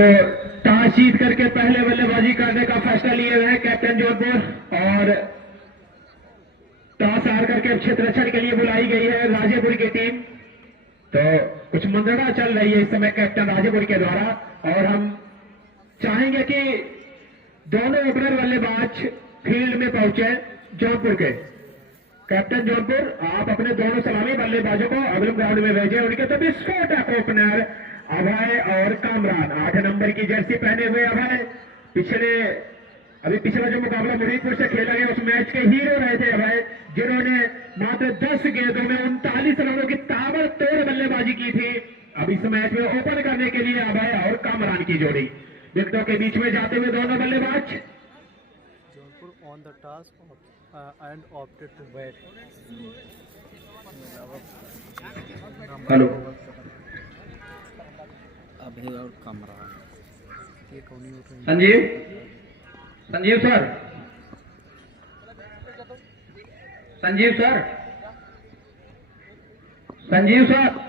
तो टॉस जीत करके पहले बल्लेबाजी करने का फैसला लिए हुए हैं कैप्टन जोधपुर और टॉस हार करके अब क्षेत्ररक्षण के लिए बुलाई गई है राजेपुर की टीम। तो कुछ मंत्रणा चल रही है इस समय कैप्टन राजेपुर के द्वारा और हम चाहेंगे कि दोनों ओपनर बल्लेबाज फील्ड में पहुंचे जौनपुर के। कैप्टन जौनपुर आप अपने दोनों सलामी बल्लेबाजों को अगले ग्राउंड में भेजें। उनके तो विस्फोटक ओपनर अभय और कामरान 8 नंबर की जर्सी पहने हुए अभय अभी पिछला जो मुकाबला मुरीदपुर से खेला गया उस मैच के हीरो रहे थे अभय, जिन्होंने मात्र 10 गेंदों में 39 रनों की ताबड़तोड़ बल्लेबाजी की थी। अब इस मैच में ओपन करने के लिए अभय और कामरान की जोड़ी विकेटों के बीच में जाते हुए दोनों बल्लेबाज। Jaunpur won the toss and opted to bat. Hello Abhay और कामरान ये कौन है? Sanjeev sir, Sanjeev sir, Sanjeev sir,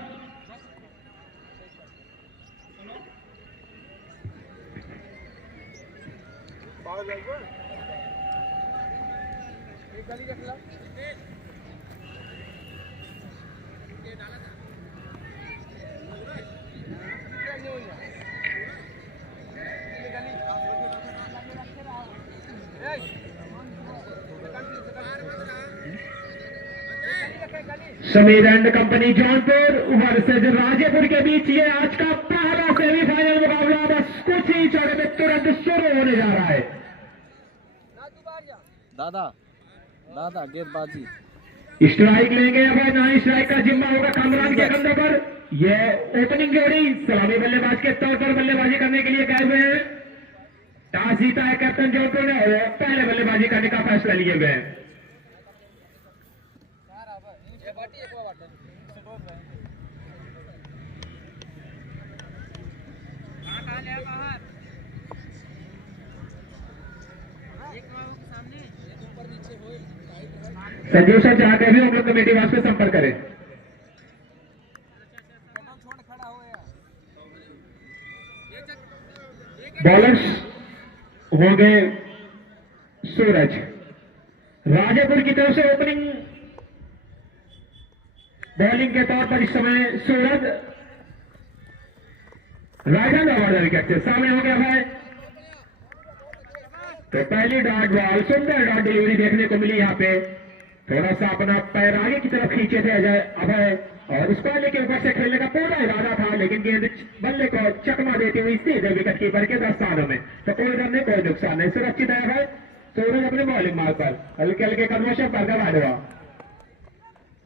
Sameer and company Jaunpur versus Rajepur के बीच ये आज का पहला सेमीफाइनल मुकाबला बस कुछ ही चौड़े में तुरंत शुरू होने जा रहा है। दादा दादा गेंदबाजी स्ट्राइक लेंगे अब नॉन स्ट्राइक का जिम्मा होगा कामरान के कंधों पर। यह ओपनिंग जोड़ी सलामी बल्लेबाज के तौर पर बल्लेबाजी करने के लिए गए हुए हैं। टॉस जीता है कैप्टन जौनपुर ने और पहले बल्लेबाजी करने का फैसला लिए हुए हैं। संजीव सर चाहते हैं भी हम लोग कमेटी वास पे संपर्क करें। बॉलर्स हो गए सूरज राजेपुर की तरफ से ओपनिंग बॉलिंग के तौर पर इस समय सूरज राइट हैंड ऑर्डर विकेट से सामने हो गया है। तो पहली डॉट बॉल सुंदर डॉट डिलीवरी देखने को मिली। यहाँ पे थोड़ा सा अपना पैर आगे की तरफ खींचे थे अभय और इस बल्ले के ऊपर से खेलने का पूरा इरादा था, लेकिन गेंद बल्ले को चकमा देती हुई सीधे विकेट कीपर के दस्तानों में। तो कोई रन नहीं, कोई नुकसान नहीं, सुरक्षित है अभय। सूरज अपने बॉलिंग मार्ग पर हल्के हल्के कदमों से बरकरार हुआ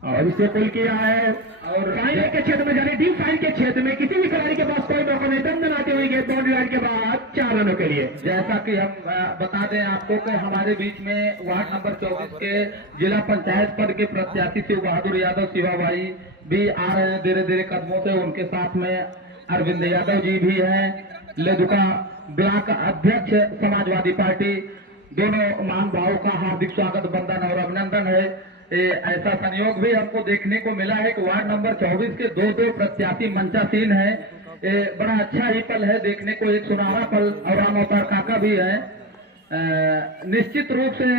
और इसे पुल किया है और फाइन के क्षेत्र में जाने डीप फाइन के क्षेत्र में किसी भी खिलाड़ी के पास कोई मौका नहीं। दंड आती हुई गेंद बाउंड्री लाइन के बाद 4 रनों के लिए। जैसा कि हम बता दें आपको कि हमारे बीच में वार्ड नंबर 24 के जिला पंचायत पद के प्रत्याशी शिव बहादुर यादव शिवा भाई भी आ रहे हैं धीरे धीरे कदमों से। उनके साथ में अरविंद यादव जी भी हैं, लेदुका ब्लॉक अध्यक्ष समाजवादी पार्टी। दोनों महानुभावों का हार्दिक स्वागत, वंदन और अभिनंदन है। ऐसा संयोग भी हमको देखने को मिला है कि वार्ड नंबर 24 के दो प्रत्याशी मंचासीन है। बड़ा अच्छा ही पल है देखने को, एक सुनहरा पल। और राम अवतार काका भी है। निश्चित रूप से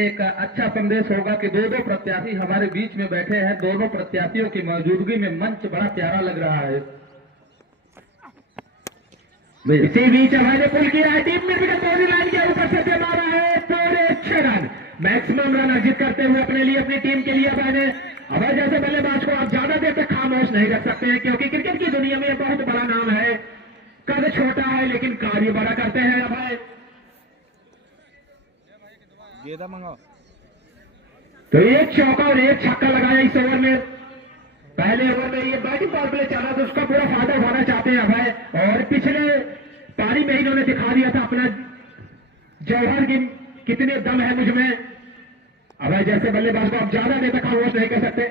एक अच्छा संदेश होगा कि दो प्रत्याशी हमारे बीच में बैठे हैं। दोनों प्रत्याशियों की मौजूदगी में मंच बड़ा प्यारा लग रहा है। इसी बीच हमारे पुल किया है, टीम में विकेट बाउंड्री लाइन के ऊपर से मारा है पूरे 6 रन, मैक्सिमम रन अर्जित करते हुए अपने लिए अपनी टीम के लिए मैंने अभय जैसे बल्लेबाज को आप ज्यादा देर तक खामोश नहीं रख सकते हैं, क्योंकि क्रिकेट की दुनिया में बहुत बड़ा नाम है। कद छोटा है लेकिन कार्य बड़ा करते हैं अभय। तो एक चौका और एक छक्का लगाया इस ओवर में। पहले ओवर में ये बैटिंग पावर प्ले चल रहा था, उसका पूरा फायदा उठाना चाहते हैं अभय। और पिछले पारी में इन्होंने दिखा दिया था अपना जौहर की कितने दम है मुझ में। अभय जैसे बल्लेबाज को आप ज्यादा देर तक खामोश नहीं कर सकते।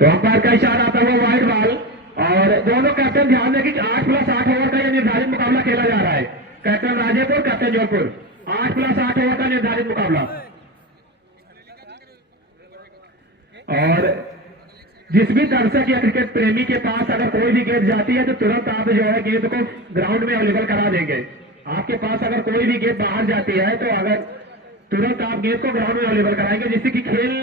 तो अंपायर का इशारा आता हुआ वाइड बॉल। और दोनों कैप्टन ध्यान दें कि 8+8 ओवर का यह निर्धारित मुकाबला खेला जा रहा है। Captain Rajepur, captain Jaunpur, 8+8 over का निर्धारित मुकाबला। और जिस भी दर्शक या क्रिकेट प्रेमी के पास अगर कोई भी गेंद जाती है तो तुरंत आप जो है गेंद को ग्राउंड में अवेलेबल करा देंगे। आपके पास अगर कोई भी गेंद बाहर जाती है तो अगर तुरंत आप गेंद को ग्राउंड में अवेलेबल कराएंगे, जिससे कि खेल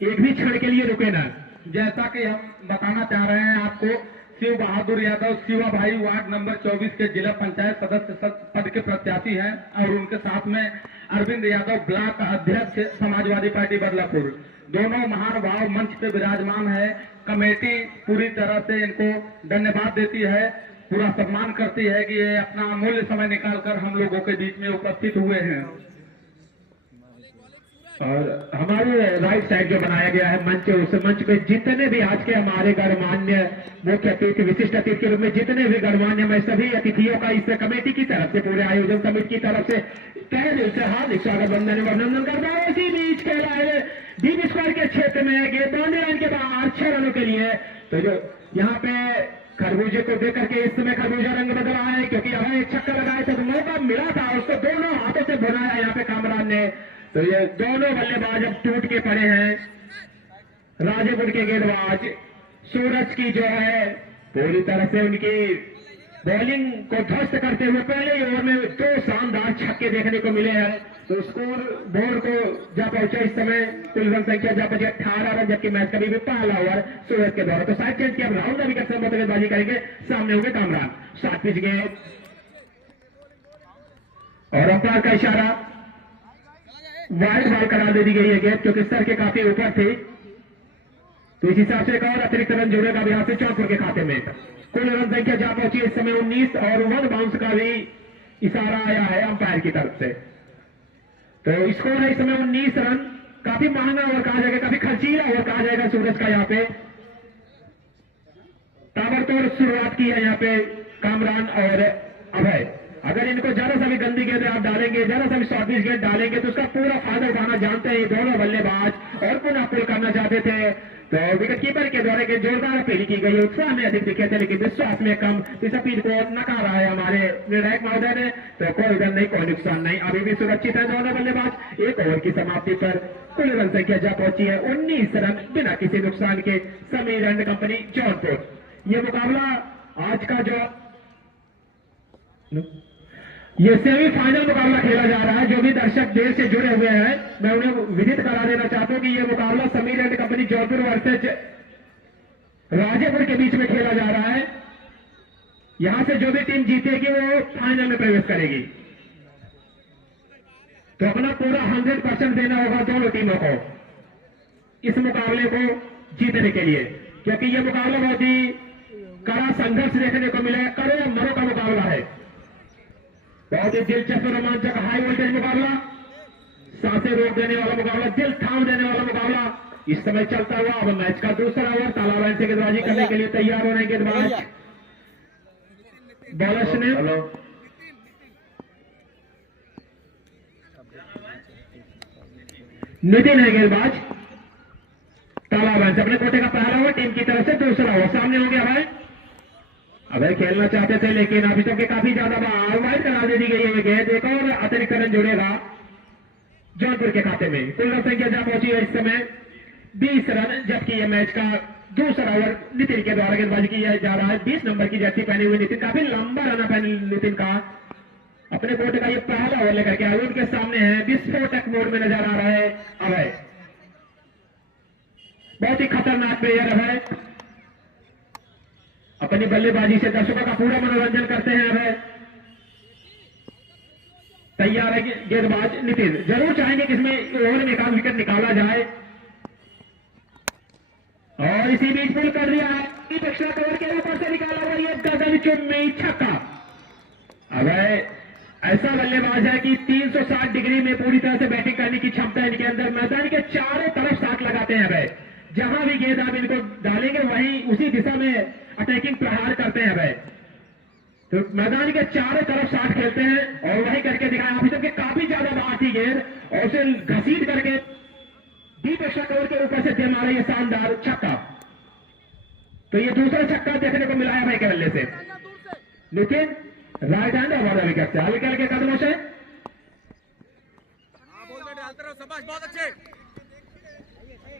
एक भी क्षण के लिए रुके ना। जैसा कि हम बताना चाह रहे हैं आपको, शिव बहादुर यादव शिवा भाई वार्ड नंबर 24 के जिला पंचायत सदस्य पद के प्रत्याशी हैं और उनके साथ में अरविंद यादव ब्लॉक अध्यक्ष समाजवादी पार्टी बदलापुर। दोनों महानुभाव मंच पे विराजमान है। कमेटी पूरी तरह से इनको धन्यवाद देती है, पूरा सम्मान करती है कि ये अपना अमूल्य समय निकालकर हम लोगों के बीच में उपस्थित हुए हैं। और हमारे राइट साइड जो बनाया गया है मंच, उस मंच पे जितने भी आज के हमारे गणमान्य मुख्य अतिथि, विशिष्ट अतिथि के रूप में जितने भी गणमान्य, मैं सभी अतिथियों का इस कमेटी की तरफ से, पूरे आयोजन समिति की तरफ से तहे दिल से हार्दिक स्वागत अभिनंदन करता हूँ। इसी बीच खेला है डीबी स्क्वायर के क्षेत्र में गेंदबाजी लाइन के बाहर 6 रनों के लिए। तो जो यहाँ पे खरबूजे को देख करके इस समय खरबूजा रंग बदला है, क्योंकि अगर एक छक्का लगाया था तो मौका मिला था, उसको दोनों हाथों से भुनाया यहाँ पे कामरान ने। तो ये दोनों बल्लेबाज अब टूट के पड़े हैं। राजेपुर के गेंदबाज सूरज की जो है पूरी तरह से उनकी बॉलिंग को ध्वस्त करते हुए पहले ही ओवर में 2 शानदार छक्के देखने को मिले हैं। तो स्कोर बोर्ड को जा पहुंचा इस समय कुल रन संख्या जा पहुंची 18 रन, जबकि मैच का भी पहला ओवर सूरज के द्वारा। तो साइड चेंज की अब राहुल नबी के संबंध गेंदबाजी करेंगे, सामने होंगे कामरान। 7 पिच गेंद और अंपायर का इशारा, वाइड बॉल करार दे दी गई है गेंद, क्योंकि सर के काफी ऊपर थी। तो इस हिसाब से एक और अतिरिक्त रन जोड़ेगा बिहार से चौधपुर के खाते में। कुल रन संख्या जा पहुंची इस समय 19 और 1 बाउंस का भी इशारा आया है अंपायर की तरफ से। तो स्कोर है इस समय 19 रन। काफी महंगा ओवर कहा जाएगा, काफी खर्चीला ओवर कहा जाएगा सूरज का। यहाँ पे ताबड़तोड़ शुरुआत की है यहाँ पे कामरान और अभय। अगर इनको जरा सा भी गंदी गेंद आप डालेंगे, जरा सा भी शॉर्ट पिच गेंद डालेंगे तो उसका पूरा फायदा उठाना जानते हैं ये दोनों बल्लेबाज और पुनः पुल करना चाहते थे। तो विकेट कीपर के द्वारा के जोरदार अपील की गई, उत्साह में अधिक दिखे थे लेकिन विश्वास में कम। इस अपील को नकारा है हमारे निर्णायक महोदय ने। तो कोई रन नहीं, कोई नुकसान नहीं, अभी भी सुरक्षित है दोनों बल्लेबाज। एक ओवर की समाप्ति पर कुल रन संख्या जा पहुंची है 19 रन बिना किसी नुकसान के। Sameer and company Jaunpur. ये मुकाबला आज का जो ये सेमीफाइनल मुकाबला खेला जा रहा है। जो भी दर्शक देर से जुड़े हुए हैं मैं उन्हें विदित करा देना चाहता हूं कि यह मुकाबला Sameer and company Jaunpur versus Rajepur के बीच में खेला जा रहा है। यहां से जो भी टीम जीतेगी वो फाइनल में प्रवेश करेगी। तो अपना पूरा 100% देना होगा दोनों टीमों को इस मुकाबले को जीतने के लिए, क्योंकि यह मुकाबला बहुत ही कड़ा संघर्ष देखने को मिलेगा। करो या मरो का मुकाबला है। बहुत ही दिलचस्प रोमांचक हाई वोल्टेज मुकाबला, सांसें रोक देने वाला मुकाबला, दिल थाम देने वाला मुकाबला इस समय चलता हुआ। अब मैच का दूसरा ओवर तालाबंद से गेंदबाजी करने के लिए तैयार हो रहे हैं गेंदबाज बॉलर्स ने। नितिन है गेंदबाज तालाबंद से। अपने कोटे का पहला ओवर टीम की तरफ से दूसरा ओवर। सामने हो गया भाई, अभय खेलना चाहते थे लेकिन अभी तक के काफी ज्यादा वाइड करा दे दी गई है गेंद। एक और अतिरिक्त रन जुड़ेगा जौनपुर के खाते में। कुल रन संख्या जा पहुंची है इस समय 20 रन, जबकि यह मैच का दूसरा ओवर नितिन के द्वारा गेंदबाजी किया जा रहा है। 20 नंबर की जर्सी पहने हुए नितिन, काफी लंबा रन है नितिन का। अपने कोटे का ये पहला ओवर लेकर के आए। उनके सामने है विस्फोटक मोड में नजर आ रहा है अभय। बहुत ही खतरनाक प्लेयर अभय, अपनी बल्लेबाजी से दर्शकों का पूरा मनोरंजन करते हैं अभय। तैयार है गेंदबाज नितिन, जरूर चाहेंगे कि इसमें ओवर में एक आध विकेट निकाला जाए। और इसी बीच पुल कर दिया है, एक्स्ट्रा कवर के ऊपर से निकाला हुआ ये गगन चुम्बी छक्का। अभय ऐसा बल्लेबाज है कि 360 डिग्री में पूरी तरह से बैटिंग करने की क्षमता है इनके अंदर। मैदान के चारों तरफ साथ लगाते हैं अभय। जहां भी गेंद आप इनको डालेंगे वहीं उसी दिशा में अटैकिंग प्रहार करते हैं अभय। तो मैदान के चारों तरफ साथ खेलते हैं और वही करके दिखाया। अभी तक के काफी ज्यादा बाहर थी गेंद और उसे घसीट करके डीप एक्स्ट्रा कवर के ऊपर से दे मारा ये शानदार छक्का। तो ये दूसरा छक्का देखने को मिला है भाई के बल्ले से। नितिन राइट हैंड और विकेट से हल्के के कदमों से बहुत अच्छे।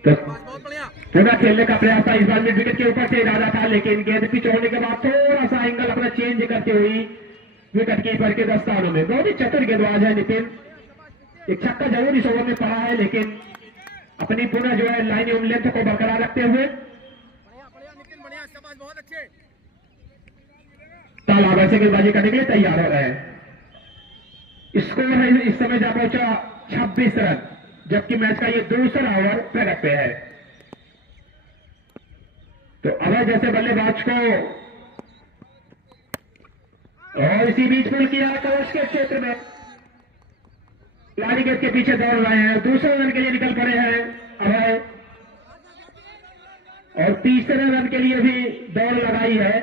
तो पुनः खेलने का प्रयास था, इस बार मिड विकेट के ऊपर से इरादा था, लेकिन गेंद पिच होने के बाद थोड़ा सा एंगल अपना चेंज करते हुई विकेट कीपर के दस्तानों में। बहुत ही चतुर गेंदबाज है नितिन, एक छक्का जरूर इस ओवर में पड़ा है, लेकिन अपनी पुनः जो है लाइन लेंथ को बरकरार रखते हुए तालाब ऐसे गेंदबाजी करने के लिए तैयार हो रहे हैं। स्कोर है इस समय जा पहुंचा 26 रन, जबकि मैच का ये दूसरा ओवर प्रगति पे है। तो अभय जैसे बल्लेबाज को और इसी बीच पुल किया कवच के क्षेत्र में लारी गेंद के पीछे दौड़ रहे हैं, दूसरे रन के लिए निकल पड़े हैं अभय, और तीसरे रन के लिए भी दौड़ लगाई है।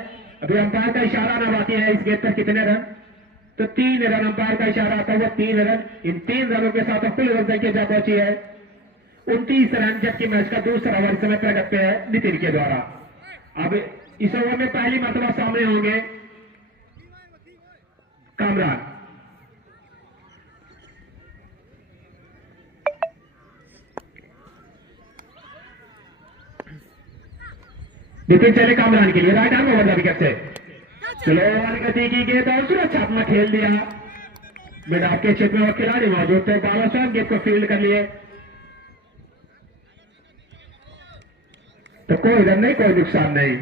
अभी अंपायर का इशारा आना बाकी है इस गेंद पर कितने रन, तो 3 रन अंपायर का इशारा आता हुआ 3 रन। इन 3 रनों के साथ कुल रन संख्या जा पहुंची है 29 रन, जबकि मैच का दूसरा ओवर समय प्रगति पे है नितिन के द्वारा। अब इस ओवर में पहली मरतबा सामने होंगे कामरान। नितिन चले कामरान के लिए, right arm over the wicket से स्लो गति की गेंद और सुरक्षात्मक खेल दिया। मिड ऑफ के क्षेत्र में और खिलाड़ी मौजूद थे, बाबा साहब गेंद को फील्ड कर लिए, तो कोई रन नहीं, कोई नुकसान नहीं।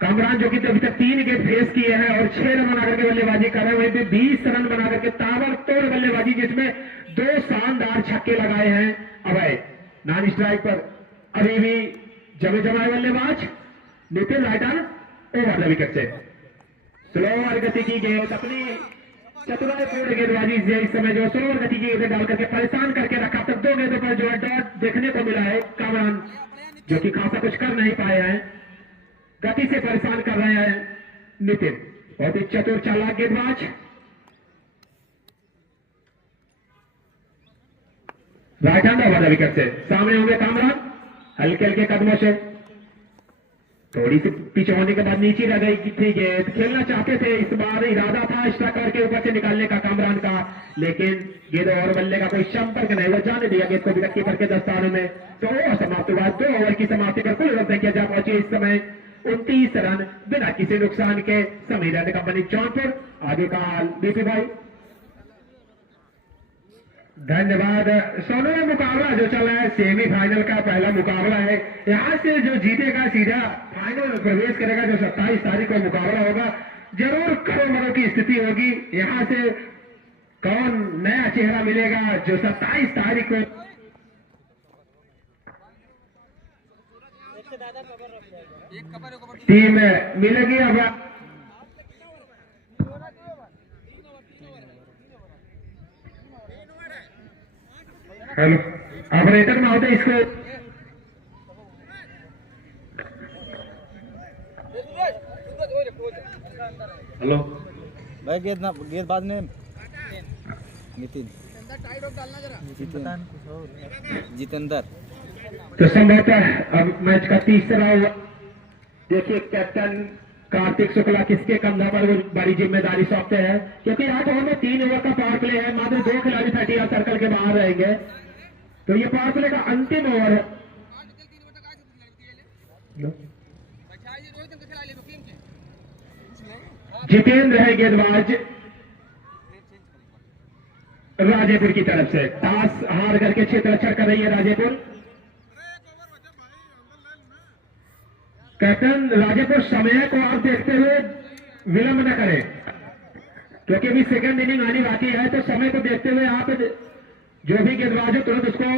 कामरान जो कि अभी तक 3 गेंद फेस किए हैं और 6 रन बनाकर के बल्लेबाजी कर रहे हैं, वहीं पे 20 रन बनाकर के ताबड़तोड़ बल्लेबाजी, जिसमें 2 शानदार छक्के लगाए हैं अभय। नॉन स्ट्राइक पर अभी भी जमे जमाए बल्लेबाज Nitin, right arm over the wicket से स्लोअर गति की गेंद, अपनी चतुराईपूर्ण गेंदबाजी से इस समय जो स्लोअर गति की गेंद डाल करके परेशान करके रखा। तक 2 गेंदों पर जो है डॉट देखने को मिला है कामरान, जो कि खासा कुछ कर नहीं पाए हैं, गति से परेशान कर रहे हैं नितिन। बहुत ही चतुर चालाक गेंदबाज, right hand over the wicket से सामने होंगे कामरान हल्के हल्के कदमों से। थोड़ी सी पीछे होने के बाद नीचे रह गई थी गेंद, खेलना चाहते थे, इस बार इरादा था स्ट्राइकर के ऊपर से निकालने का कामरान का, लेकिन गेंद और बल्ले का कोई संपर्क नहीं हुआ, जाने दिया गेंद को विकेट कीपर के दस्तानों में। तो ओवर समाप्त हुआ, 2 ओवर की समाप्ति पर कुल रन संख्या जा पहुंची इस समय 29 रन बिना किसी नुकसान के। समीर एंड कंपनी जौनपुर, आगे का हाल बीपी भाई। धन्यवाद सोनू। मुकाबला जो चल रहा है सेमीफाइनल का पहला मुकाबला है, यहां से जो जीतेगा सीधा फाइनल में प्रवेश करेगा। जो 27 तारीख को मुकाबला होगा, जरूर खरोमरों की स्थिति होगी। यहां से कौन नया चेहरा मिलेगा जो 27 तारीख को टीम मिलेगी। अब हेलो ऑपरेटर में होते इसको हेलो भाई गेंदबाज ने नितिन जितेंद्र। तो संभवतः अब मैच का तीसरा ओवर, देखिए कैप्टन कार्तिक शुक्ला किसके कंधा पर वो बड़ी जिम्मेदारी सौंपते हैं, क्योंकि आज ओवर में 3 ओवर का पावर प्ले है, मात्र 2 खिलाड़ी 30 सर्कल के बाहर रहेंगे। तो ये पावर प्ले का अंतिम ओवर है। जितेंद्र है गेंदबाज राजेपुर की तरफ से, टॉस हार करके क्षेत्र रक्षण कर रही है राजेपुर। कैप्टन राजेपुर समय को आप देखते हुए विलंब न करें, क्योंकि अभी सेकंड इनिंग आनी बाकी है, तो समय को देखते हुए आप जो भी गेंदबाज हो तुरंत उसको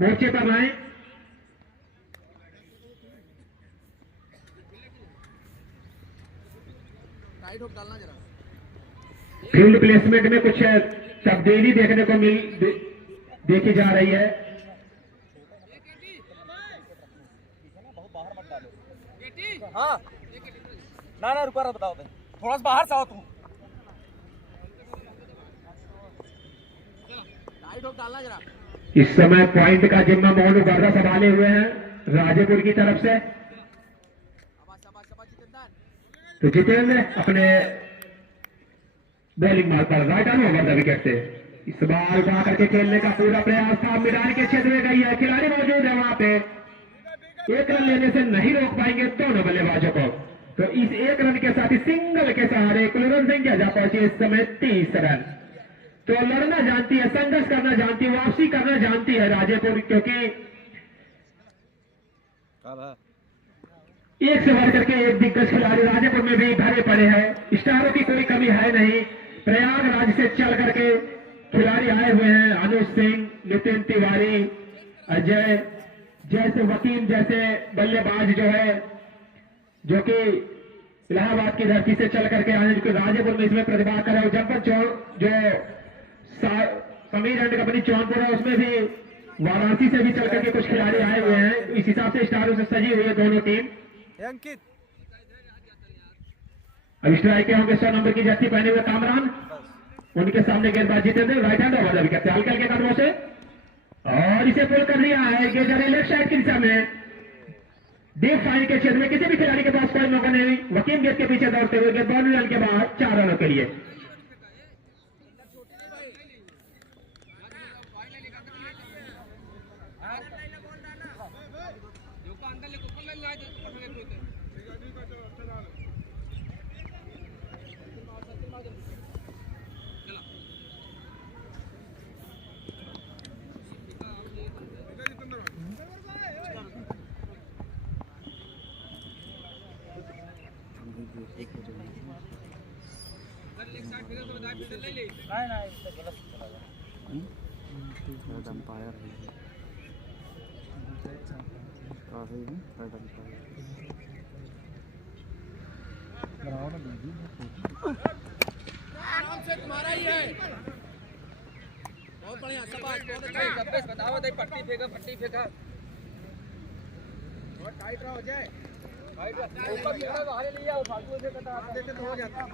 मोर्चे पर लाएं। फील्ड प्लेसमेंट में कुछ तब्दीली देखने को देखी जा रही है। हाँ ना रुका रहा, बताओ थोड़ा सा बाहर से आओ तुम। इस समय पॉइंट का जिम्मा मोहन गर्दा संभाले हुए हैं राजेपुर की तरफ से। तो जितेंद्र अपने बॉलिंग मार्क पर right arm over the wicket से इस बार उठा करके खेलने का पूरा प्रयास था, मैदान के क्षेत्र में गई है, खिलाड़ी मौजूद है वहां पे, एक रन लेने से नहीं रोक पाएंगे दोनों बल्लेबाजों को। तो इस एक रन के साथ ही सिंगल के सहारे कुल रन संख्या जा पहुंची इस समय 30 रन। तो लड़ना जानती है, संघर्ष करना जानती है, वापसी करना जानती है राजेपुर, क्योंकि एक से बढ़ करके एक दिग्गज खिलाड़ी राजेपुर में भी भरे पड़े हैं, स्टारों की कोई कमी है नहीं। प्रयागराज से चल करके खिलाड़ी आए हुए हैं, अनुज सिंह, नितिन तिवारी, अजय जैसे, वकीम जैसे बल्लेबाज जो है, जो कि इलाहाबाद की धरती से चल करके आए, जो कि राजेपुर में इसमें प्रतिभा कर रहे हैं। जनपद जो समीर एंड कंपनी जौनपुर है, उसमें भी वाराणसी से भी चल करके कुछ खिलाड़ी आए हुए हैं। इस हिसाब से स्टारों से सजी हुई है दोनों टीम। अंकित अब स्ट्राइक के होंगे 100 नंबर की जर्सी पहने हुए कामरान, उनके सामने गेंदबाज जितेंद्र, राइट हैंड ओवर भी करते हल्के हल्के कदमों से, और इसे पुल कर दिया है। ये जा रही लेफ्ट साइड की दिशा में, डीप फाइन के क्षेत्र में, किसी भी खिलाड़ी के पास कोई मौका नहीं। वकीम गेट के पीछे दौड़ते हुए गेंद बाउंड्री लाइन के बाद 4 रनों के लिए। अंपायर है काफी थर्ड अंपायर आराम से तुम्हारा ही है। बहुत बढ़िया, शाबाश, बहुत अच्छा। बताओ दे, पट्टी फेंका बहुत टाइट रहा हो जाए, ऊपर फेंका बाहर ले आओ, फालतू से कटा देते तो हो जाता है।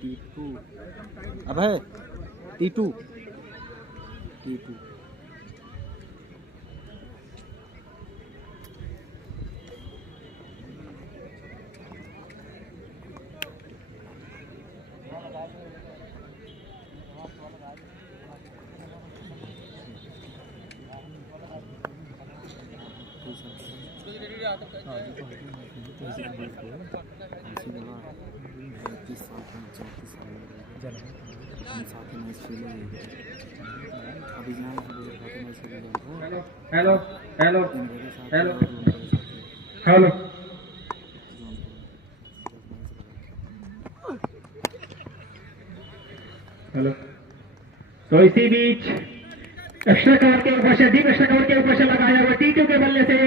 टीटू अब है Titu hello hello hello hello, hello. तो इसी बीच एक्स्ट्रा कवर के ऊपर से, डीप एक्स्ट्रा कवर के ऊपर से लगाया हुआ टीटू के बल्ले से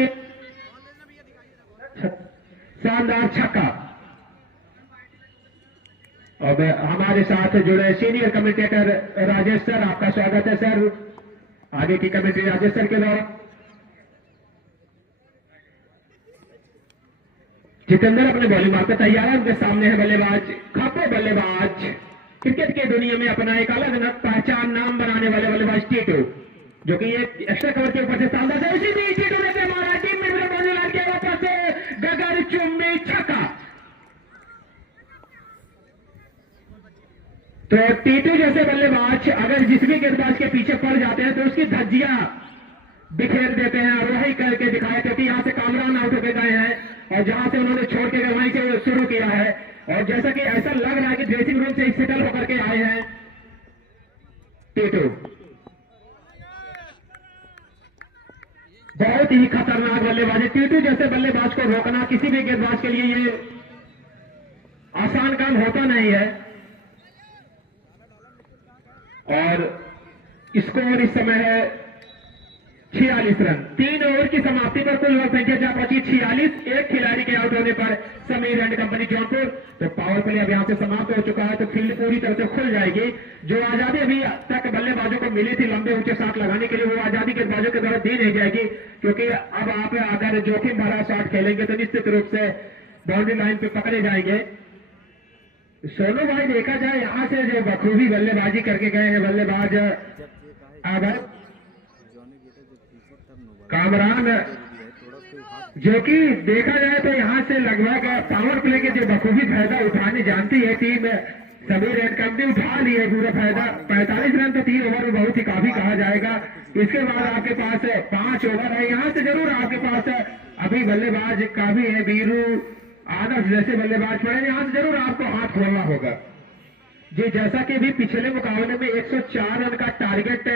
शानदार छक्का। अब हमारे साथ जुड़े सीनियर कमेंटेटर राजेश सर, आपका स्वागत है सर। आगे की कमेंट्री राजेश सर के द्वारा। जितेंद्र अपने बॉलिंग मारकर तैयार है, उनके सामने है बल्लेबाज, खापो बल्लेबाज, क्रिकेट की दुनिया में अपना एक अलग पहचान नाम बनाने वाले बल्लेबाज टीटू, जो कि ये एक्स्ट्रा कवर के ऊपर से शानदार है। इसी बीच टीटू ने मारा, टीम में बॉलिंग लाइन के ऊपर से गगर चुम्बी छक्का। तो टीटू जैसे बल्लेबाज अगर जिस भी गेंदबाज के पीछे पड़ जाते हैं तो उसकी धज्जियां बिखेर देते हैं, और वही करके दिखाया, क्योंकि यहां से कामरान आउट होकर गए हैं और जहां से उन्होंने छोड़ के वहीं से शुरू किया है। और जैसा कि ऐसा लग रहा है कि ड्रेसिंग रूम से सेटल होकर के आए हैं टीटू। बहुत ही खतरनाक बल्लेबाज, टीटू जैसे बल्लेबाज को रोकना किसी भी गेंदबाज के लिए ये आसान काम होता नहीं है। और स्कोर इस समय है 46 रन। 3 ओवर की समाप्ति पर कुल रन संख्या जा पहुंची 46। एक खिलाड़ी के आउट होने पर समीर एंड कंपनी जौनपुर। तो पावर प्ले अब यहां से समाप्त हो चुका है, तो फील्ड पूरी तरह से खुल जाएगी। जो आजादी अभी तक बल्लेबाजों को मिली थी लंबे ऊंचे शॉट लगाने के लिए, वो आजादी गेंदबाजों के द्वारा दी नहीं जाएगी, क्योंकि अब आप अगर जोखिम भरा शॉट खेलेंगे तो निश्चित रूप से बाउंड्री लाइन पे पकड़े जाएंगे। सोनू भाई देखा जाए यहाँ से जो बखूबी बल्लेबाजी करके गए हैं बल्लेबाज जब ये का है अगर जॉनी गेटा जब पीछे तब नो कामरान थोड़ा उसके हाथ जो कि देखा जाए तो यहाँ से लगभग पावर प्ले के जो बखूबी फायदा उठाने जानती है टीम समीर एंड कंपनी उठा ली है पूरा फायदा। 45 रन तो 3 ओवर में बहुत ही काफी कहा जाएगा। इसके बाद आपके पास 5 ओवर है, यहाँ से जरूर आपके पास अभी बल्लेबाज काफी है, बीरू आदर्श जैसे बल्लेबाज पड़े, यहाँ से जरूर आपको हाथ खोलना होगा जी। जैसा कि भी पिछले मुकाबले में 104 रन का टारगेट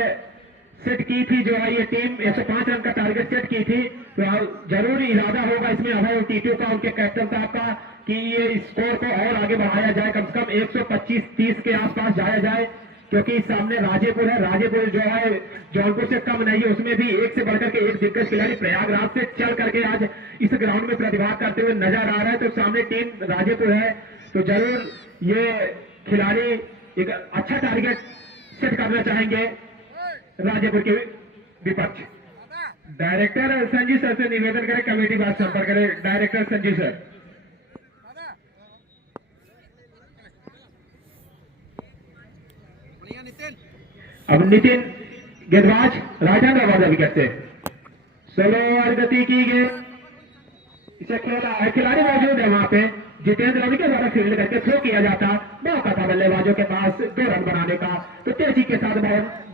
सेट की थी, जो है ये टीम 105 रन का टारगेट सेट की थी, तो जरूर इरादा होगा इसमें अभय और टीटू का, उनके कैप्टन साहब का, कि ये स्कोर को और आगे बढ़ाया जाए, कम से कम 125-30 के आसपास जाया जाए, क्योंकि सामने राजेपुर है। राजेपुर जो है जौनपुर से कम नहीं है, उसमें भी एक से बढ़कर के एक दिग्गज खिलाड़ी प्रयागराज से चल करके आज इस ग्राउंड में प्रतिभा करते हुए नजर आ रहा है। तो सामने टीम राजेपुर है, तो जरूर ये खिलाड़ी एक अच्छा टारगेट सेट करना चाहेंगे राजेपुर के विपक्ष। डायरेक्टर संजीव सर से निवेदन करें, कमेटी बात संपर्क करें। Director Sanjeev sir. अब नितिन गेंदबाज राइट हैंड आवाज विकेट से स्लो और गति की गेंद, इसे खेला है, खिलाड़ी मौजूद है वहां पे, जितेंद्र रवि के द्वारा फील्ड करके थ्रो किया जाता, मौका था बल्लेबाजों के पास 2 रन बनाने का, तो तेजी के साथ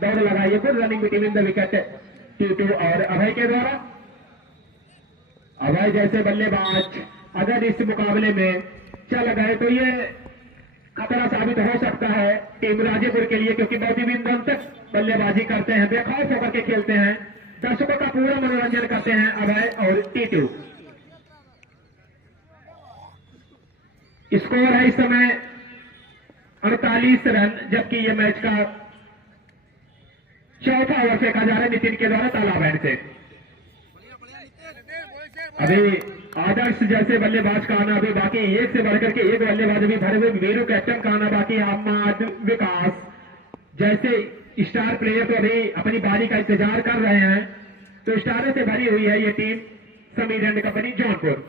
दौड़ लगाई, good running between the wicket Titu और अभय के द्वारा। अभय जैसे बल्लेबाज अगर इस मुकाबले में चल गए तो ये खतरा साबित हो सकता है टीम राजेपुर के लिए, क्योंकि बहुत ही बिंदु तक बल्लेबाजी करते हैं, बेखौफ होकर के खेलते हैं, दर्शकों का पूरा मनोरंजन करते हैं अभय और टीटू। स्कोर है इस समय 48 रन, जबकि ये मैच का चौथा ओवर फेंका जा रहा है नितिन के द्वारा तालाबैंड से। अभी आदर्श जैसे बल्लेबाज का आना अभी बाकी, एक से बढ़कर के एक बल्लेबाज अभी भरे हुए, वीरू कैप्टन का आना बाकी, अहमद विकास जैसे स्टार प्लेयर तो अभी अपनी बारी का इंतजार कर रहे हैं। तो स्टारों से भरी हुई है ये team Sameer and company Jaunpur,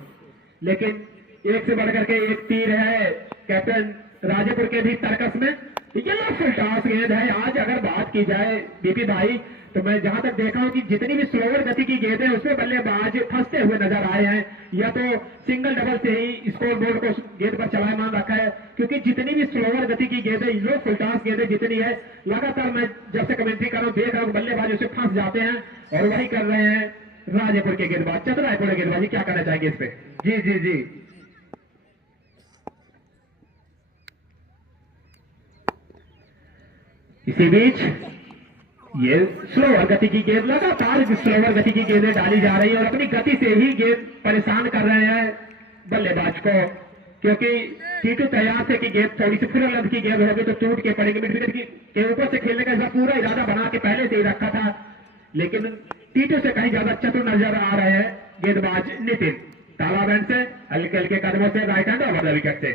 लेकिन एक से बढ़कर के एक तीर है कैप्टन राजेपुर के भी तर्कस में। ये फुल टॉस गेंद है। आज अगर बात की जाए बीपी भाई, तो मैं जहां तक देखा हूं कि जितनी भी स्लोअर गति की गेंद है उसमें बल्लेबाज फंसते हुए नजर आए हैं, या तो सिंगल डबल से ही स्कोर बोर्ड को गेंद पर चलायमान रखा है, क्योंकि जितनी भी स्लोअर गति की गेंद है, लो फुल टॉस गेंद जितनी है, लगातार मैं जब से कमेंट्री कर रहा हूं देख रहा हूं बल्लेबाज उसे फंस जाते हैं, और वही कर रहे हैं राजेपुर के गेंदबाज। चतुराईपुर गेंदबाजी क्या कहना चाहेंगे इस पे? जी जी जी। इसी बीच ये स्लोअर गति की गेंद, लगातार स्लोअर गति की गेंदें डाली जा रही है, और अपनी गति से ही गेंद परेशान कर रहे हैं बल्लेबाज को, क्योंकि टीटू तैयार थे कि गेंद थोड़ी सी फुल लेंथ की गेंद होगी तो टूट के पड़ेगी। मिड विकेट के ऊपर से खेलने का इसका पूरा इरादा बना के पहले से ही रखा था, लेकिन टीटू से कहीं ज्यादा चतुर नजर आ रहे हैं गेंदबाज नितिन। तालाबैंड से हल्के हल्के कदमों से राइट हैंड और विकेट से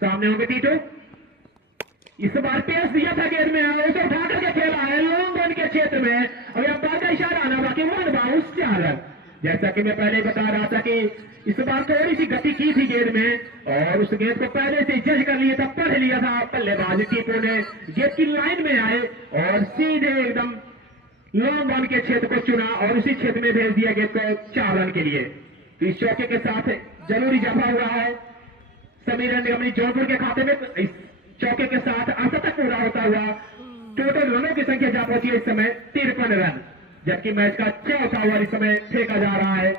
सामने होंगे टीटू। इस बार पेस दिया था गेंद में, उसे उठा करके खेला है लॉन्ग रन के क्षेत्र में, अभी अंपायर का इशारा आना बाकी, 1 बाउंस 4 रन। जैसा कि मैं पहले बता रहा था कि इस बार थोड़ी सी गति की थी गेंद में, और उस गेंद को पहले से जज कर लिया था, पढ़ लिया था बल्लेबाज टीपू ने, गेंद की लाइन में आए और सीधे एकदम लॉन्ग रन के क्षेत्र को चुना और उसी क्षेत्र में भेज दिया गेंद को 4 रन के लिए। तो इस चौके के साथ जरूर इजाफा हुआ है समीर एंड कंपनी जौनपुर के खाते में। इस चौके के साथ अशतक पूरा होता हुआ टोटल रनों की संख्या जा पहुंची है इस समय 53 रन, जबकि मैच का चौथा ओवर इस समय फेंका जा रहा है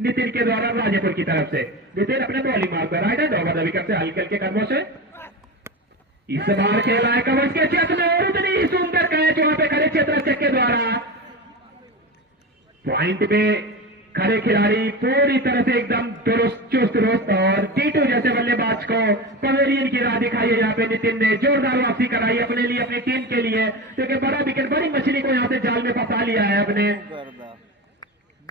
नितिन के द्वारा राजेपुर की तरफ से। नितिन अपने बॉलिंग मार्क पर राइट हैंड ओवर विकेट से हल्के हल्के कदमों से इस बार खेला है कवच के क्षेत्र में, और उतनी ही सुंदर कैच वहां पे खड़े क्षेत्र के द्वारा पॉइंट पे खड़े खिलाड़ी पूरी तरह से एकदम दुरुस्त चुस्त दुरुस्त, और टीटू जैसे बल्लेबाज को पवेलियन की राह दिखाई है। यहाँ पे नितिन ने जोरदार वापसी कराई अपने लिए, अपनी टीम के लिए, क्योंकि बड़ा विकेट, बड़ी मछली को यहाँ से जाल में फंसा लिया है अपने।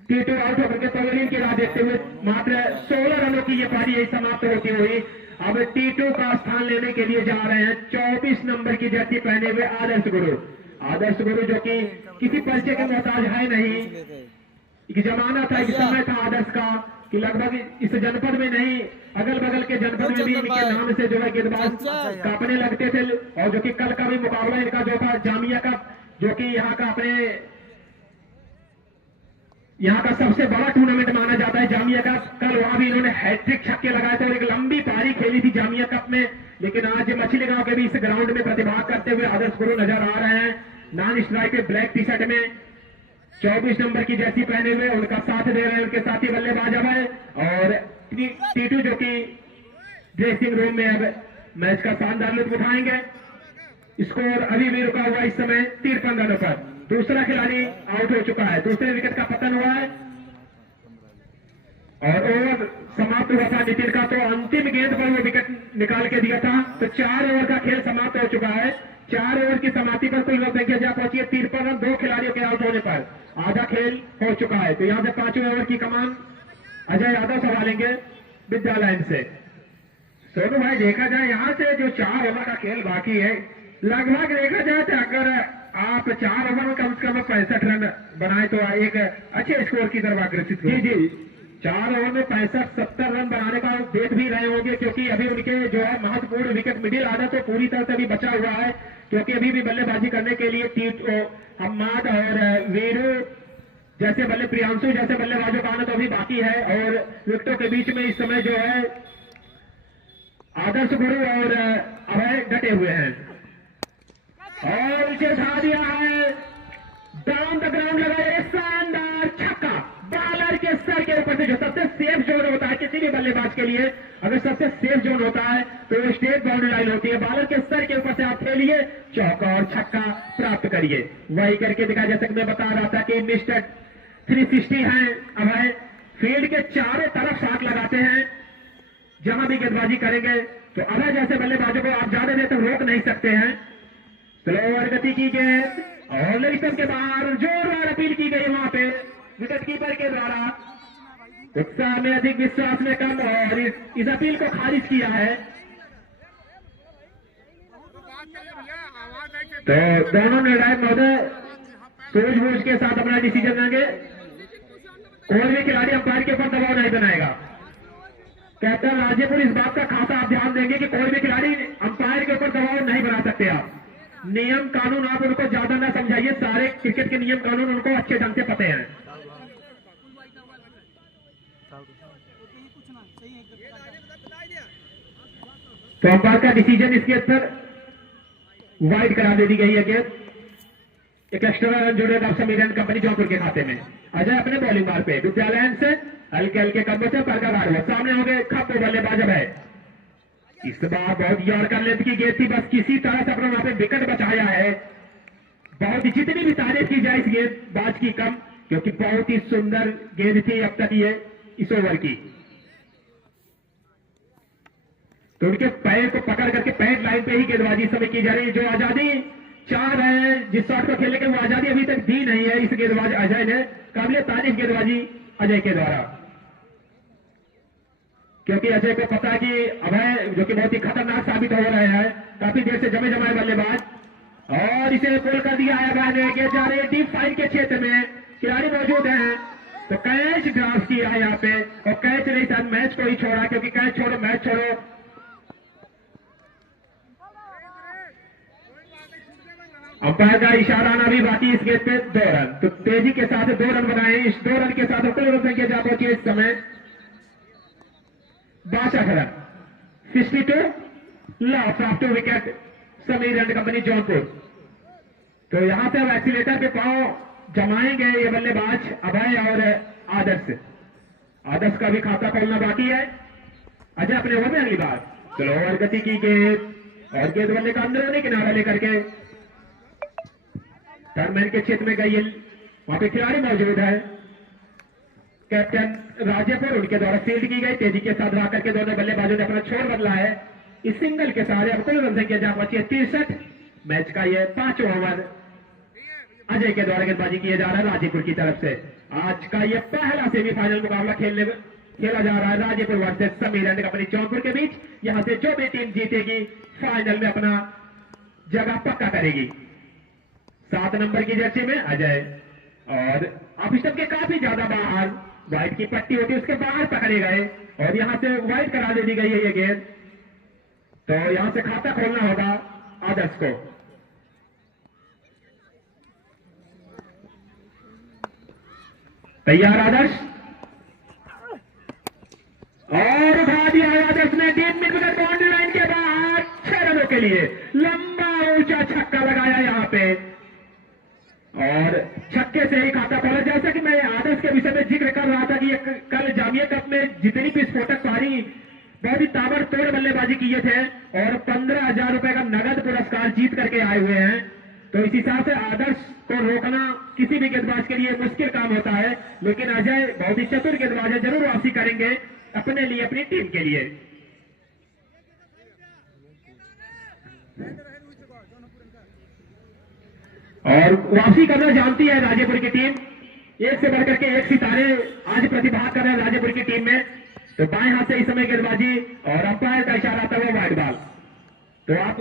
टीटू आउट होकर के पवेलियन की राह देखते हुए मात्र 16 रनों की ये पारी समाप्त होती हुई अब टीटू का स्थान लेने के लिए जा रहे हैं 24 नंबर की जर्सी पहने हुए आदर्श गुरु। आदर्श गुरु जो कि किसी परिचय के मोहताज है नहीं, एक जमाना था, एक समय था आदर्श का कि लगभग इस जनपद में नहीं, अगल बगल के जनपद में भी इनके नाम से जो है गेंदबाज कांपने लगते थे। और जो कि कल का भी मुकाबला इनका जो था जामिया का, जो कि यहाँ का सबसे बड़ा टूर्नामेंट माना जाता है जामिया का, कल वहां भी इन्होंने हैट्रिक छक्के लगाए थे और एक लंबी पारी खेली थी जामिया कप में। लेकिन आज मछली गांव के भी इस ग्राउंड में प्रतिभाग करते हुए आदर्श गुरु नजर आ रहे हैं। नॉन स्ट्राइक पे ब्लैक टी शर्ट में 24 नंबर की जर्सी पहने हुए उनका साथ दे रहे हैं उनके साथी बल्लेबाज अभय और टीटू, जो कि ड्रेसिंग रूम में अब मैच का शानदार लुत्फ उठाएंगे। स्कोर अभी भी रुका हुआ इस समय 53 रनों पर। दूसरा खिलाड़ी आउट हो चुका है, दूसरे विकेट का पतन हुआ है और ओवर समाप्त हुआ था नितिन का, तो अंतिम गेंद पर वो विकेट निकाल के दिया था। तो 4 ओवर का खेल समाप्त हो चुका है। 4 ओवर की समाप्ति पर कुल रन संख्या जा पहुंची है 53 रन। 2 खिलाड़ियों के आउट होने पर आधा खेल हो चुका है। तो यहां से 5वें ओवर की कमान अजय यादव संभालेंगे विद्यालय से। सोनू भाई, देखा जाए यहाँ से जो 4 ओवर का खेल बाकी है, लगभग देखा जाए तो अगर आप 4 ओवर में कम से कम 65 रन बनाए तो एक अच्छे स्कोर की तरफ अग्रसित हो। जी, 4 ओवर में 65-70 रन बनाने का देख भी रहे होंगे, क्योंकि अभी उनके जो है महत्वपूर्ण विकेट मिडिल आर्डर तो पूरी तरह से अभी बचा हुआ है, क्योंकि अभी भी बल्लेबाजी करने के लिए हम्माद और वीरू जैसे प्रियांशु जैसे बल्लेबाजों का आना तो अभी बाकी है। और विकेटों के बीच में इस समय जो है आदर्श गुरु और अभय डटे हुए हैं और इसे उठा दिया है, डाउन द ग्राउंड लगाया शानदार छक्का। बॉलर के सर के ऊपर से, जो सबसे सेफ जोन होता है किसी भी बल्लेबाज के लिए, अगर सबसे सेफ जोन होता है तो वो स्टेट बाउंड्री लाइन होती है। बॉलर के सर के ऊपर से आप खेलिए, चौका और छक्का प्राप्त करिए। वही करके दिखाया, जैसे मैं बता रहा था कि मिस्टर 360 हैं अभय, फील्ड के चारों तरफ शॉट लगाते हैं। जहां भी गेंदबाजी करेंगे तो अभय जैसे बल्लेबाजों को आप ज्यादा देर तक रोक नहीं सकते हैं। स्लोअर गति की गेंद और लेग स्टंप के बाहर जोरदार अपील की गई वहां पे विकेट कीपर के द्वारा। उत्साह में अधिक, विश्वास में कम, और इस अपील को खारिज किया है। तो दोनों निर्णायक महोदय सूझबूझ के साथ अपना डिसीजन लेंगे। कोई भी खिलाड़ी अंपायर के ऊपर दबाव नहीं बनाएगा। कैप्टन राजेपुर इस बात का खासा आप ध्यान देंगे कि कोई भी खिलाड़ी अंपायर के ऊपर दबाव नहीं बना सकते। आप नियम कानून आप उनको ज्यादा ना समझाइए, सारे क्रिकेट के नियम कानून उनको अच्छे ढंग से पते हैं। तो अंपायर का डिसीजन इस गेंद पर वाइड करा दे दी गई है। गेंद एक एक्स्ट्रा रन जुड़ेगा समीर एंड कंपनी जौनपुर के खाते में। अजय अपने बॉलिंग बार पे विद्यालय से हल्के हल्के कदमों से पर का गाड़ सामने हो गए, खप बल्लेबाज है। इस बार बहुत यॉर्कर लेंथ की गेंद थी, बस किसी तरह से अपना वहां पे विकेट बचाया है। बहुत ही, जितनी भी तारीफ की जाए इस गेंदबाज की कम, क्योंकि बहुत ही सुंदर गेंद थी अब तक ये इस ओवर की। तो उनके पैर को पकड़ करके पैड लाइन पे ही गेंदबाजी समय की जा रही है। जो आजादी चाह रहे हैं जिस शॉट को खेलने के, वो आजादी अभी तक दी नहीं है इस गेंदबाज अजय ने। काबिल तारीफ गेंदबाजी अजय के द्वारा, क्योंकि अजय को पता है कि अभय जो कि बहुत ही खतरनाक साबित हो रहे हैं, काफी देर से जमे जमाए बल्लेबाज, और इसे गोल कर दिया है अभय ने। गेंद जा रही है डीप साइड के क्षेत्र में, खिलाड़ी मौजूद हैं तो कैच ड्राफ्ट किया है यहाँ पे, और कैच नहीं शायद मैच को ही छोड़ा, क्योंकि कैच छोड़ो मैच छोड़ो। अंपायर का इशारा आना भी बाकी इस गेंद पे 2 रन। तो तेजी के साथ 2 रन बनाए। इस 2 रन के साथ कुल रन संख्या जा पहुंची इस समय 62 run. 62 loss of 2 wicket Sameer and company Jaunpur. तो यहां से अब एक्सीलेटर पे पांव जमाएंगे ये बल्लेबाज अभय और आदर्श। आदर्श का भी खाता खोलना बाकी है। अजय अपने ओवर में अगली बार स्लोअर गति की गेंद और गेंद बल्ले का अंदरूनी किनारा लेकर के टर्नमैन के क्षेत्र में गई है। वहां पे खिलाड़ी मौजूद है, कैप्टन राजेपुर, उनके द्वारा फील्ड की गई। तेजी के साथ रहा करके दोनों बल्लेबाजों ने अपना छोर बदला है। इस सिंगल के सहारे अब कुल रन संख्या जहां पहुंची है 63। मैच का यह 5वां ओवर अजय के द्वारा गेंदबाजी किया जा रहा है राजेपुर की तरफ से। आज का यह पहला सेमीफाइनल मुकाबला खेला जा रहा है Rajepur versus Sameer and company Jaunpur के बीच। यहां से जो भी टीम जीतेगी फाइनल में अपना जगह पक्का करेगी। 7 नंबर की जर्सी में अजय, और ऑफ स्टंप के काफी ज्यादा बाहर व्हाइट की पट्टी होती है उसके बाहर पकड़े गए और यहां से व्हाइट करा दे दी गई है ये गेंद। तो यहां से खाता खोलना होगा आदर्श को। तैयार आदर्श, और उठा दिया आदर्श ने 1.5 मिनट बाउंड्री लाइन के बाद 6 रनों के लिए लंबा ऊंचा छक्का लगाया यहां पे और छक्के से ही खाता खोला। जैसा कि मैं आदर्श के विषय में जिक्र कर रहा था कि कल जामिया कप में जितनी भी विस्फोटक पारी बहुत ही ताबड़तोड़ बल्लेबाजी किए थे और 15,000 रुपए का नगद पुरस्कार जीत करके आए हुए हैं। तो इस हिसाब से आदर्श को रोकना किसी भी गेंदबाज के लिए मुश्किल काम होता है, लेकिन अजय बहुत ही चतुर गेंदबाज है, जरूर वापसी करेंगे अपने लिए, अपनी टीम के लिए। और वापसी करना जानती है राजेपुर की टीम, एक से बढ़कर के एक सितारे आज प्रतिभाग कर रहे हैं राजेपुर की टीम में। तो बाएं हाथ से इस समय गेंदबाजी और अंपायर का इशारा आता है वाइड बॉल। तो आप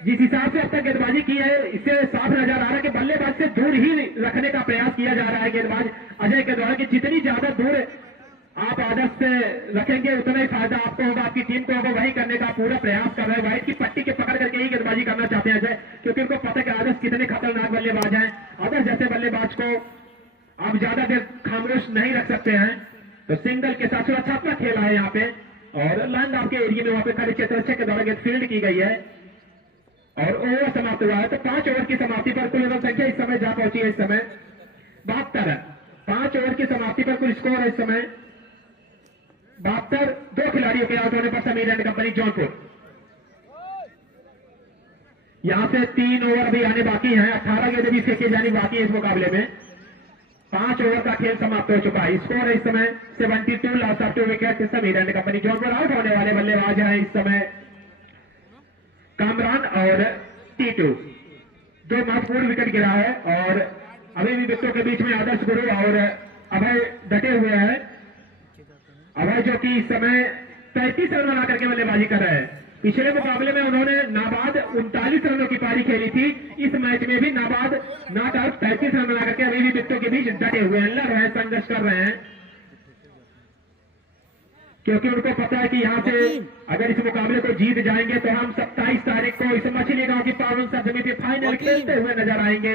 जिस हिसाब से अब तक गेंदबाजी की है इससे साफ नजर आ रहा है कि बल्लेबाज से दूर ही रखने का प्रयास किया जा रहा है गेंदबाज अजय के द्वारा, कि जितनी ज्यादा दूर आप आदर्श से रखेंगे उतना ही फायदा आपको होगा, आपकी टीम को होगा। वही करने का पूरा प्रयास कर रहे हैं, व्हाइट की पट्टी के पकड़ करके ही गेंदबाजी करना चाहते हैं अजय, क्योंकि उनको पता है कि आदर्श कितने खतरनाक बल्लेबाज हैं। आदर्श जैसे बल्लेबाज को आप ज्यादा देर खामोश नहीं रख सकते हैं। तो सिंगल के साथ सुरक्षात्मक खेला है यहाँ पे और लैंड आपके एरिया में वहां पे खड़े क्षेत्र के द्वारा गेंद फील्ड की गई है और ओवर समाप्त हुआ है। तो 5 ओवर की समाप्ति पर कुल रन संख्या इस समय जा पहुंची है इस समय 72 है। 5 ओवर की समाप्ति पर कुल स्कोर है इस समय 72। 2 खिलाड़ियों के आउट होने पर समीर एंड कंपनी जौनपुर। यहां से 3 ओवर अभी आने बाकी हैं, 18 गेंदें भी फेंकी जानी बाकी है इस मुकाबले में। 5 ओवर का खेल समाप्त हो चुका है। स्कोर है इस समय 72 loss of 2 wicket. Sameer and company Jaunpur. Out होने वाले बल्लेबाज हैं इस समय कामरान और टीटू। 2 महत्वपूर्ण विकेट गिरा है और अभी भी विकेटों के बीच में आदर्श गुरु और अभय डटे हुए हैं। अभय जो कि इस समय 35 रन बना करके बल्लेबाजी कर रहे हैं। पिछले मुकाबले में उन्होंने नाबाद 39 रनों की पारी खेली थी। इस मैच में भी नाबाद नॉट आउट 35 रन बना करके अभी भी विकेटों के बीच डटे हुए हैं, लड़ रहे हैं, संघर्ष कर रहे हैं, क्योंकि उनको पता है कि यहां से अगर इस मुकाबले को जीत जाएंगे तो हम 27 तारीख को इस मछली गांव की पावन समिति फाइनल खेलते हुए नजर आएंगे।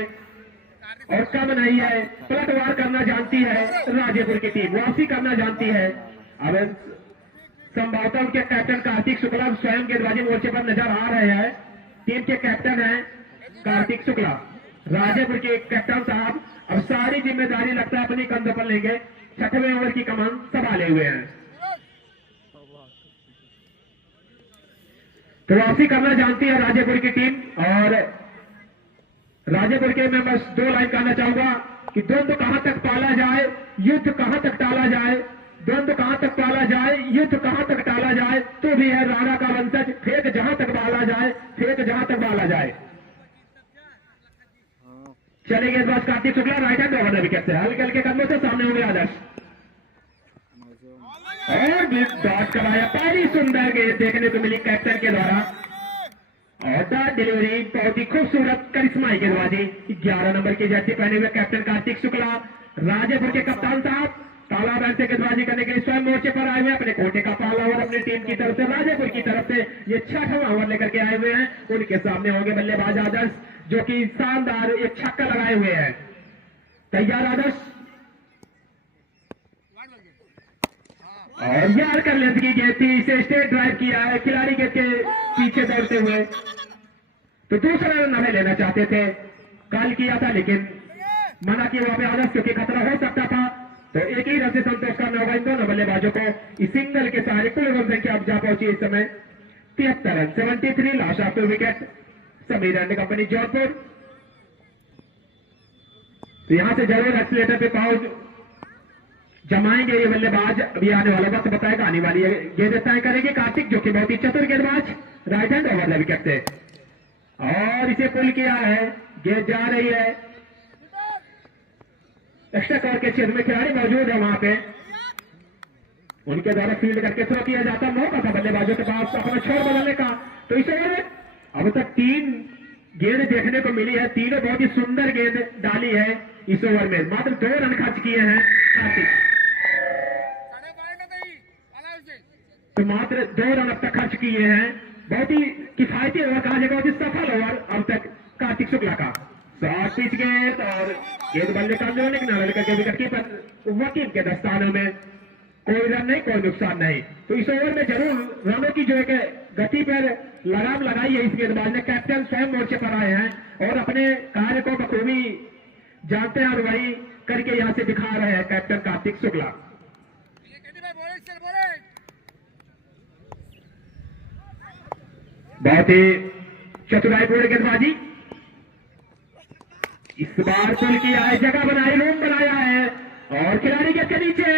और कम नहीं है, पलटवार करना जानती है राजेपुर की टीम, वापसी करना जानती है। अब संभवतः उनके कैप्टन कार्तिक शुक्ला स्वयं गेंदबाजी मोर्चे पर नजर आ रहे हैं। टीम के कैप्टन हैं कार्तिक शुक्ला, राजेपुर के कैप्टन साहब अब सारी जिम्मेदारी लगता है अपनी कंधों पर लेंगे। 6वें ओवर की कमान संभाले हुए हैं। तो वापसी करना जानती है राजेपुर की टीम। और राजेपुर के मैं बस 2 लाइन कहना चाहूंगा कि द्वंद्व कहां तक पाला जाए, युद्ध कहां तक टाला जाए, द्वंद्व कहां तक पाला जाए, युद्ध कहां तक टाला जाए, तो भी है राणा का वंशज, फेंक जहां तक बाला जाए, फेंक जहां तक बाला जाए। चले गेंदबाज Kartik Shukla, right hand over the wicket से हल्के हल्के कदमों से सामने होंगे आदर्श और डॉट कराया। पहली सुंदर गेंद देखने को मिली कैप्टन के द्वारा और डॉट डिलीवरी बहुत ही खूबसूरत करिश्माई गेंदबाजी। 11 नंबर की जर्सी पहने हुए कैप्टन कार्तिक शुक्ला, राजेपुर के कप्तान साहब तालाब से गेंदबाजी करने के लिए स्वयं मोर्चे पर आए हुए, अपने कोटे का पहला ओवर अपनी टीम की तरफ से राजेपुर की तरफ से ये 6वां ओवर लेकर के आए हुए हैं। उनके सामने होंगे बल्लेबाज आदर्श जो कि शानदार एक छक्का लगाए हुए हैं। तैयार आदर्श और यार कर लेंथ की गेंद थी, इसे स्टेट ड्राइव किया है खिलाड़ी गेंद के पीछे दौड़ते हुए। तो दूसरा रन हमें लेना चाहते थे, कॉल किया था लेकिन मना किया वहां पे आदर्श, क्योंकि खतरा हो सकता था। तो एक ही रन से संतोष करना होगा इन दोनों बल्लेबाजों को। इस सिंगल के सहारे कुल रन संख्या अब जा पहुंची इस समय 73 run. 73 loss of 2 wicket Sameer and company Jaunpur. तो यहां से जरूर एक्सीलेटर पे पाउज जमाएंगे ये बल्लेबाज। अभी आने वाला वक्त बताएगा, आने वाली गेंद तय करेंगे कार्तिक जो कि बहुत ही चतुर गेंदबाज, right hand over the wicket से और इसे पुल किया है। गेंद जा रही है एक्स्ट्रा कवर के क्षेत्र में, खिलाड़ी मौजूद है वहां पे, उनके द्वारा फील्ड करके थ्रो किया जाता। मौका था बल्लेबाजों के पास अपना छोर बदलने का। तो इस ओवर में अब तक 3 गेंद देखने को मिली है, तीनों बहुत ही सुंदर गेंद डाली है इस ओवर में। मात्र 2 रन खर्च किए हैं कार्तिक। तो मात्र 2 रन अब तक खर्च किए हैं। बहुत ही किफायती ओवर कहा जाएगा, बहुत ही सफल ओवर अब तक कार्तिक शुक्ला का। शॉट पिच गेंद और गेंद बल्ले का लेकिन लड़का के विकेट कीपर वकील के दस्तानों में कोई रन नहीं, कोई नुकसान नहीं। तो इस ओवर में जरूर रनों की जो है गति पर लगाम लगाई है इस गेंदबाज ने। कैप्टन स्वयं मोर्चे पर आए हैं और अपने कार्य को बखूबी जानते हैं और वही करके यहां से दिखा रहे हैं कैप्टन कार्तिक शुक्ला। बहुत ही चतुराईपूर्ण गेंदबाजी। इस बार पुल किया है, जगह बनाई, रूम बनाया है और खिलाड़ी के नीचे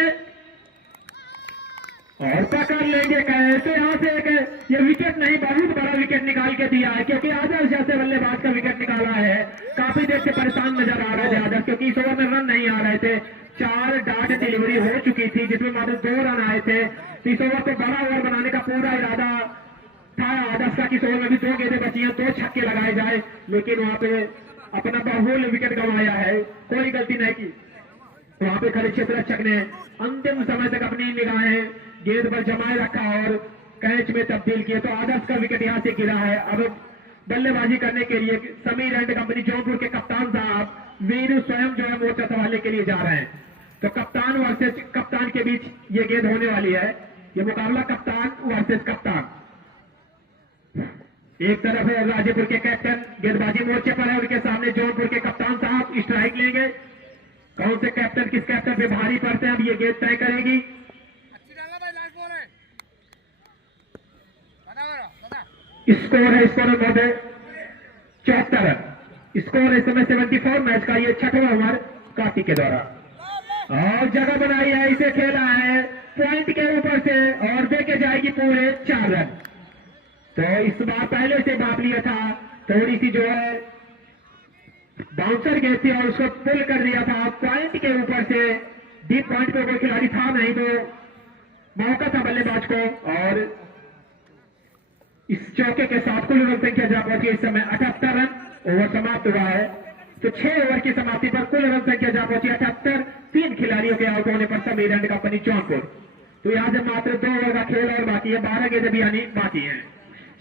और पकड़ लेंगे कैसे। यहां से एक ये विकेट नहीं, बहुत बड़ा विकेट निकाल के दिया है, क्योंकि आदर्श जैसे बल्लेबाज का विकेट निकाला है। काफी देर से परेशान नजर आ रहे थे आदर्श, क्योंकि इस ओवर में रन नहीं आ रहे थे। 4 डॉट डिलीवरी हो चुकी थी जिसमें मात्र 2 रन आए थे। इस ओवर को बड़ा ओवर बनाने का पूरा इरादा था आदर्श का कि इस ओवर में भी 2 गेंदें बची हैं, 2 छक्के लगाए जाए, लेकिन वहां पे अपना बहुल विकेट गंवाया है, कोई गलती नहीं की। वहां पे खड़े क्षेत्ररक्षक ने अंतिम समय तक अपनी निगाहें गेंद पर जमाए रखा और कैच में तब्दील किए। तो आदर्श का विकेट यहां से गिरा है। अब बल्लेबाजी करने के लिए समीर एंड कंपनी जौनपुर के कप्तान साहब वीरू स्वयं जो है मोर्चा संभालने के लिए जा रहे हैं। तो कप्तान वर्सेस कप्तान के बीच ये गेंद होने वाली है। ये मुकाबला कप्तान वर्सेस कप्तान। एक तरफ है राजेपुर के कैप्टन गेंदबाजी मोर्चे पर है, उनके सामने जौनपुर के कप्तान साहब स्ट्राइक लेंगे। कौन से कैप्टन किस कैप्टन पे भारी पड़ते हैं अब ये गेंद तय करेगी। स्कोर है महोदय 74 रन। स्कोर इस समय 74 मैच का ये 6वां ओवर कार्तिक के द्वारा। और जगह बनाई है, इसे खेला है पॉइंट के ऊपर से और देके जाएगी पूरे 4 रन। तो इस बार पहले से भाप लिया था, थोड़ी सी जो है बाउंसर गई थी और उसको पुल कर दिया था पॉइंट के ऊपर से। डीप पॉइंट पे कोई खिलाड़ी था नहीं, तो मौका था बल्लेबाज को। और इस चौके के साथ कुल रन संख्या जा पहुंची इस समय 78 रन। ओवर समाप्त हुआ है, तो 6 ओवर की समाप्ति पर कुल रन संख्या जा पहुंची 78। 3 खिलाड़ियों के आउट होने पर समीर एंड कंपनी जौनपुर। तो यहां से मात्र 2 ओवर का खेल और बाकी है, 12 गेंदें भी आनी बाकी है।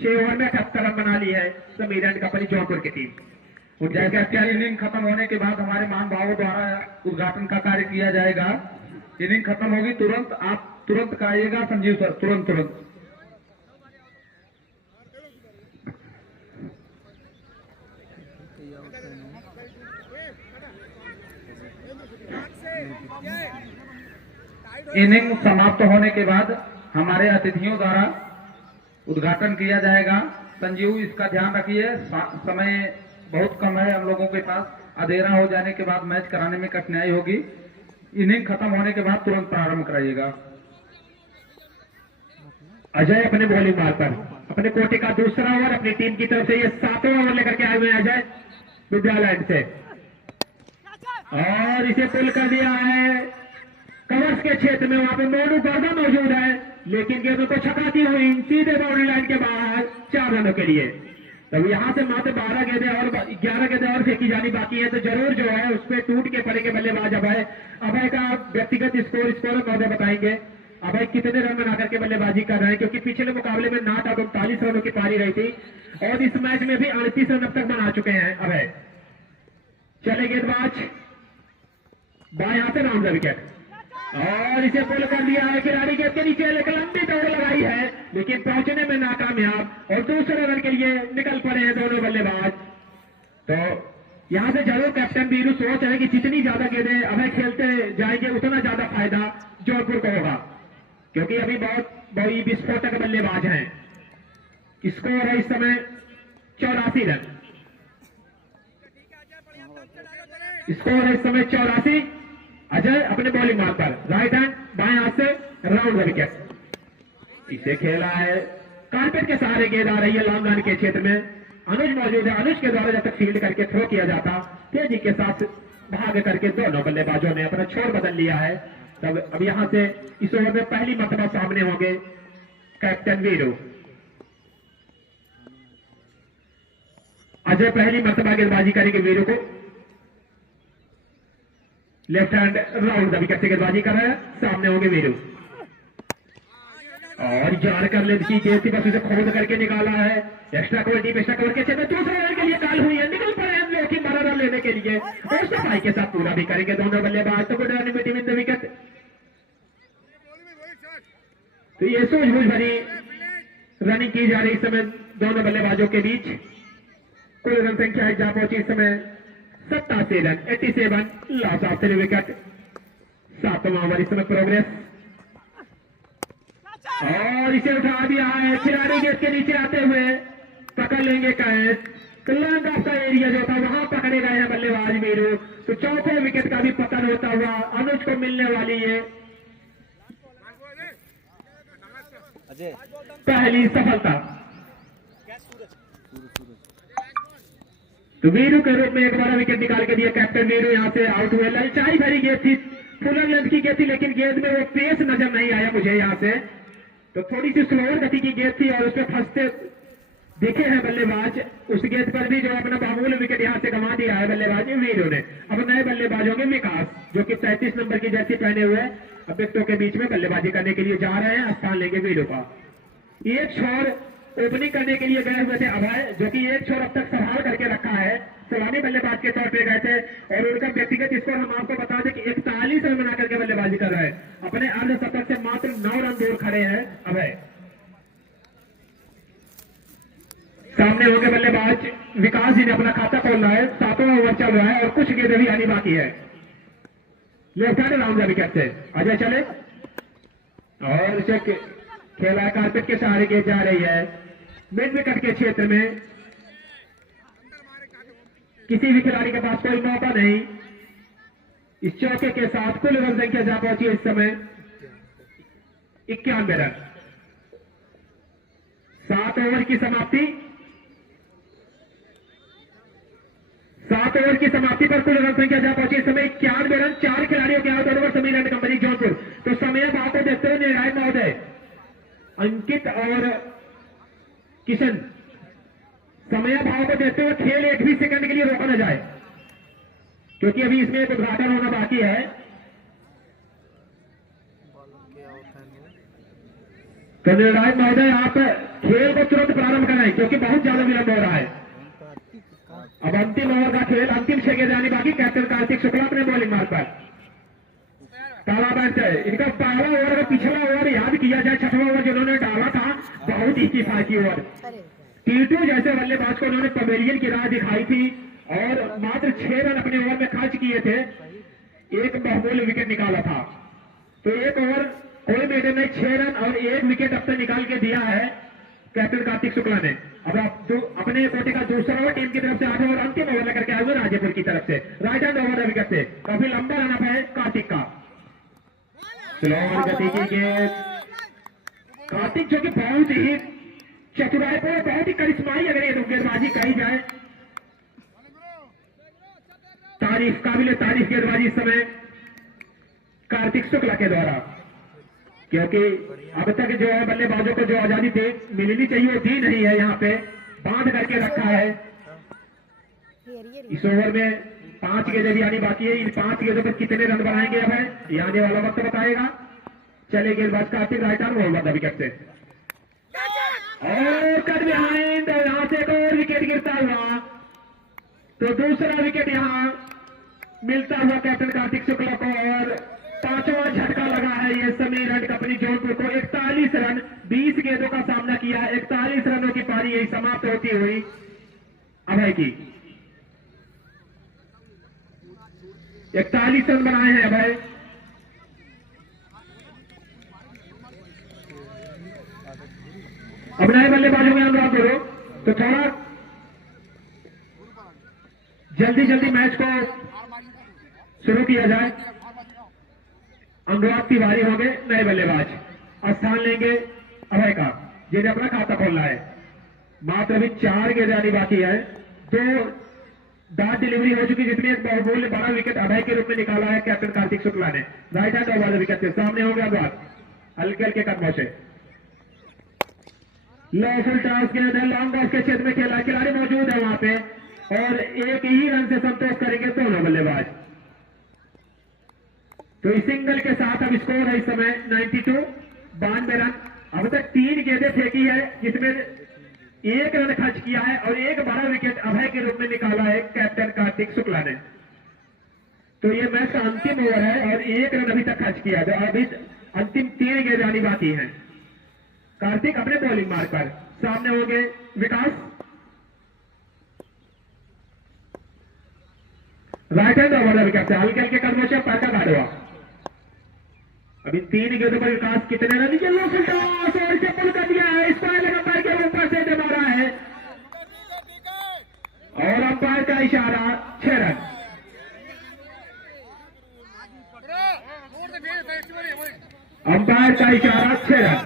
6 ओवर में 78 रन बना ली है समीर एंड कंपनी जौनपुर की टीम। जैसे इनिंग खत्म होने के बाद हमारे महानुभावों द्वारा उद्घाटन का कार्य किया जाएगा। इनिंग खत्म होगी तुरंत आप तुरंत आइएगा संजीव सर, तुरंत। इनिंग समाप्त होने के बाद हमारे अतिथियों द्वारा उद्घाटन किया जाएगा। संजीव इसका ध्यान रखिए, समय बहुत कम है हम लोगों के पास। अधेरा हो जाने के बाद मैच कराने में कठिनाई होगी। इनिंग खत्म होने के बाद तुरंत प्रारंभ कराइएगा। अजय अपने बॉलिंग मार पर अपने कोटे का दूसरा ओवर अपनी टीम की तरफ से ये 7वां ओवर लेकर के आए हुए हैं अजय विद्यालय से। और इसे पुल कर दिया है कवर्स के क्षेत्र में। वहां पे मोनू गर्दा मौजूद है, लेकिन गेंद को छकाती हुई सीधे बाउंड्री लाइन के बाहर 4 रनों के लिए। तब यहां से मात्र 12 गेंदें और 11 गेंदें और फेंकी जानी बाकी है। तो जरूर जो है उस पर टूट के पड़ेंगे बल्लेबाज अभय का व्यक्तिगत स्कोर महोदय बताएंगे। अभय कितने रन बना करके बल्लेबाजी कर रहे हैं, क्योंकि पिछले मुकाबले में 39 रनों की पारी रही थी और इस मैच में भी 38 रन अब तक बना चुके हैं अभय। चले गेंदबाज बाएं हाथ से राउंड द विकेट और इसे पुल कर दिया है खिलाड़ी गेंद के नीचे। एक लंबी दौड़ लगाई है लेकिन पहुंचने में नाकामयाब और दूसरे रन के लिए निकल पड़े हैं दोनों बल्लेबाज। तो यहां से जरूर कैप्टन वीरू सोच रहे कि जितनी ज्यादा गेंदें अभय खेलते जाएंगे उतना ज्यादा फायदा जौनपुर को होगा, क्योंकि अभी बहुत विस्फोटक बल्लेबाज हैं। स्कोर है इस समय 84 रन। स्कोर है इस समय 84। अजय अपने बॉलिंग मार्क पर राइट हैंड बाएं हाथ से राउंड द विकेट। इसे खेला है कारपेट के सहारे गेंद आ रही है लॉन्ग रन के क्षेत्र में। अनुज मौजूद है, अनुज के द्वारा जब तक फील्ड करके थ्रो किया जाता तेजी के साथ भाग करके दोनों बल्लेबाजों ने अपना छोर बदल लिया है। तब अब यहां से इस ओवर में पहली मर्तबा सामने होंगे कैप्टन वीरू। अजय पहली मर्तबा गेंदबाजी करेंगे वीरू को। Left hand round the wicket से गेंदबाजी कर रहे हैं, सामने होंगे वीरू। और जानकर लेंथ की गेंद थी, बस उसे खोद करके निकाला है। Extra cover deep extra cover के क्षेत्र में दूसरे रन के लिए कॉल हुई है, निकल पड़े हैं लोकी 12 रन लेने के लिए और सफाई के साथ पूरा भी करेंगे दोनों बल्लेबाज। तो good run team in the wicket. तो ये सूझबूझ भरी रनिंग की जा रही इस समय दोनों बल्लेबाजों के बीच। कुल रन संख्या है जहां पहुंची इस समय 87 रन, 87 लॉस ऑफ 3 विकेट। 7वां ओवर इस समय प्रोग्रेस और इसे उठा दिया है। खिलाड़ी गेट के नीचे आते हुए पकड़ लेंगे कैच। लेंथ ऑफ का एरिया जो था वहां पकड़े गए हैं बल्लेबाज वीरू। तो चौथे विकेट का भी पतन होता हुआ अनुज को मिलने वाली है पहली सफलता। तो वीरू के रूप में एक बार विकेट निकाल के दिया कैप्टन वीरू। यहां से आउट हुए। ललचाई भरी गेंद थी, फुलर लेंथ की गेंद थी, लेकिन गेंद में वो पेस नजर नहीं आया मुझे यहां से। तो थोड़ी सी स्लोअर गति की गेंद थी और उसमें फंसते दिखे हैं बल्लेबाज। उस गेंद पर भी जो अपना बामूल विकेट यहां से गंवा दिया है बल्लेबाज वीरू ने। अब नए बल्लेबाजों में विकास जो कि 33 नंबर की जर्सी पहने हुए अब विकेटों के बीच में बल्लेबाजी करने के लिए जा रहे हैं। स्थान लेंगे वीरू का। एक छोर ओपनिंग करने के लिए गए हुए थे अभय, जो कि एक छोर अब तक संभाल करके रखा है। सलामी बल्लेबाज के तौर पे गए थे और उनका व्यक्तिगत स्कोर हम आपको बता दें कि 41 रन बना करके बल्लेबाजी कर रहे हैं। अपने अर्धशतक से मात्र 9 रन दूर खड़े हैं अभय। सामने होंगे बल्लेबाज विकास जी ने अपना खाता खोलना है। 7वां ओवर चल रहा है और कुछ गेंदें भी आनी बाकी है। लेफ्ट हैंड राउंड विकेट से अजय चले और इसे खेला है कारपेट के सहारे गेंद जा रही है मिड विकेट के क्षेत्र में। किसी भी खिलाड़ी के पास कोई मौका नहीं। इस चौके के साथ कुल रन संख्या जा पहुंची है इस समय 91 रन। 7 ओवर की समाप्ति। 7 ओवर की समाप्ति पर कुल रन संख्या जा पहुंची इस समय 91 रन। 4 खिलाड़ियों के out over Sameer and company Jaunpur. तो समय भाव को देखते हुए निर्णायक महोदय अंकित और किशन समय भाव को देखते हुए खेल 1 भी सेकंड के लिए रोका न जाए, क्योंकि अभी इसमें एक उद्घाटन होना बाकी है। तो निर्णायक महोदय आप खेल को तुरंत प्रारंभ कराएं, क्योंकि बहुत ज्यादा विलंब हो रहा है। अब अंतिम ओवर का खेल, अंतिम 6 गेंदें आनी बाकी। कैप्टन कार्तिक शुक्ला अपने बॉलिंग मार्ग पर ताला बैंड है। इनका पहला ओवर अगर पिछला ओवर याद किया जाए, 6वां ओवर जिन्होंने डाला था, बहुत ही किफायती ओवर। T2 जैसे बल्लेबाज को उन्होंने पवेलियन की राह दिखाई थी और मात्र 6 रन अपने ओवर में खर्च किए थे। एक बहुमूल्य विकेट निकाला था। तो एक ओवर कोई मेडन ने 6 रन और 1 विकेट अब तक निकाल के दिया है कैप्टन कार्तिक शुक्ला ने। अब आप अपने कोटे का दूसरा ओवर टीम की तरफ से 8 ओवर अंतिम ओवर लेकर के आए हुए राजेपुर की तरफ से। राइट हैंड ओवर विकेट से काफी लंबा रनअप है कार्तिक का। स्लोअर गति की गेंद कार्तिक जो कि बहुत ही चतुराई को, बहुत ही करिश्माई अगर ये गेंदबाजी कही जाए, तारीफ काबिल तारीफ गेंदबाजी इस समय कार्तिक शुक्ला के द्वारा। क्योंकि अब तक जो है बल्लेबाजों को जो आजादी मिलनी चाहिए वो दी नहीं है। यहाँ पे बांध करके रखा है। इस ओवर में 5 गेंदें भी आनी बाकी है। इन 5 गेंदों पर कितने रन बनाएंगे अब है ये आने वाला वक्त बताएगा। चले गेंदबाज Kartik right arm over wicket से और कट बिहाइंड। यहां से एक और विकेट गिरता हुआ। तो दूसरा विकेट यहां मिलता हुआ कैप्टन कार्तिक शुक्ला को और 5वां झटका लगा है ये समीर एंड कंपनी जौनपुर को। 41 रन 20 गेंदों का सामना किया। 41 रनों की पारी यही समाप्त होती हुई अभय की। 41 रन बनाए हैं अभय। अब नए बल्लेबाजों में अनुरोध करो तो थोड़ा जल्दी जल्दी मैच को शुरू किया जाए। अनुराग तिवारी होंगे नए बल्लेबाज। स्थान लेंगे अभय का, जिन्हें अपना खाता खोलना है। मात्र अभी 4 गेंदें आनी बाकी है। 2 डार्ट डिलीवरी हो चुकी, जिसमें एक बहुमूल्य बड़ा विकेट अभय के रूप में निकाला है कैप्टन कार्तिक शुक्ला ने। राइट हैंड ओवर विकेट से सामने हो गया अनुराग हल्के हल्के कदमों से। लो फुल टॉस गेंद है, लॉन्ग ऑफ के क्षेत्र में खेला। खिलाड़ी मौजूद है वहां पे और एक ही रन से संतोष करेंगे दोनों बल्लेबाज। तो इस सिंगल के साथ अब स्कोर है इस समय 92 रन अब तक 3 गेंदें फेंकी है जिसमें 1 रन खर्च किया है और एक बड़ा विकेट अभय के रूप में निकाला है कैप्टन कार्तिक शुक्ला ने। तो ये मैच का अंतिम ओवर है और 1 रन अभी तक खर्च किया है। अभी अंतिम 3 गेंद आनी बाकी है। कार्तिक अपने बॉलिंग मार्ग पर सामने होंगे विकास, राइट हैंड ओवर विकेट से हल्के हल्के कदमों से पैसा काटवा। अभी 3 गेंदों पर विकास कितने रन के लो टॉस और इसे पुल कर दिया है। स्क्वायर अंपायर के ऊपर से जब आ रहा है और अंपायर का इशारा 6 रन। अंपायर का इशारा 6 रन।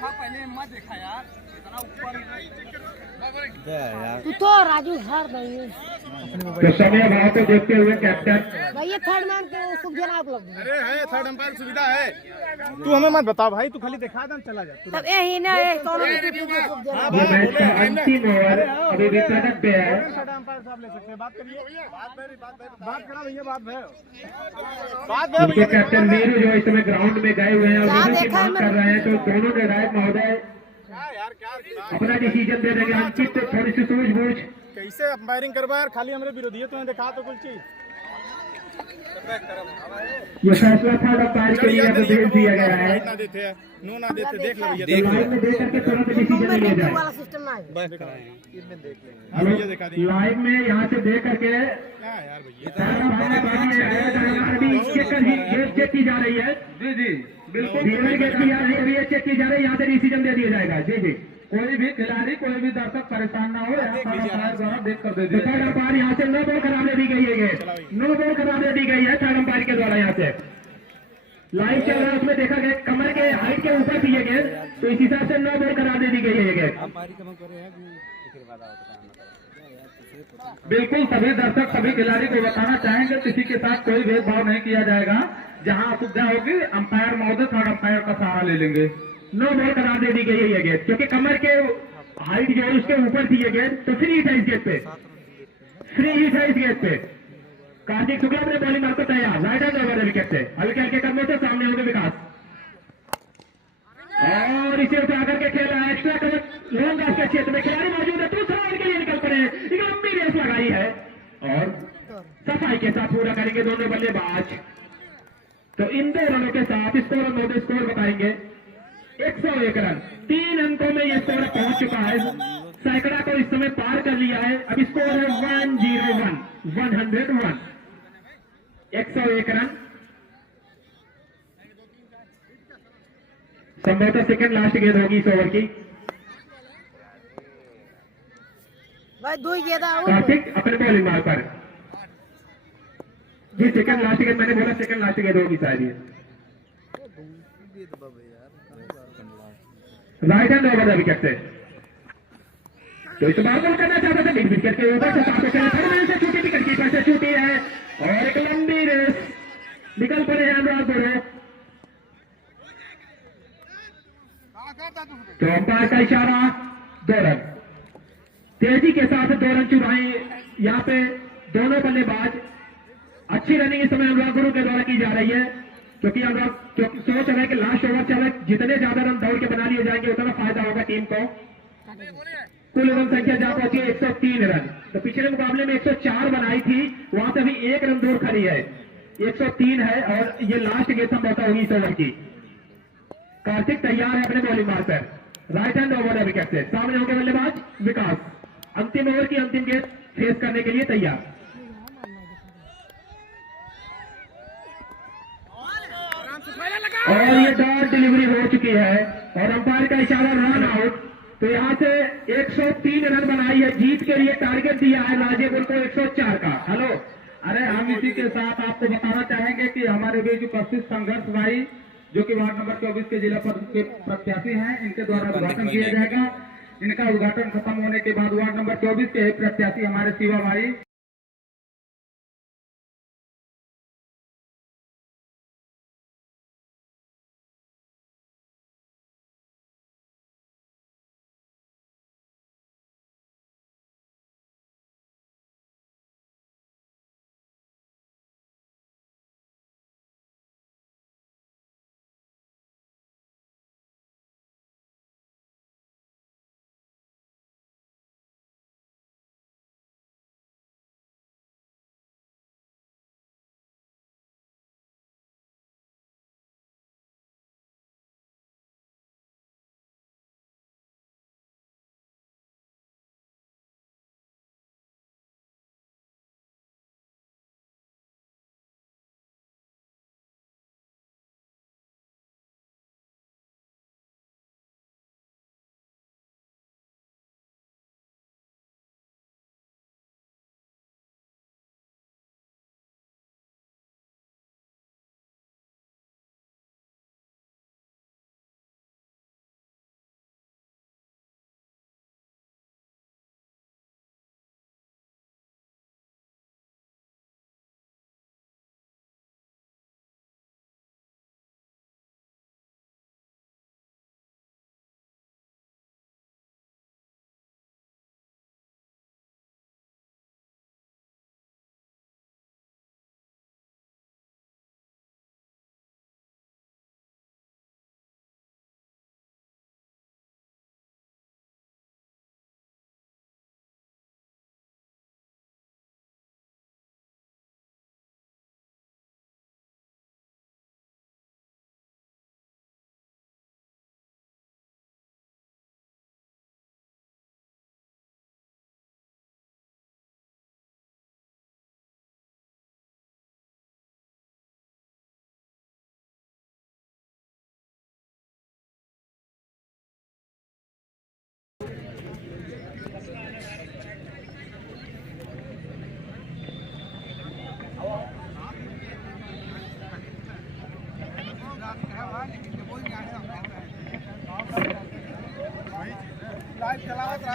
पहले मत देखा यार इतना ऊपर तू तो राजू हार भाई तो समय भाव को देखते हुए कैप्टन भाई ये थर्ड मैन को सुविधा उपलब्ध है। अरे है थर्ड अंपायर सुविधा है। तू हमें मत बता भाई, तू खाली दिखा दे चला जा। तब यही ना ये कौन ये मैच का अंतिम ओवर अभी भी प्रकट पे है। थर्ड अंपायर साहब ले सकते हैं, बात करिए। बात करा भैया, बात उनके कैप्टन वीरू जो इस समय ग्राउंड में गए हुए हैं और वीरू की मांग कर रहे हैं, तो दोनों ने राय महोदय अपना डिसीजन दे देंगे। अंकित तो थोड़ी सी सूझबूझ कैसे अंपायरिंग करवा यार, खाली हमरे विरोधी तुम्हें दिखा तो कुछ चीज। ये फैसला थर्ड अंपायर के लिए भेज दिया गया है। ना देते हैं, नो ना देते, देख लो भैया, तो लाइव में देख करके तुरंत डिसीजन लिया जाए। वाला सिस्टम ना है। भैया दिखा दी लाइव में यहाँ से देख करके यार भैया। चेक की जा रही है। जी जी बिल्कुल चेक की जा रही है, यहाँ से डिसीजन दे दिया जाएगा। जी जी, कोई भी खिलाड़ी कोई भी दर्शक परेशान ना हो, यहाँ देख कर दे तो थर्ड अंपायर यहाँ से नो बॉल करार दे दी गई है। नो बॉल करार दे दी गई है थर्ड अंपायर के द्वारा। यहाँ से लाइव चल रहा है, उसमें देखा गया कमर के हाइट के ऊपर थी ये गेंद, तो इस हिसाब से नो बॉल करार दे दी गई है ये गेंद। बिल्कुल सभी दर्शक सभी खिलाड़ी को बताना चाहेंगे किसी के साथ कोई भेदभाव नहीं किया जाएगा। जहां असुविधा होगी अंपायर महोदय थर्ड अंपायर का सहारा ले लेंगे। नो बॉल करार दे दी गई है ये गेंद, क्योंकि कमर के हाइट जो है उसके ऊपर थी ये गेंद, तो फ्री हिट है इस गेंद पे, फ्री हिट है इस गेंद पे। कार्तिक शुक्ला अपने बॉलिंग मार्ग को तैयार, राइट हैंड ओवर विकेट से हल्के हल्के कदमों से सामने होंगे विकास और इसे उठा करके खेला है एक्स्ट्रा कवर लॉन्ग ऑफ के क्षेत्र में खिलाड़ी मौजूद है, दूसरा ओवर के लिए निकल पड़े। एक लंबी रेस लगाई है और सफाई के साथ पूरा करेंगे दोनों बल्लेबाज। तो इन 2 रनों के साथ स्कोर मोटे स्कोर बताएंगे 101 रन। 3 अंकों में यह स्कोर पहुंच चुका है, सैकड़ा को इस समय पार कर लिया है। अब स्कोर है 101, 101, 101 रन। संभवतः सेकंड लास्ट गेंद होगी इस ओवर की। भाई दो ही गेंद आउट। कार्तिक अपने बॉलिंग मार्ग पर जी, सेकंड लास्ट गेंद मैंने बोला, सेकंड लास्ट गेंद होगी शायद ये। राइट हैंड ओवर विकेट से, तो इस बार बॉल करना चाहता था बिग विकेट के ऊपर से से छूटी विकेट कीपर से छूटी है और एक लंबी रेस निकल पड़े हैं अनुराग बोरो। तो अंपायर का इशारा 2 रन। तेजी के साथ 2 रन चुराए यहाँ पे दोनों बल्लेबाज। अच्छी रनिंग इस समय अनुराग गुरु के द्वारा की जा रही है, क्योंकि सोच रहे हैं कि लास्ट ओवर चले, जितने ज्यादा रन दौड़ के बना लिए जाएंगे उतना फायदा होगा टीम को। कुल रन संख्या जा पहुंची 103 रन, तो पिछले मुकाबले में 104 बनाई थी, वहां से भी 1 रन दूर खड़ी है, 103 है और ये लास्ट गेंद संभवतः होगी इस ओवर की। कार्तिक तैयार है अपने बॉलिंग मार्ग पर, राइट हैंड ओवर विकेट से सामने होंगे बल्लेबाज विकास। अंतिम ओवर की अंतिम गेंद फेस करने के लिए तैयार। और ये डॉट डिलीवरी हो चुकी है और अंपायर का इशारा रन आउट। तो यहां से 103 रन बनाई है, जीत के लिए टारगेट दिया है राजेपुर को 104 का। हेलो, अरे हम इसी के साथ आपको बताना चाहेंगे कि हमारे बीच उपस्थित संघर्ष भाई जो कि वार्ड नंबर 24 के जिला पद के प्रत्याशी हैं, इनके द्वारा उद्घाटन किया जाएगा। इनका उद्घाटन खत्म होने के बाद वार्ड नंबर 24 के प्रत्याशी हमारे शिवा भाई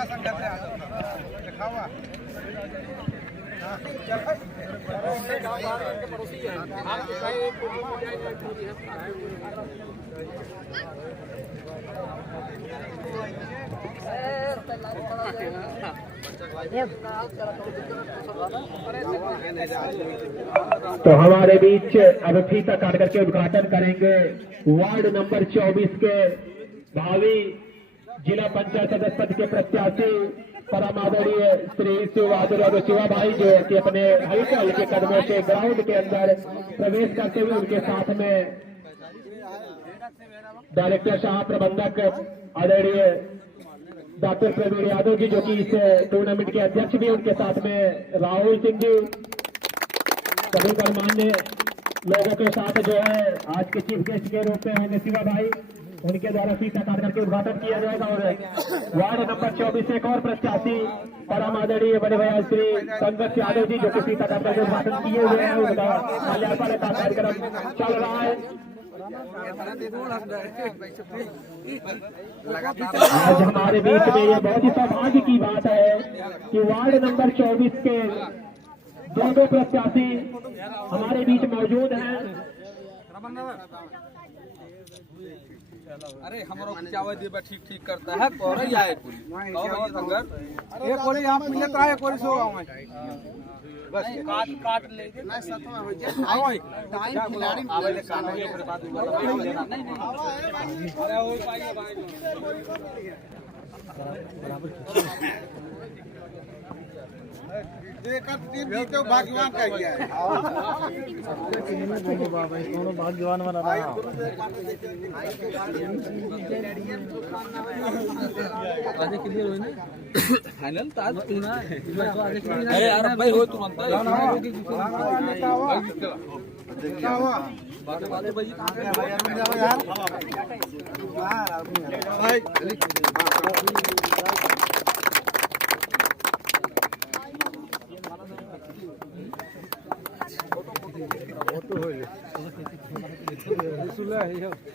तो हमारे बीच अब फीता काट करके उद्घाटन करेंगे वार्ड नंबर 24 के भावी जिला पंचायत सदस्य पद के प्रत्याशी परम आदरणीय श्री शिव बहादुर यादव शिवा भाई जो कि अपने हल्के हल्के कदमों से ग्राउंड के अंदर प्रवेश करते हुए उनके साथ में डायरेक्टर साहब प्रबंधक आदरणीय डॉक्टर प्रवीण यादव जी जो कि इस टूर्नामेंट के अध्यक्ष भी, उनके साथ में राहुल सिंह जी, सभी गणमान्य लोगों के साथ जो है आज के चीफ गेस्ट के रूप में होंगे शिवा भाई, उनके द्वारा फीता काट करके उद्घाटन किया जाएगा। और वार्ड नंबर 24 से एक और प्रत्याशी परम आदरणीय बड़े भैया श्री संघर्ष यादव जी जो कि फीता काट करके उद्घाटन किए हुए हैं, उनका माल्यार्पण का कार्यक्रम चल रहा है। आज हमारे बीच में ये बहुत ही सौभाग्य की बात है कि वार्ड नंबर 24 के दो प्रत्याशी हमारे बीच मौजूद हैं। अरे हमारा चावल दिए ठीक ठीक करता है कोरी आए पूरी ये कोरी आप मिले तो आए कोरी सो गांव में बस काट काट लेके ना सतवा हो जाए आओ टाइम खिलाड़ी आवे काट के फिर बात नहीं अरे हो पाएगा भाई देखा टीम जीते भाग्यवान का गया है बाबा दोनों भाग्यवान बना रहा है आगे क्लियर हो ना फाइनल ताज ना अरे यार भाई हो तुम क्या हुआ बात वाले भाई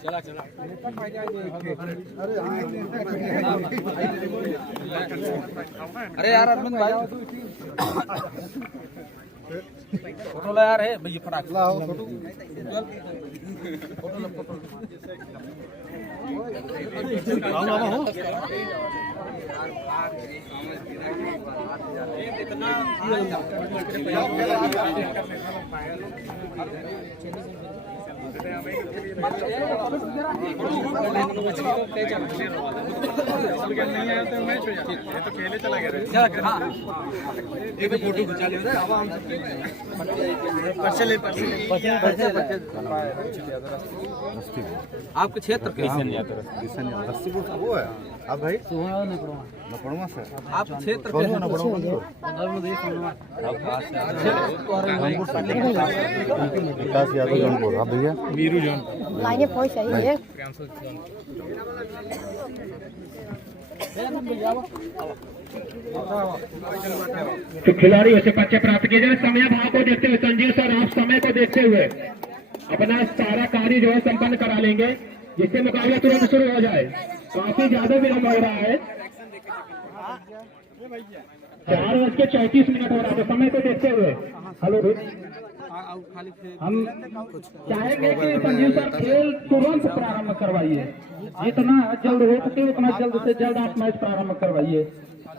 चला चला अरे यार अरविंद भाई फोटो ला यार है भैया फटाक लाओ फोटो फोटो खिंचा ले आपके क्षेत्र के वो है अब भाई नपड़वा से आप क्षेत्र के विकास यादव जौनपुर। हाँ भैया वीरू जौन लाइने पहुंच आई है। तो खिलाड़ियों से पर्चे प्राप्त किए जाए। समय भाव को देखते हुए संजीव सर आप समय को देखते हुए अपना सारा कार्य जो है संपन्न करा लेंगे जिससे मुकाबला तुरंत शुरू हो जाए। काफी ज्यादा विलंब हो रहा है, 4:34 हो रहा है। तो समय को देखते हुए हेलो हम चाहेंगे कि संजीव सर खेल तुरंत प्रारंभ करवाइए, जितना जल्द हो सके उतना जल्द से जल्द आप मैच प्रारंभ करवाइए,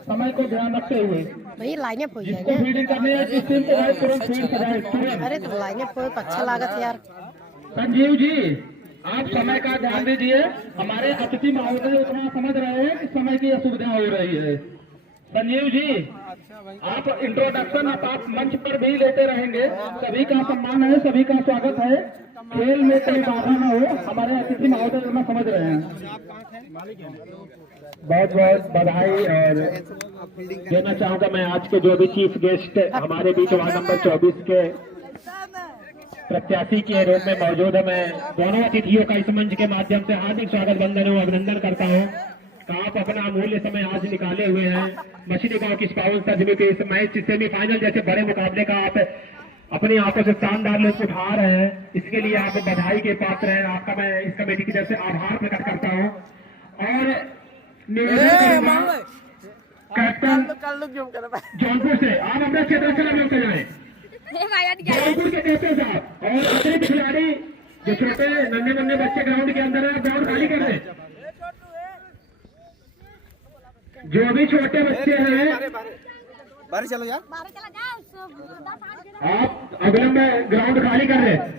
समय को ध्यान रखते हुए। भाई लाइने पहुंच जिसको जाएंगे। फील्डिंग करनी है जिस टीम को भाई तुरंत फील्ड कराए तुरंत। अरे तो लाइने पहुंच अच्छा लागत है यार। संजीव जी आप समय का ध्यान दीजिए, हमारे अतिथि महोदय उतना समझ रहे हैं कि समय की असुविधा हो रही है। संजीव जी आप इंट्रोडक्शन आप मंच पर भी लेते रहेंगे, सभी का सम्मान है, सभी का स्वागत है, खेल में कोई बाधा न हो, हमारे अतिथि महोदय उतना समझ रहे हैं। बहुत बहुत बधाई और देना चाहूंगा मैं आज के जो भी चीफ गेस्ट हमारे बीच वार्ड नंबर 24 के प्रत्याशी के रूप में मौजूद है। मैं दोनों अतिथियों का इस मंच के माध्यम से हार्दिक स्वागत वंदन एवं अभिनंदन करता हूं कि आप अपना अमूल्य समय आज निकाले हुए हैं। मछली गांव की पावन सजमी के इस मैच सेमीफाइनल जैसे बड़े मुकाबले का आप अपनी आंखों से शानदार लुत्फ उठा रहे हैं, इसके लिए आप बधाई के पात्र हैं। आपका मैं इस कमेटी की तरफ से आभार प्रकट करता हूँ और निवेदन करूंगा कैप्टन जौनपुर से आप अपने क्षेत्र से लगे होते जाए जौनपुर के कैप्टन साहब और अतिरिक्त खिलाड़ी जो छोटे नन्हे नन्हे बच्चे ग्राउंड के अंदर है ग्राउंड खाली कर दें। जो भी छोटे बच्चे हैं बाहर चलो यार। आप अगले में ग्राउंड खाली कर रहे हैं।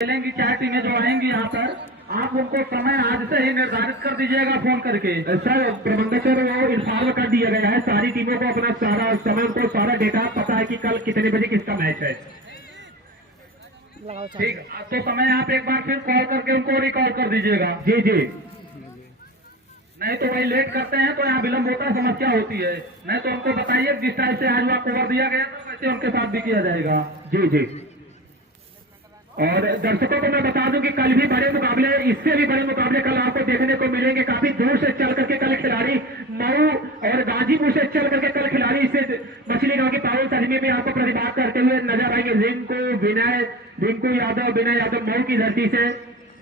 खेलेंगी 4 टीमें जो आएंगी यहाँ पर, आप उनको समय आज से ही निर्धारित कर दीजिएगा फोन करके। सर प्रबंधक सर वो इन्फॉर्म कर दिया गया है सारी टीमों को, अपना सारा समय को सारा डेटा पता है कि कल कितने बजे किसका मैच है। ठीक, तो समय आप एक बार फिर कॉल करके उनको रिकॉल कर दीजिएगा। जी जी, नहीं तो वही लेट करते हैं तो यहाँ विलम्ब होता समस्या होती है। नहीं तो उनको बताइए जिस टाइप से आज वहाँ कवर दिया गया तो वैसे उनके साथ भी किया जाएगा। जी जी। और दर्शकों को मैं बता दूं कि कल भी बड़े मुकाबले, इससे भी बड़े मुकाबले कल आपको देखने को मिलेंगे। काफी दूर से चल करके कल खिलाड़ी मऊ और गाजीपुर से चल करके कल खिलाड़ी इससे मछली गांव की पावन सरनी में आपको प्रतिभाग करते हुए नजर आएंगे। रिंकू यादव, विनय यादव मऊ की धरती से,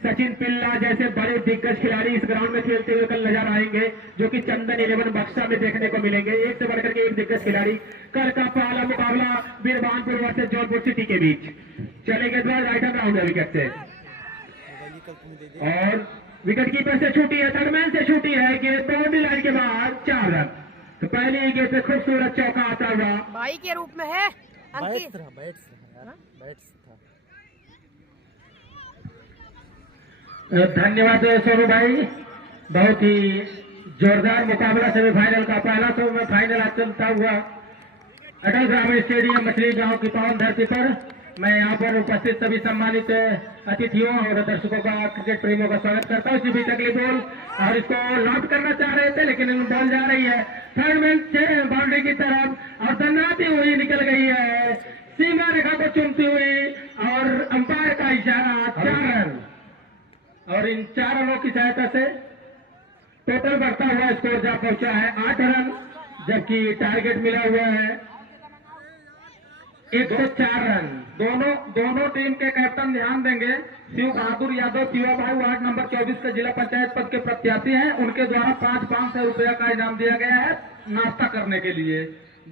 सचिन पिल्ला जैसे बड़े दिग्गज खिलाड़ी इस ग्राउंड में खेलते हुए कल नजर आएंगे, जो कि चंदन 11 बक्सा में देखने को मिलेंगे। एक से बढ़कर के एक दिग्गज खिलाड़ी। कल का पहला मुकाबला बीरबानपुर वर्सेस जौनपुर सिटी के बीच चलेंगे। राइट हैंड राउंड है विकेट से, और विकेट कीपर से छूटी है, थर्डमैन से छूटी है कि बाउंड्री लाइन के बाहर 4 रन। तो पहले ही गेंद पे खूबसूरत चौका आता हुआ भाई के रूप में है अंकित। धन्यवाद सोनू भाई, बहुत ही जोरदार मुकाबला सेमीफाइनल का पहला फाइनल आज चलता हुआ अटल ग्रामीण स्टेडियम मछली गांव की पावन धरती पर। मैं यहाँ पर उपस्थित सभी सम्मानित अतिथियों और दर्शकों का, क्रिकेट प्रेमियों का स्वागत करता हूँ। इसी बीच अगली बॉल और इसको लॉन्च करना चाह रहे थे लेकिन बॉल जा रही है थर्ड मैन से बाउंड्री की तरफ और तनाती हुई निकल गई है सीमा रेखा को चूमती हुई, और अंपायर का इशारा 4 रन। और इन 4 रनों की सहायता से टोटल बढ़ता हुआ स्कोर जा पहुंचा है 8 रन, जबकि टारगेट मिला हुआ है 104 रन। दोनों टीम के कैप्टन ध्यान देंगे, शिव बहादुर यादव शिवा भाई वार्ड नंबर 24 के जिला पंचायत पद के प्रत्याशी हैं। उनके द्वारा 500 रुपया का इनाम दिया गया है नाश्ता करने के लिए।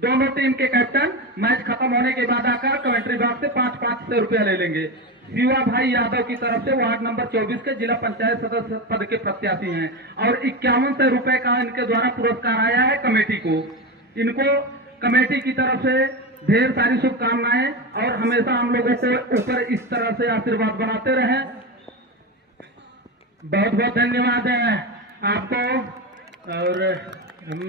दोनों टीम के कैप्टन मैच खत्म होने के बाद आकर कमेंट्री बॉक्स से 500 रुपया ले लेंगे। शिवा भाई यादव की तरफ से वार्ड नंबर 24 के जिला पंचायत सदस्य पद के प्रत्याशी हैं, और 5100 रुपए का इनके द्वारा पुरस्कार आया है कमेटी को। इनको कमेटी की तरफ से ढेर सारी शुभकामनाएं, और हमेशा हम लोगों को ऊपर इस तरह से आशीर्वाद बनाते रहें। बहुत बहुत धन्यवाद है आपको, और हम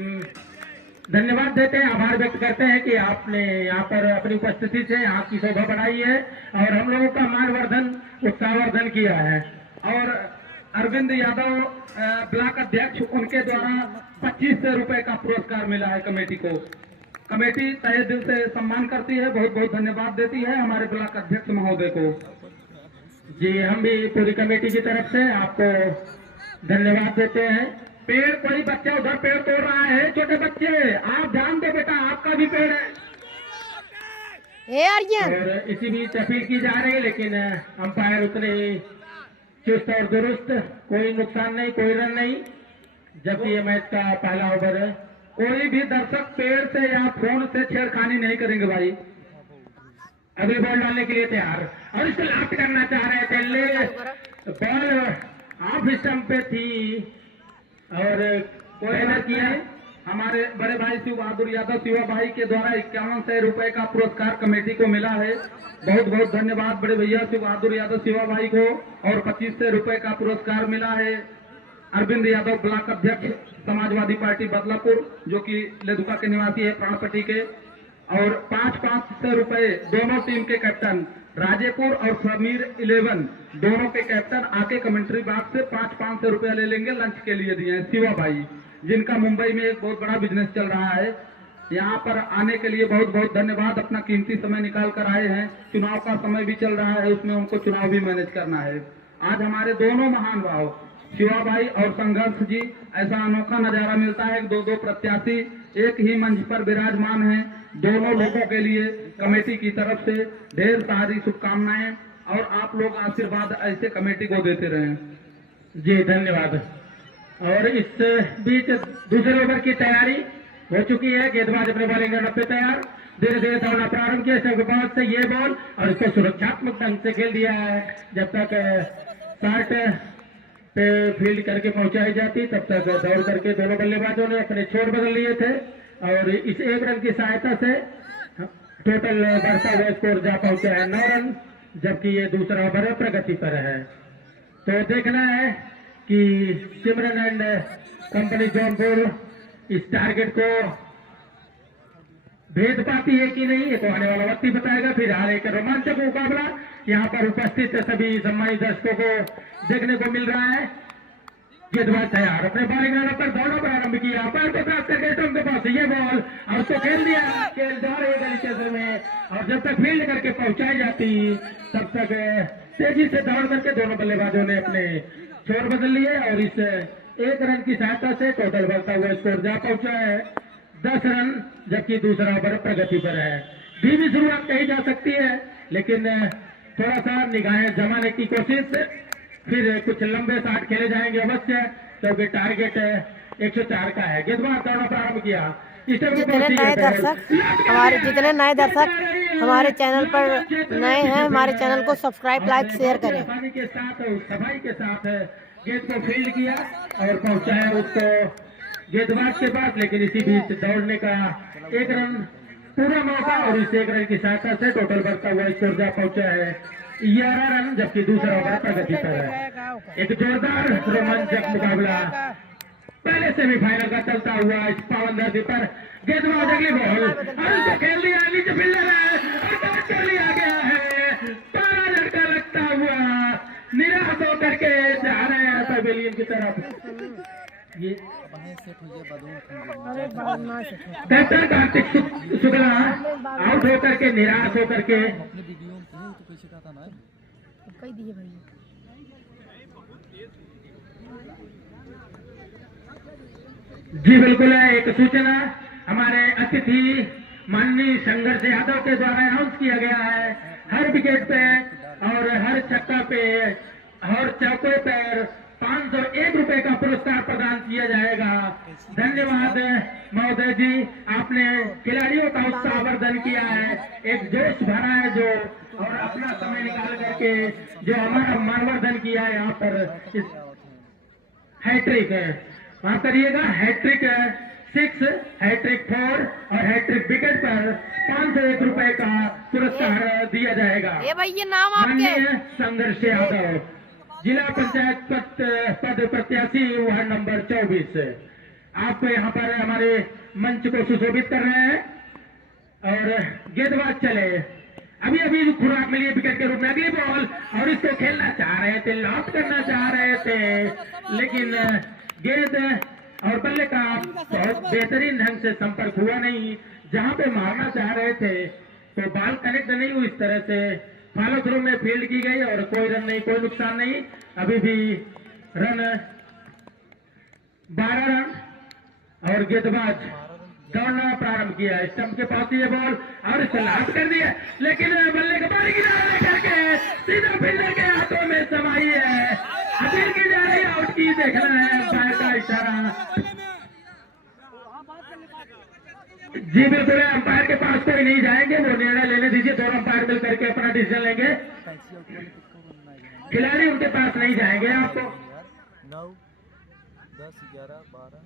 धन्यवाद देते हैं, आभार व्यक्त करते हैं कि आपने यहाँ पर अपनी उपस्थिति से यहाँ की शोभा बढ़ाई है और हम लोगों का मानवर्धन, उत्साहवर्धन किया है। और अरविंद यादव ब्लॉक अध्यक्ष, उनके द्वारा 2500 रुपए का पुरस्कार मिला है कमेटी को। कमेटी तहे दिल से सम्मान करती है, बहुत बहुत धन्यवाद देती है हमारे ब्लॉक अध्यक्ष महोदय को। जी, हम भी पूरी कमेटी की तरफ से आपको धन्यवाद देते हैं। पेड़, कोई बच्चा उधर पेड़ तोड़ रहा है, छोटे बच्चे आप ध्यान दो बेटा, आपका भी पेड़ है। और इसी बीच अपील की जा रही है, लेकिन अंपायर उतने ही चुस्त और दुरुस्त, कोई नुकसान नहीं, कोई रन नहीं, जबकि ये मैच का पहला ओवर है। कोई भी दर्शक पेड़ से या फोन से छेड़खानी नहीं करेंगे भाई, अगली बॉल डालने के लिए तैयार और इसको लास्ट करना चाह रहे थे, ले बॉल ऑफ स्टंप पे थी और कोई ऐसा किया है हमारे बड़े भाई शिव बहादुर यादव शिवा भाई के द्वारा 5100 रुपए का पुरस्कार कमेटी को मिला है। बहुत बहुत धन्यवाद बड़े भैया शिव बहादुर यादव शिवा भाई को। और 2500 रुपए का पुरस्कार मिला है अरविंद यादव ब्लॉक अध्यक्ष समाजवादी पार्टी बदलापुर, जो कि लेदुका के निवासी है प्राणपट्टी के। और 500 रुपए दोनों टीम के कैप्टन राजेपुर और समीर 11 दोनों के कैप्टन आके कमेंट्री बॉक्स से 500 रुपया ले लेंगे, लंच के लिए दिए हैं शिवा भाई, जिनका मुंबई में एक बहुत बड़ा बिजनेस चल रहा है। यहाँ पर आने के लिए बहुत बहुत धन्यवाद, अपना कीमती समय निकाल कर आए हैं। चुनाव का समय भी चल रहा है, उसमें उनको चुनाव भी मैनेज करना है। आज हमारे दोनों महान भाव शिवा भाई और संघर्ष जी, ऐसा अनोखा नजारा मिलता है। दो प्रत्याशी एक ही मंच पर विराजमान हैं। दोनों लोगों के लिए कमेटी की तरफ से ढेर सारी शुभकामनाएं और आप लोग आशीर्वाद ऐसे कमेटी को देते रहें। जी धन्यवाद। और इस बीच दूसरे ओवर की तैयारी हो चुकी है। गेंदबाज अपने बॉलिंग रन पे तैयार, धीरे धीरे दौड़ना प्रारंभ किया। इसके बाद से ये बॉल और इसको सुरक्षात्मक ढंग से खेल दिया है। जब तक शॉट पे फील्ड करके पहुंचाई जाती तब तक दौड़ करके दोनों बल्लेबाजों ने अपने छोर बदल लिए थे और इस एक रन की सहायता से टोटल बढ़ता हुआ स्कोर जा पहुंचा है 9 रन, जबकि ये दूसरा ओवर प्रगति पर है। तो देखना है कि सिमरन एंड कंपनी जौनपुर इस टारगेट को भेद पाती है कि नहीं, ये तो आने वाला वक्त ही बताएगा। फिर हार एक रोमांचक मुकाबला यहाँ पर उपस्थित सभी सम्मानित दर्शकों को देखने को मिल रहा है। गेंदबाज तैयार, अपने बॉलिंग रन पर दौड़ना प्रारंभ किया, पैर को साफ करके उनके पास ये बॉल और उसको खेल दिया, खेल जा रही गली क्षेत्र में। और जब तक फील्ड करके पहुंचाई जाती तब तक तेजी से दौड़ करके दोनों बल्लेबाजों ने अपने छोर बदल लिए और इस एक रन की सहायता से टोटल बढ़ता हुआ स्कोर जा पहुंचा है 10 रन, जबकि दूसरा ओवर प्रगति पर है। धीमी शुरुआत कही जा सकती है, लेकिन थोड़ा सा निगाहें जमाने की कोशिश, फिर कुछ लंबे शॉट खेले जाएंगे अवश्य, क्योंकि टारगेट 104 का है। गेंदबाज दौड़ना प्रारंभ किया। जितने नए दर्शक हमारे चैनल पर नए हैं, हमारे चैनल को सब्सक्राइब लाइक शेयर करें। के साथ सफाई के साथ गेंद को फील्ड किया और पहुंचाया उसको गेंदबाज के पास, लेकिन इसी बीच दौड़ने का एक रन पूरा मौका और इस एक रन की सहायता से टोटल बढ़ता हुआ स्कोर जा पहुंचा है 11 रन, जबकि दूसरा ओवर प्रगति पर है। एक जोरदार रोमांचक मुकाबला पहले सेमीफाइनल का चलता हुआ इस पावन धरती पर। गेंदबाज अगली बॉल और उसको खेल दिया, नीचे फील्डर है और कैच कर लिया गया है। पारा लड़का लगता हुआ निराश होकर के जा रहे हैं पवेलियन की तरफ। ये कैप्टन कार्तिक शुक्ला आउट होकर के निराश होकर के जी बिल्कुल है। एक सूचना हमारे अतिथि माननीय संघर्ष यादव के द्वारा अनाउंस किया गया है। हर विकेट पे और हर छक्का पे और चौके पर 501 रुपए का पुरस्कार प्रदान किया जाएगा। धन्यवाद महोदय जी, आपने खिलाड़ियों का उत्साहवर्धन किया है, एक जोश भरा है जो, और अपना समय निकाल करके जो हमारा मानवर्धन किया है यहाँ पर। इस हैट्रिक माफ करिएगा, हैट्रिक 6, हैट्रिक 4 और हैट्रिक विकेट पर 501 रुपए का पुरस्कार दिया जाएगा। ये नाम आपके माननीय संघर्ष यादव, जिला पंचायत पद प्रत्याशी वार्ड नंबर 24, आप यहाँ पर हमारे मंच को सुशोभित कर रहे हैं। और गेंदबाज चले, अभी अभी खुराक मिली विकेट के रूप में। अगली बॉल और इसको खेलना चाह रहे थे, लॉन्च करना चाह रहे थे, लेकिन गेंद और बल्ले का बहुत बेहतरीन ढंग से संपर्क हुआ नहीं। जहां पे मारना चाह रहे थे तो बॉल कनेक्ट नहीं हुई, इस तरह से फॉलो थ्रू में फील्ड की गई और कोई रन नहीं, कोई नुकसान नहीं। अभी भी रन 12 रन और गेंदबाज दौड़ना प्रारंभ किया। स्टंप के पास ये बॉल और इसे लास्ट कर दिया, लेकिन बल्ले के बारी किनारे करके सीधा फील्डर के हाथों में समाई है। अपील की जा रही, आउट की देखना है, अंपायर का इशारा। जी बिल्कुल, अंपायर के पास कोई नहीं जाएंगे, वो निर्णय लेने दीजिए, दोनों अंपायर मिल करके अपना डिसीजन लेंगे। खिलाड़ी उनके पास नहीं जाएंगे। आपको 9 10 11 12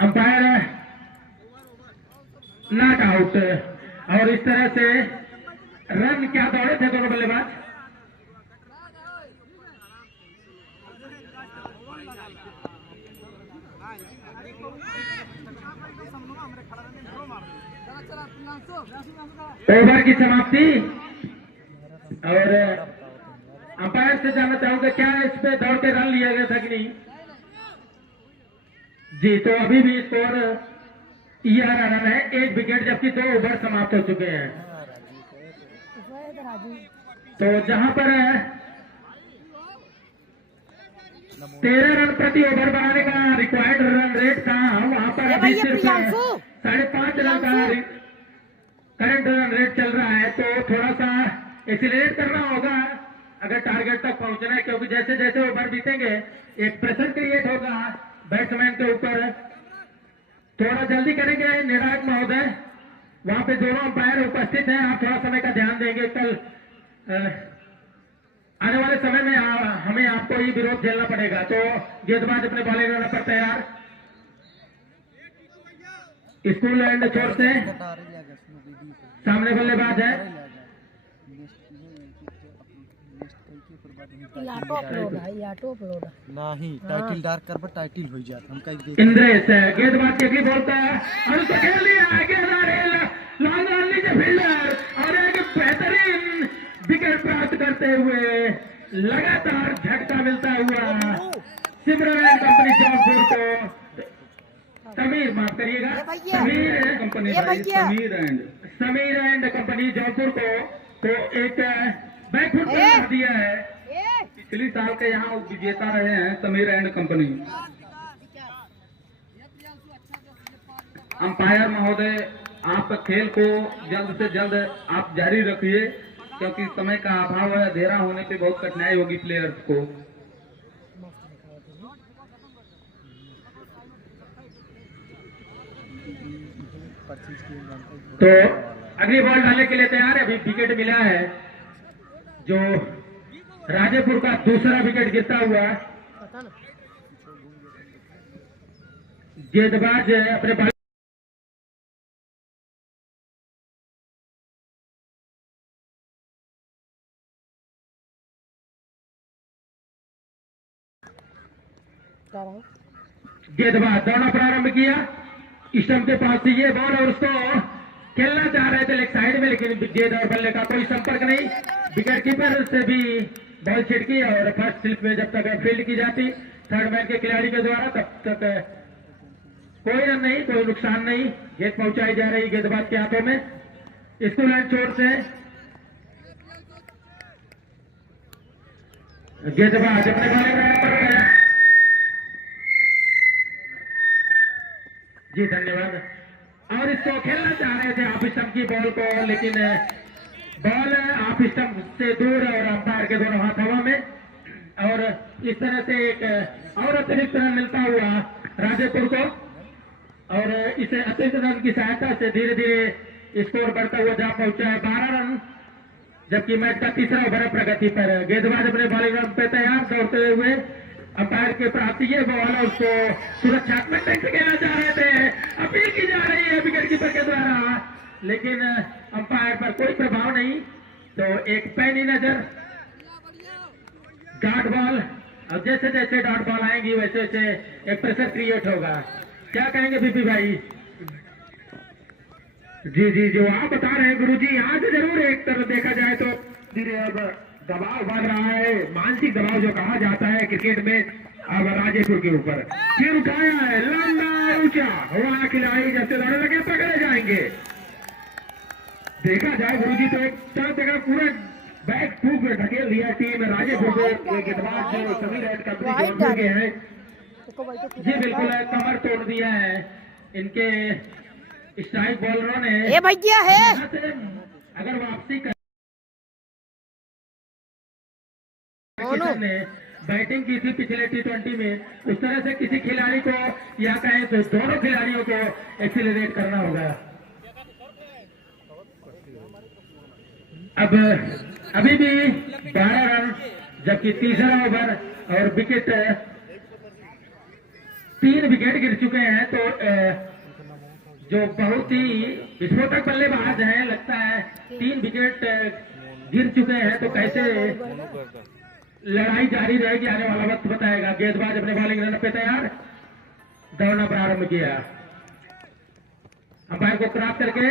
अंपायर नॉट आउट, और इस तरह से रन क्या दौड़े थे दोनों बल्लेबाज? ओवर की समाप्ति, और अंपायर से जानना चाहूंगा क्या इस पे दौड़ के रन लिया गया था कि नहीं? जी, तो अभी भी स्कोर 11 रन है, 1 विकेट, जबकि 2 ओवर समाप्त हो चुके हैं। तो जहां पर 13 रन प्रति ओवर बनाने का रिक्वायर्ड रन रेट था, वहां पर अभी सिर्फ 5.5 रन का करंट रन रेट चल रहा है। तो थोड़ा सा एक्सीलरेट करना होगा अगर टारगेट तक पहुंचना है, क्योंकि जैसे जैसे ओवर बीतेंगे एक प्रेशर क्रिएट होगा बैट्समैन के ऊपर। थोड़ा जल्दी करेंगे निर्णायक महोदय, वहां पे दोनों अंपायर उपस्थित हैं, आप थोड़ा समय का ध्यान देंगे। कल आने वाले समय में हमें आपको ये विरोध झेलना पड़ेगा। तो गेंदबाज अपने बॉलिंग रन पर तैयार, स्कूल एंड छोर से सामने बल्लेबाज है। नहीं टाइटल डार्क कर टाइटल हो जाता हम कहीं इंद्रेश गेंदबाज के भी बोलता है और उसको खेल लिया आगे लॉन्ग ऑन लीजिए फील्डर, और एक बेहतरीन विकेट प्राप्त करते हुए लगातार झटका मिलता हुआ सिमरन एंड कंपनी जौनपुर को, समीर माफ करिएगा, Sameer company Sameer and company Jaunpur को एक बैकफुट बना दिया है। पिछली साल के यहाँ विजेता रहे हैं समीर एंड कंपनी। अंपायर महोदय, आप खेल को जल्द से जल्द आप जारी रखिए, क्योंकि समय का अभाव है, अंधेरा होने पे बहुत कठिनाई होगी प्लेयर्स को। तो अगली बॉल डालने के लिए तैयार है। अभी विकेट मिला है, जो राजेपुर का दूसरा विकेट गिरता हुआ गेंदबाज अपने बॉल गेंदबाज दौड़ना प्रारंभ किया, स्टंप के पास से ये बॉल, और उसको खेलना चाह रहे थे लेग साइड में, लेकिन गेंद और बल्ले का कोई संपर्क नहीं। विकेट कीपर से भी बॉल छिटकी, और फर्स्ट स्लिप में जब तक फील्ड की जाती थर्ड मैन के खिलाड़ी के द्वारा, तब तक कोई रन नहीं, कोई नुकसान नहीं। गेंद पहुंचाई जा रही गेंदबाज के हाथों में, स्कूल एंड चोर से गेंदबाज अपने बॉलिंग पर गया। जी धन्यवाद। और इसको खेलना चाह रहे थे आप स्टंप की बॉल को, लेकिन बॉल आप स्टंप से दूर और अंपायर के दोनों हाथ हवा में, और इस तरह से एक और अतिरिक्त रन मिलता हुआ राजेपुर को, और इस अतिरिक्त रन की सहायता से धीरे धीरे स्कोर बढ़ता हुआ जा पहुंचा है 12 रन, जबकि मैच का तीसरा ओवर है प्रगति पर। गेंदबाज अपने बॉलिंग रन पे तैयार दौड़ते हुए अंपायर के प्राप्ति ये बॉल, और उसको सुरक्षात्मक ढंग से खेलना चाह रहे थे, अपील की जा रही है विकेट कीपर के द्वारा, लेकिन अंपायर पर कोई प्रभाव नहीं। तो एक पैनी नजर, डॉट बॉल, और जैसे जैसे डॉट बॉल आएंगी वैसे वैसे एक प्रेशर क्रिएट होगा। क्या कहेंगे बीपी भाई? जी जी, जो आप बता रहे हैं गुरुजी, यहाँ से जरूर एक तरफ देखा जाए तो धीरे अब दबाव बढ़ रहा है, मानसिक दबाव जो कहा जाता है क्रिकेट में, अब राजेपुर के ऊपर फिर उठाया है, लंबा ऊंचा हुआ खिलाड़ी, जैसे दौड़ने लगे पकड़े जाएंगे। देखा जाए गुरुजी तो एक जगह पूरा बैक फूक ढकेल दिया टीम राजेपुर को। गेंदबाज जो समीर एंड कंपनी जौनपुर के हैं, जी बिल्कुल कमर तोड़ दिया है इनके स्ट्राइक बॉलरों ने। ये भैया है, अगर वापसी ने बैटिंग की थी पिछले T20 में, उस तरह से किसी खिलाड़ी को या कहें तो दोनों खिलाड़ियों को एक्सीलरेट करना होगा। अब अभी भी 12 रन, जबकि तीसरा ओवर और विकेट 3 विकेट गिर चुके हैं। तो जो बहुत ही विस्फोटक बल्लेबाज हैं, लगता है 3 विकेट गिर चुके हैं। तो कैसे लड़ाई जारी रहेगी आने वाला वक्त बताएगा। गेंदबाज अपने बॉलिंग रन पे तैयार, दौड़ना प्रारंभ किया, अंपायर को क्रॉस करके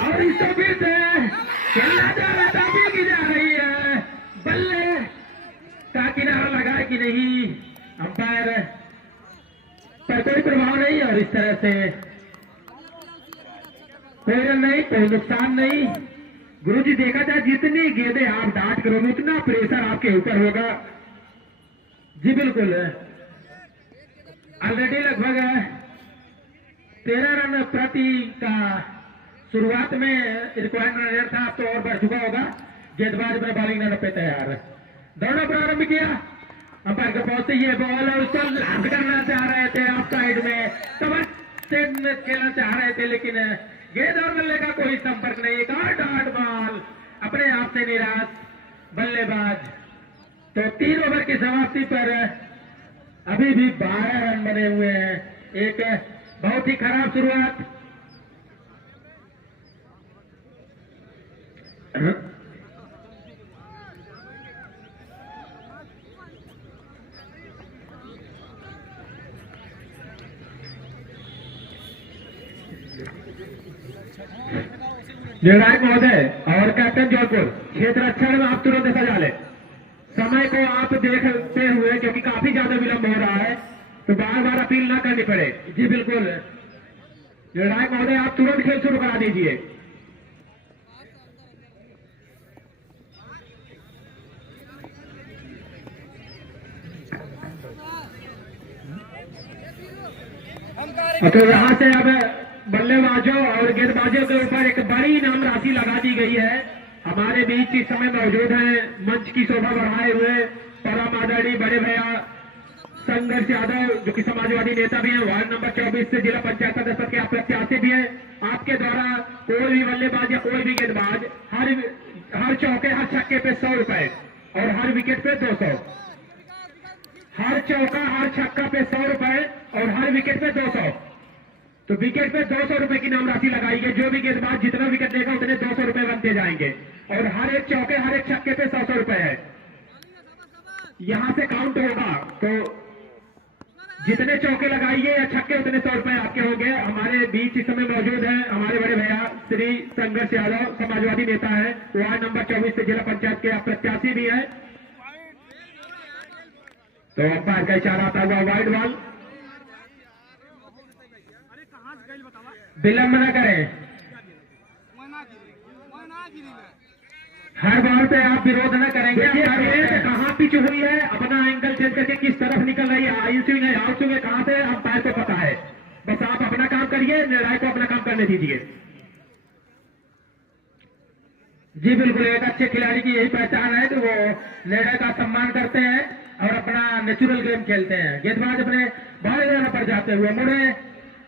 और इसको फिर से खेलना जा रहा था, की जा रही है, बल्ले का किनारा लगा कि नहीं, अंपायर पर कोई प्रभाव नहीं और इस तरह से कोई रन नहीं, कोई नुकसान नहीं। गुरुजी देखा जाए जितनी गेंदें आप डांट करोगे उतना प्रेशर आपके ऊपर होगा। जी बिल्कुल, ऑलरेडी लगभग 13 रन प्रति का शुरुआत में रिक्वायरमेंट रन था, अब तो और बढ़ चुका होगा। गेंदबाज अपने बॉलिंग रन पे तैयार, दौड़ना प्रारंभ किया, अंपायर के पास से ये बॉल है, उसको लाभ करना चाह रहे थे ऑफ साइड में, कवर से खेलना चाह रहे थे, लेकिन गेंद और बल्ले का कोई संपर्क नहीं। एक डॉट बॉल, अपने आप से निराश बल्लेबाज। तो 3 ओवर की समाप्ति पर अभी भी 12 रन बने हुए हैं। एक बहुत ही खराब शुरुआत। निर्णायक महोदय और कैप्टन जौनपुर, क्षेत्र अक्षर में आप तुरंत सजा ले। समय को आप देखते हुए, क्योंकि काफी ज्यादा विलंब हो रहा है, तो बार बार अपील ना करनी पड़े। जी बिल्कुल, निर्णायक महोदय आप तुरंत खेल शुरू करा दीजिए। तो यहां से अब बल्लेबाजों और गेंदबाजों के ऊपर एक बड़ी इनाम राशि लगा दी गई है। हमारे बीच इस समय मौजूद हैं मंच की शोभा बढ़ाए हुए परम आदरणीय बड़े भैया संघर्ष यादव, जो कि समाजवादी नेता भी हैं, वार्ड नंबर 24 से जिला पंचायत सदस्य के प्रत्याशी भी हैं। आपके द्वारा कोई भी बल्लेबाज या कोई भी गेंदबाज हर चौके, हर छक्के पे 100 रुपए और हर विकेट पे 200। हर चौका, हर छक्का पे 100 रुपए और हर विकेट पे 200। तो विकेट पे 200 रुपए की नाम राशि लगाई गई। जो भी गेंदबाज जितना विकेट लेगा उतने 200 रुपए बनते जाएंगे और हर एक चौके, हर एक छक्के पे 100 रुपए है। यहां से काउंट होगा, तो जितने चौके लगाइए या छक्के उतने 100 रुपए आपके होंगे। हमारे बीच इस समय मौजूद हैं हमारे बड़े भैया श्री संघर्ष यादव, समाजवादी नेता है, वार्ड नंबर 24 से जिला पंचायत के प्रत्याशी भी है। तो अंपायर का इशारा आता हुआ वाइड बॉल, विलंब न करें। हर बॉल पे आप विरोध न करेंगे। कहाँ पिच हुई है, अपना एंगल चेंज करके किस तरफ निकल रही है, इन स्विंग है, आउट स्विंग है, कहां से अंपायर को पता है। बस आप अपना काम करिए, निर्णायक को अपना काम करने दीजिए। जी बिल्कुल, एक अच्छे खिलाड़ी की यही पहचान है कि वो निर्णय का सम्मान करते हैं और अपना नेचुरल गेम खेलते हैं। गेंदबाज अपने बॉल लेने पर जाते हुए मुड़े,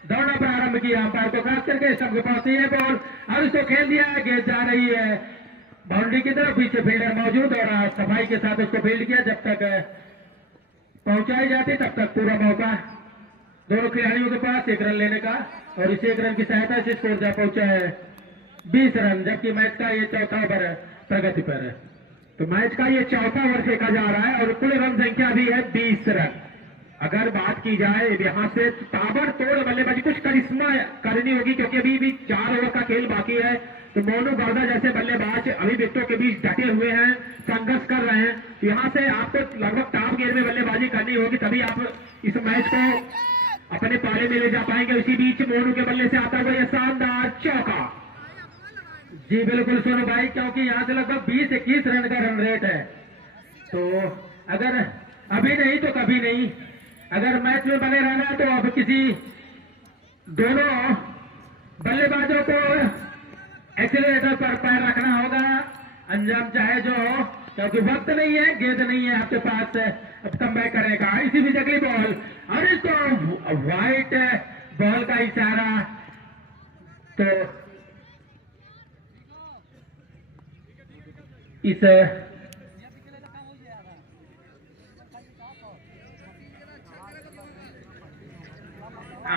दौड़ना प्रारंभ किया, अंपायर को क्रॉस करके सबके पास ये बॉल और उसको खेल दिया। गेंद जा रही है बाउंड्री की तरफ, पीछे फील्डर मौजूद और सफाई के साथ उसको फील्ड किया। जब तक पहुंचाई जाती तब तक पूरा मौका दोनों खिलाड़ियों के पास 1 रन लेने का, और इस 1 रन की सहायता से स्कोर जा पहुंचा है 20 रन, जबकि मैच का ये चौथा ओवर प्रगति पर है। तो मैच का ये चौथा ओवर फेंका जा रहा है और कुल रन संख्या भी है 20 रन। अगर बात की जाए यहां से ताबड़तोड़ बल्लेबाजी, कुछ करिश्मा करनी होगी, क्योंकि अभी भी 4 ओवर का खेल बाकी है। तो मोनू गर्दा जैसे बल्लेबाज अभी विकेटों के बीच डटे हुए हैं, संघर्ष कर रहे हैं। तो यहां से आपको लगभग टॉप गियर में बल्लेबाजी करनी होगी, तभी आप इस मैच को अपने पाले में ले जा पाएंगे। उसी बीच मोनू के बल्ले से आता हुआ यह शानदार चौका। जी बिल्कुल सोनू भाई, क्योंकि यहां से लगभग 20-21 रन का रन रेट है। तो अगर अभी नहीं तो कभी नहीं, अगर मैच में बने रहना है तो अब किसी दोनों बल्लेबाजों को एक्सीलरेटर पर पैर रखना होगा, अंजाम चाहे जो हो, क्योंकि वक्त नहीं है, गेंद नहीं है आपके पास अब कमबैक करने का। इसी बीच अगली बॉल और इसको व्हाइट बॉल का इशारा। तो इस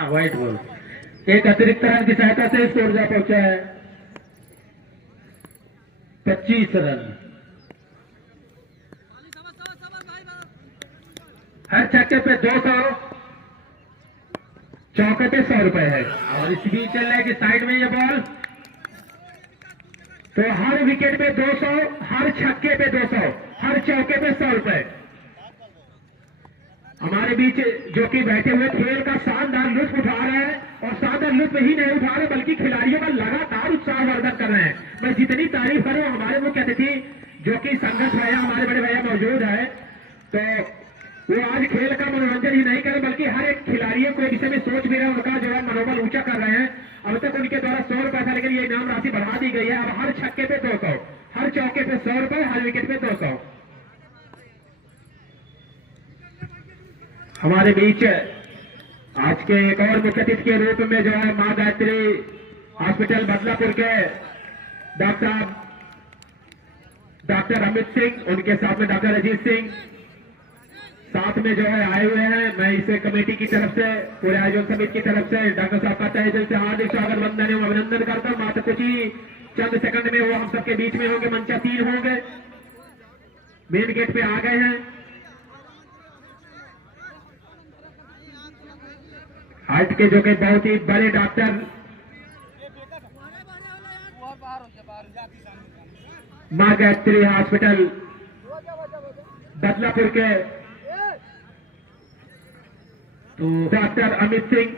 व्हाइट बॉल एक अतिरिक्त रन की सहायता से स्कोर जा पहुंचा है 25 रन। हर छक्के पे 200, चौके पे 100 रुपए है। और इस बीच चल रहा है कि साइड में ये बॉल, तो हर विकेट पे 200, हर छक्के पे 200, हर चौके पे 100 रुपए। हमारे बीच जो कि बैठे हुए खेल का शानदार लुत्फ उठा रहे हैं, और शानदार लुत्फ ही नहीं उठा रहे बल्कि खिलाड़ियों का लगातार उत्साहवर्धन कर रहे हैं। मैं जितनी तारीफ करूं, हमारे मुख्य अतिथि जो कि संघर्ष भैया, हमारे बड़े भैया मौजूद है, तो वो आज खेल का मनोरंजन ही नहीं करे बल्कि हर एक खिलाड़ियों को विषय में सोच भी रहे हैं, उनका जो है मनोबल ऊंचा कर रहे हैं। अब तक उनके द्वारा 100 रुपए था, लेकिन ये इनाम राशि बढ़ा दी गई है। अब हर छक्के पे 200, हर चौके पे 100 रुपए, हर विकेट पे 200। हमारे बीच आज के एक और मुख्य अतिथि के रूप में जो है मां गायत्री हॉस्पिटल बदलापुर के डॉक्टर अमित सिंह, उनके साथ में डॉक्टर अजीत सिंह साथ में जो है आए हुए हैं। मैं इस कमेटी की तरफ से, पूरे आयोजन समिति की तरफ से डॉक्टर साहब का तहे दिल से हार्दिक स्वागत, वंदन एवं अभिनंदन करता हूं। मात्र कुछ ही चंद सेकंड में वो हम सबके बीच में होंगे, मंचा 3 होंगे, मेन गेट पे आ गए हैं। हार्ट के जो कि बहुत ही बड़े डॉक्टर मां गायत्री हॉस्पिटल बदलापुर के तो डॉक्टर अमित सिंह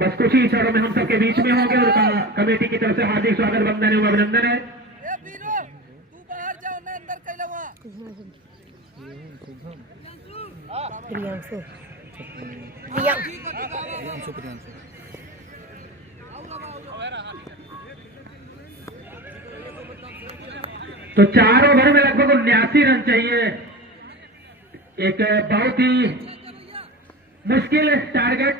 बस कुछ ही क्षणों में हम सबके बीच में होंगे। उनका कमेटी की तरफ से हार्दिक स्वागत, वंदन एवं अभिनंदन है। प्रियांशु तो 4 ओवर में लगभग 79 रन चाहिए। एक बहुत ही मुश्किल टारगेट,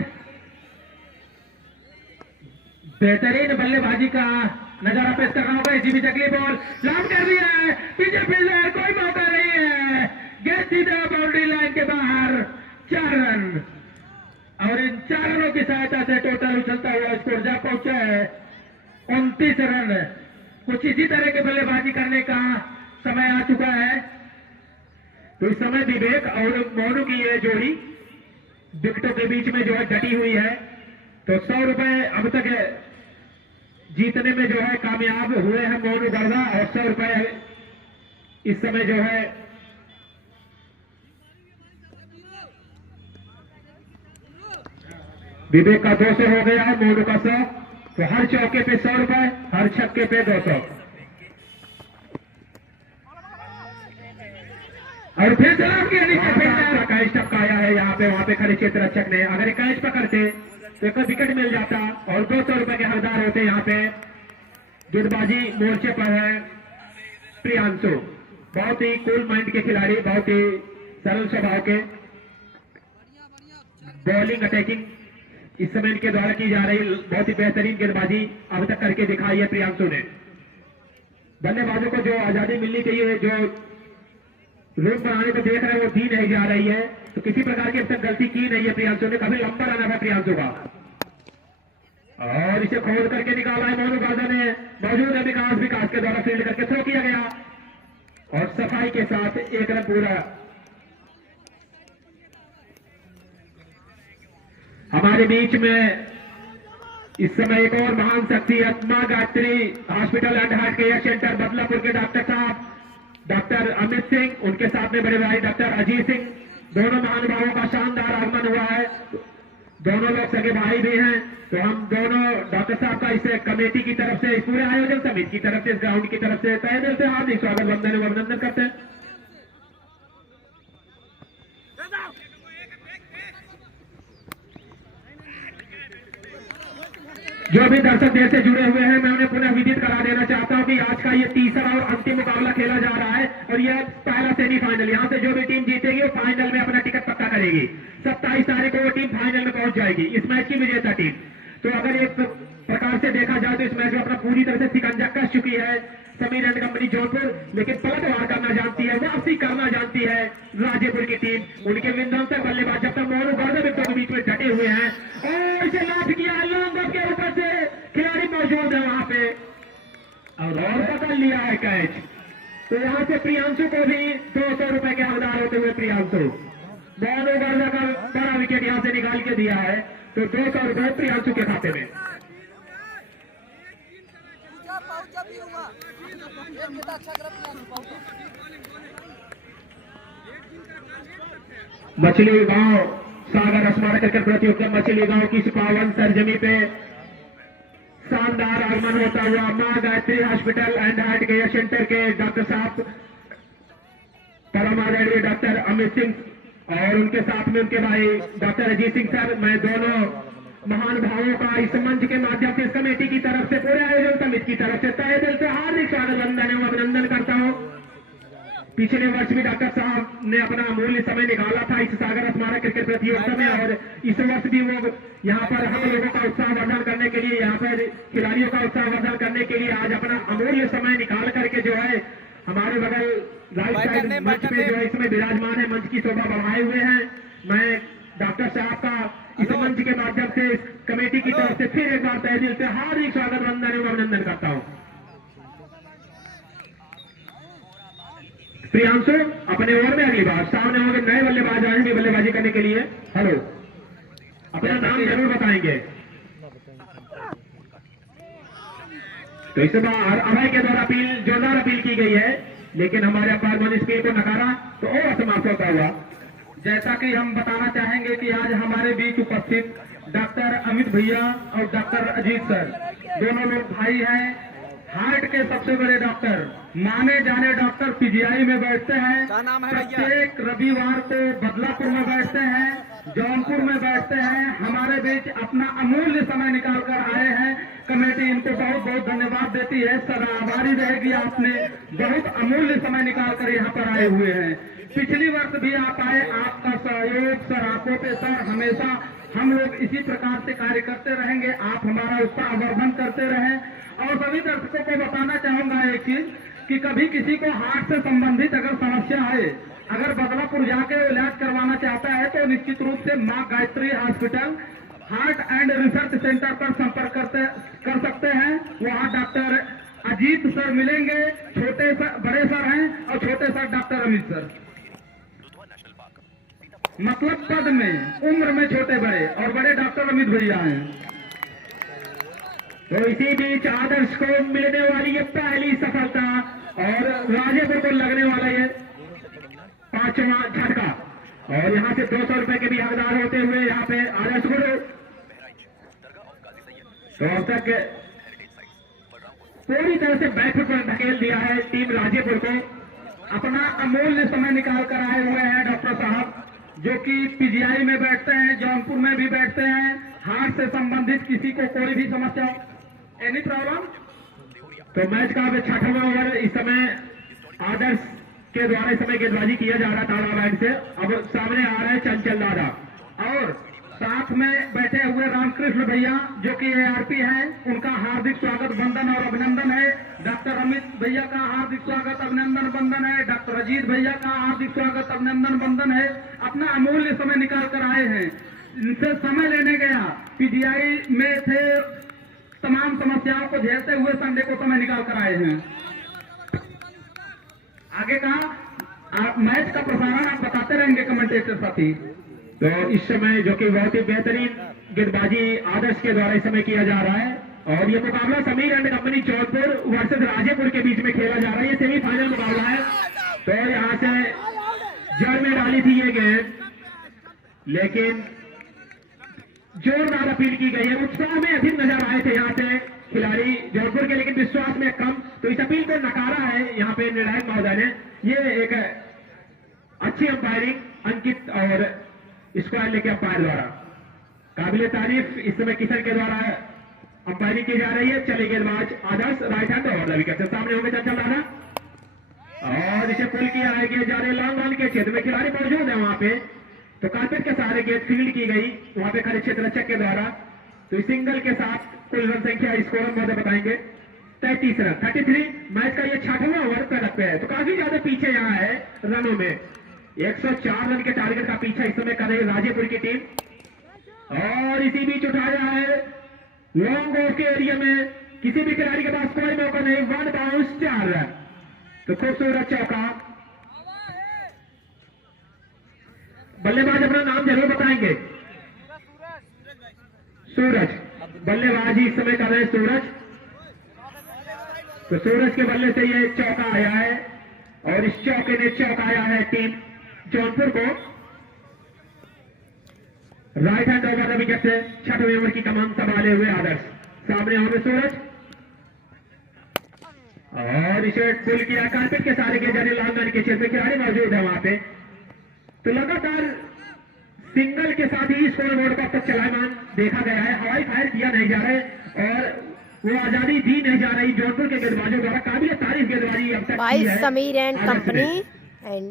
बेहतरीन बल्लेबाजी का नजारा पेश कर रहा होगा। इसी बीच अगली बॉल लॉन्ग कर दिया है, पीछे फील्डर, कोई मौका नहीं है, गेंद सीधा बाउंड्री लाइन के बाहर। 4 रन, और इन 4 रनों की सहायता से टोटल उछलता हुआ स्कोर जा पहुंचा है 29 रन। कुछ इसी तरह के बल्लेबाजी करने का समय आ चुका है। तो इस समय विवेक और मोनू की ये जोड़ी विकेटों के बीच में जो है डटी हुई है। तो 100 रुपए अब तक जीतने में जो है कामयाब हुए हैं मोनू गर्दा, और 100 रुपए इस समय जो है विवेक का 200 हो गया है, मोनू का 100। तो हर चौके पे 100 रुपए, हर छक्के पे 200। और फिर सलाम किया नीचे फील्डर, कैच टपकाया है यहाँ पे, वहां पे खड़े क्षेत्र रक्षक ने। अगर कैच पकड़ते तो एक विकेट मिल जाता और 200 रुपए के हकदार होते। यहाँ पे गेंदबाजी मोर्चे पर है प्रियांशु, बहुत ही कूल माइंड के खिलाड़ी, बहुत ही सरल स्वभाव के। बॉलिंग अटैकिंग इस समय इनके द्वारा की जा रही बहुत ही बेहतरीन गेंदबाजी अब तक करके दिखाई है प्रियांशु ने। बल्लेबाजों को जो आजादी मिलनी चाहिए, जो रूट बनाने को देख रहे हैं, वो दी नहीं जा रही है। तो किसी प्रकार की अब तक गलती की नहीं है प्रियांशु ने, कभी लंबा आना था प्रियांशु का, और इसे खोद करके निकाला है मोनू गर्दा ने। मौजूद है विकास के द्वारा फील्ड करके थ्रो किया गया, और सफाई के साथ 1 रन पूरा। हमारे बीच में इस समय एक और महान शख्सियत मां Gayatri hospital and heart care centre Badlapur के डॉक्टर साहब डॉक्टर अमित सिंह, उनके साथ में बड़े भाई डॉक्टर अजीत सिंह, दोनों महानुभावों का शानदार आगमन हुआ है। दोनों लोग सगे भाई भी हैं। तो हम दोनों डॉक्टर साहब का इस कमेटी की तरफ से, इस पूरे आयोजन समिति की तरफ से, इस ग्राउंड की तरफ से तहे दिल से हार्दिक स्वागत, वंदन एवं अभिनंदन करते हैं। जो भी दर्शक देर से जुड़े हुए हैं, मैं उन्हें पुनः विदित करा देना चाहता हूं कि आज का ये तीसरा और अंतिम मुकाबला खेला जा रहा है, और यह पहला सेमीफाइनल। यहां से जो भी टीम जीतेगी वो फाइनल में अपना टिकट पक्का करेगी। 27 तारीख को वो टीम फाइनल में पहुंच जाएगी, इस मैच की विजेता टीम। तो अगर एक प्रकार से देखा जाए तो इस मैच में अपना पूरी तरह से शिकंजा कस चुकी है समीर एंड कंपनी जौनपुर, लेकिन पलटवार का है वापसी करना जानती है राजेपुर की टीम। उनके विध्वंसक बल्लेबाज जब तक मोनू गर्द विकेटों के बीच में डटे हुए हैं और इसे लाभ किया लॉन्ग के ऊपर से खिलाड़ी मौजूद है वहां पे और पकड़ लिया है कैच। तो यहाँ से प्रियांशु को भी 200 रुपए के हकदार होते हुए प्रियांशु मोनू गर्द का बड़ा विकेट यहाँ से निकाल के दिया है, तो 200 रुपए प्रियांशु के खाते में। मछली गांव सागर स्मारक क्रिकेट प्रतियोगिता मछली गांव की पावन सरजमी पे शानदार आगमन होता हुआ मां Gayatri hospital and heart care centre के डॉक्टर साहब परम आदरणीय डॉक्टर अमित सिंह और उनके साथ में उनके भाई डॉक्टर अजीत सिंह सर, मैं दोनों महान भावों का इस मंच के माध्यम से इस कमेटी की तरफ से पूरे आयोजन समिति की तरफ से तहे दिल से हार्दिक स्वागत वंदन एवं अभिनंदन करता हूं। पिछले वर्ष भी डॉक्टर साहब ने अपना अमूल्य समय निकाला था इस सागर स्मारक क्रिकेट प्रतियोगिता में और इस वर्ष भी वो यहाँ पर हम लोगों का उत्साह वर्धन करने के लिए, यहाँ पर खिलाड़ियों का उत्साह वर्धन करने के लिए आज अपना अमूल्य समय निकाल करके जो है हमारे बगल राइट साइड मंच पे जो है इसमें विराजमान है, मंच की शोभा बढ़ाए हुए हैं। मैं डॉक्टर साहब का इस मंच के माध्यम से इस कमेटी की तरफ से फिर एक बार तहे दिल से हार्दिक स्वागत वंदन एवं अभिनंदन करता हूं। प्रियांशु अपने ओवर में अगली बार सामने होंगे नए बल्लेबाज आएंगे बल्लेबाजी करने के लिए। हेलो, अपना नाम जरूर बताएंगे। तो इस बार अभय के द्वारा अपील जोरदार अपील की गई है, लेकिन हमारे अंपायर ने स्पीड को नकारा तो ओवर समाप्त होता हुआ। जैसा कि हम बताना चाहेंगे कि आज हमारे बीच उपस्थित डॉक्टर अमित भैया और डॉक्टर अजीत सर दोनों लोग भाई हैं। हार्ट के सबसे बड़े डॉक्टर, माने जाने डॉक्टर पीजीआई में बैठते हैं। प्रत्येक रविवार को बदलापुर में बैठते हैं, जौनपुर में बैठते हैं। हमारे बीच अपना अमूल्य समय निकाल कर आए हैं। कमेटी इनको बहुत बहुत धन्यवाद देती है, सदा आभारी रहेगी। आपने बहुत अमूल्य समय निकाल कर यहाँ पर आए हुए हैं। पिछली वर्ष भी आप आए, आपका सहयोग सराहों पे सर हमेशा हम लोग इसी प्रकार से कार्य करते रहेंगे। आप हमारा उत्साह वर्धन करते रहें। और सभी दर्शकों को बताना चाहूंगा एक चीज कि कभी किसी को हार्ट से संबंधित अगर समस्या है, अगर बदलापुर जाके इलाज करवाना चाहता है तो निश्चित रूप से मां Gayatri hospital heart and research centre पर संपर्क कर सकते हैं। वहाँ डॉक्टर अजीत सर मिलेंगे, छोटे सर बड़े सर हैं और छोटे सर डॉक्टर अमित सर, मतलब पद में उम्र में छोटे बड़े और बड़े डॉक्टर अमित भैया हैं। तो इसी बीच आदर्श को मिलने वाली ये पहली सफलता और राजेपुर को लगने वाला ये 5वां झटका और यहाँ से 200 रुपए के भी हकदार होते हुए यहाँ पे आदर्श गुरु। तो अब तक पूरी तरह से बैठक पर धकेल दिया है टीम राजेपुर को। अपना अमूल्य समय निकाल कर आए हुए हैं डॉक्टर साहब, जो कि पीजीआई में बैठते हैं, जौनपुर में भी बैठते हैं। हार्ट से संबंधित किसी को कोई भी समस्या, एनी प्रॉब्लम। तो मैच का अब 6वां ओवर इस समय आदर्श के द्वारा इस समय गेंदबाजी किया जा रहा ताला बैट से। अब सामने आ रहा है चंचल दादा और साथ में बैठे हुए रामकृष्ण भैया जो कि एआरपी हैं, उनका हार्दिक स्वागत वंदन और अभिनंदन है। डॉक्टर अमित भैया का हार्दिक स्वागत अभिनंदन वंदन है। डॉक्टर अजीत भैया का हार्दिक स्वागत अभिनंदन वंदन है। अपना अमूल्य समय निकाल कर आए हैं। इनसे समय लेने गया, पीजीआई में थे, तमाम समस्याओं को झेलते हुए संडे को समय निकाल कर आए हैं। आगे का मैच का प्रसारण आप बताते रहेंगे कमेंटेटर साथी। तो इस समय जो कि बहुत ही बेहतरीन गेंदबाजी आदर्श के द्वारा इस समय किया जा रहा है और ये मुकाबला Sameer and company Jaunpur versus Rajepur के बीच में खेला जा रहा है। ये सेमीफाइनल मुकाबला है। तो यहाँ से जड़ में डाली थी ये गेंद, लेकिन जोरदार अपील की गई है। उत्साह में अधिक नजर आए थे यहाँ से खिलाड़ी जौनपुर के, लेकिन विश्वास में कम। तो इस अपील को नकारा है यहाँ पे निर्णायक महोदय ने। ये एक अच्छी अंपायरिंग अंकित और स्क्वायर लेके अंपायर द्वारा काबिले तारीफ इस समय किशन के द्वारा अंपायरिंग की जा रही है। चले गेंदबाज आदर्श राइट हैंड और विकेट से सामने होंगे चंचल दादा और इसे पुल किया है कि जा रहे लॉन्ग ऑन के क्षेत्र में खिलाड़ी मौजूद है वहां पे। तो कारपेट के सहारे गेंद फील्ड की गई वहां पे खड़े क्षेत्र रक्षक के द्वारा। तो इस सिंगल के साथ कुल रन संख्या स्कोर महोदय बताएंगे। 33 रन 33। मैच का ये 6वां ओवर प्रगति पे है, तो काफी ज्यादा पीछे यहाँ है रनों में। 104 रन के टारगेट का पीछा इस समय कर रही है राजेपुर की टीम। और इसी बीच उठाया है लॉन्ग ऑफ के एरिया में, किसी भी खिलाड़ी के पास कोई मौका नहीं, 1 बाउंस 4 रन। तो खूबसूरत चौका। बल्लेबाज अपना नाम जरूर बताएंगे। सूरज बल्लेबाजी इस समय कर रहे हैं सूरज। तो सूरज के बल्ले से ये चौका आया है और इस चौके ने चौकाया है टीम जौनपुर को। Right hand over the wicket से 6वें ओवर की कमान संभाले हुए आदर्श। सामने होंगे सूरज और इसे पुल किया कारपेट के सारे के जाने लाल के क्षेत्र में खिलाड़ी मौजूद है वहां पे। तो लगातार सिंगल के साथ ही स्कोर बोर्ड को अब तक चलायमान देखा गया है। हवाई फायर किया नहीं जा रहा है और वो आजादी दी नहीं जा रही जौनपुर के गेंदबाजों द्वारा। काबिल तारीफ गेंदबाजी अब तक भाई की है। Sameer and company and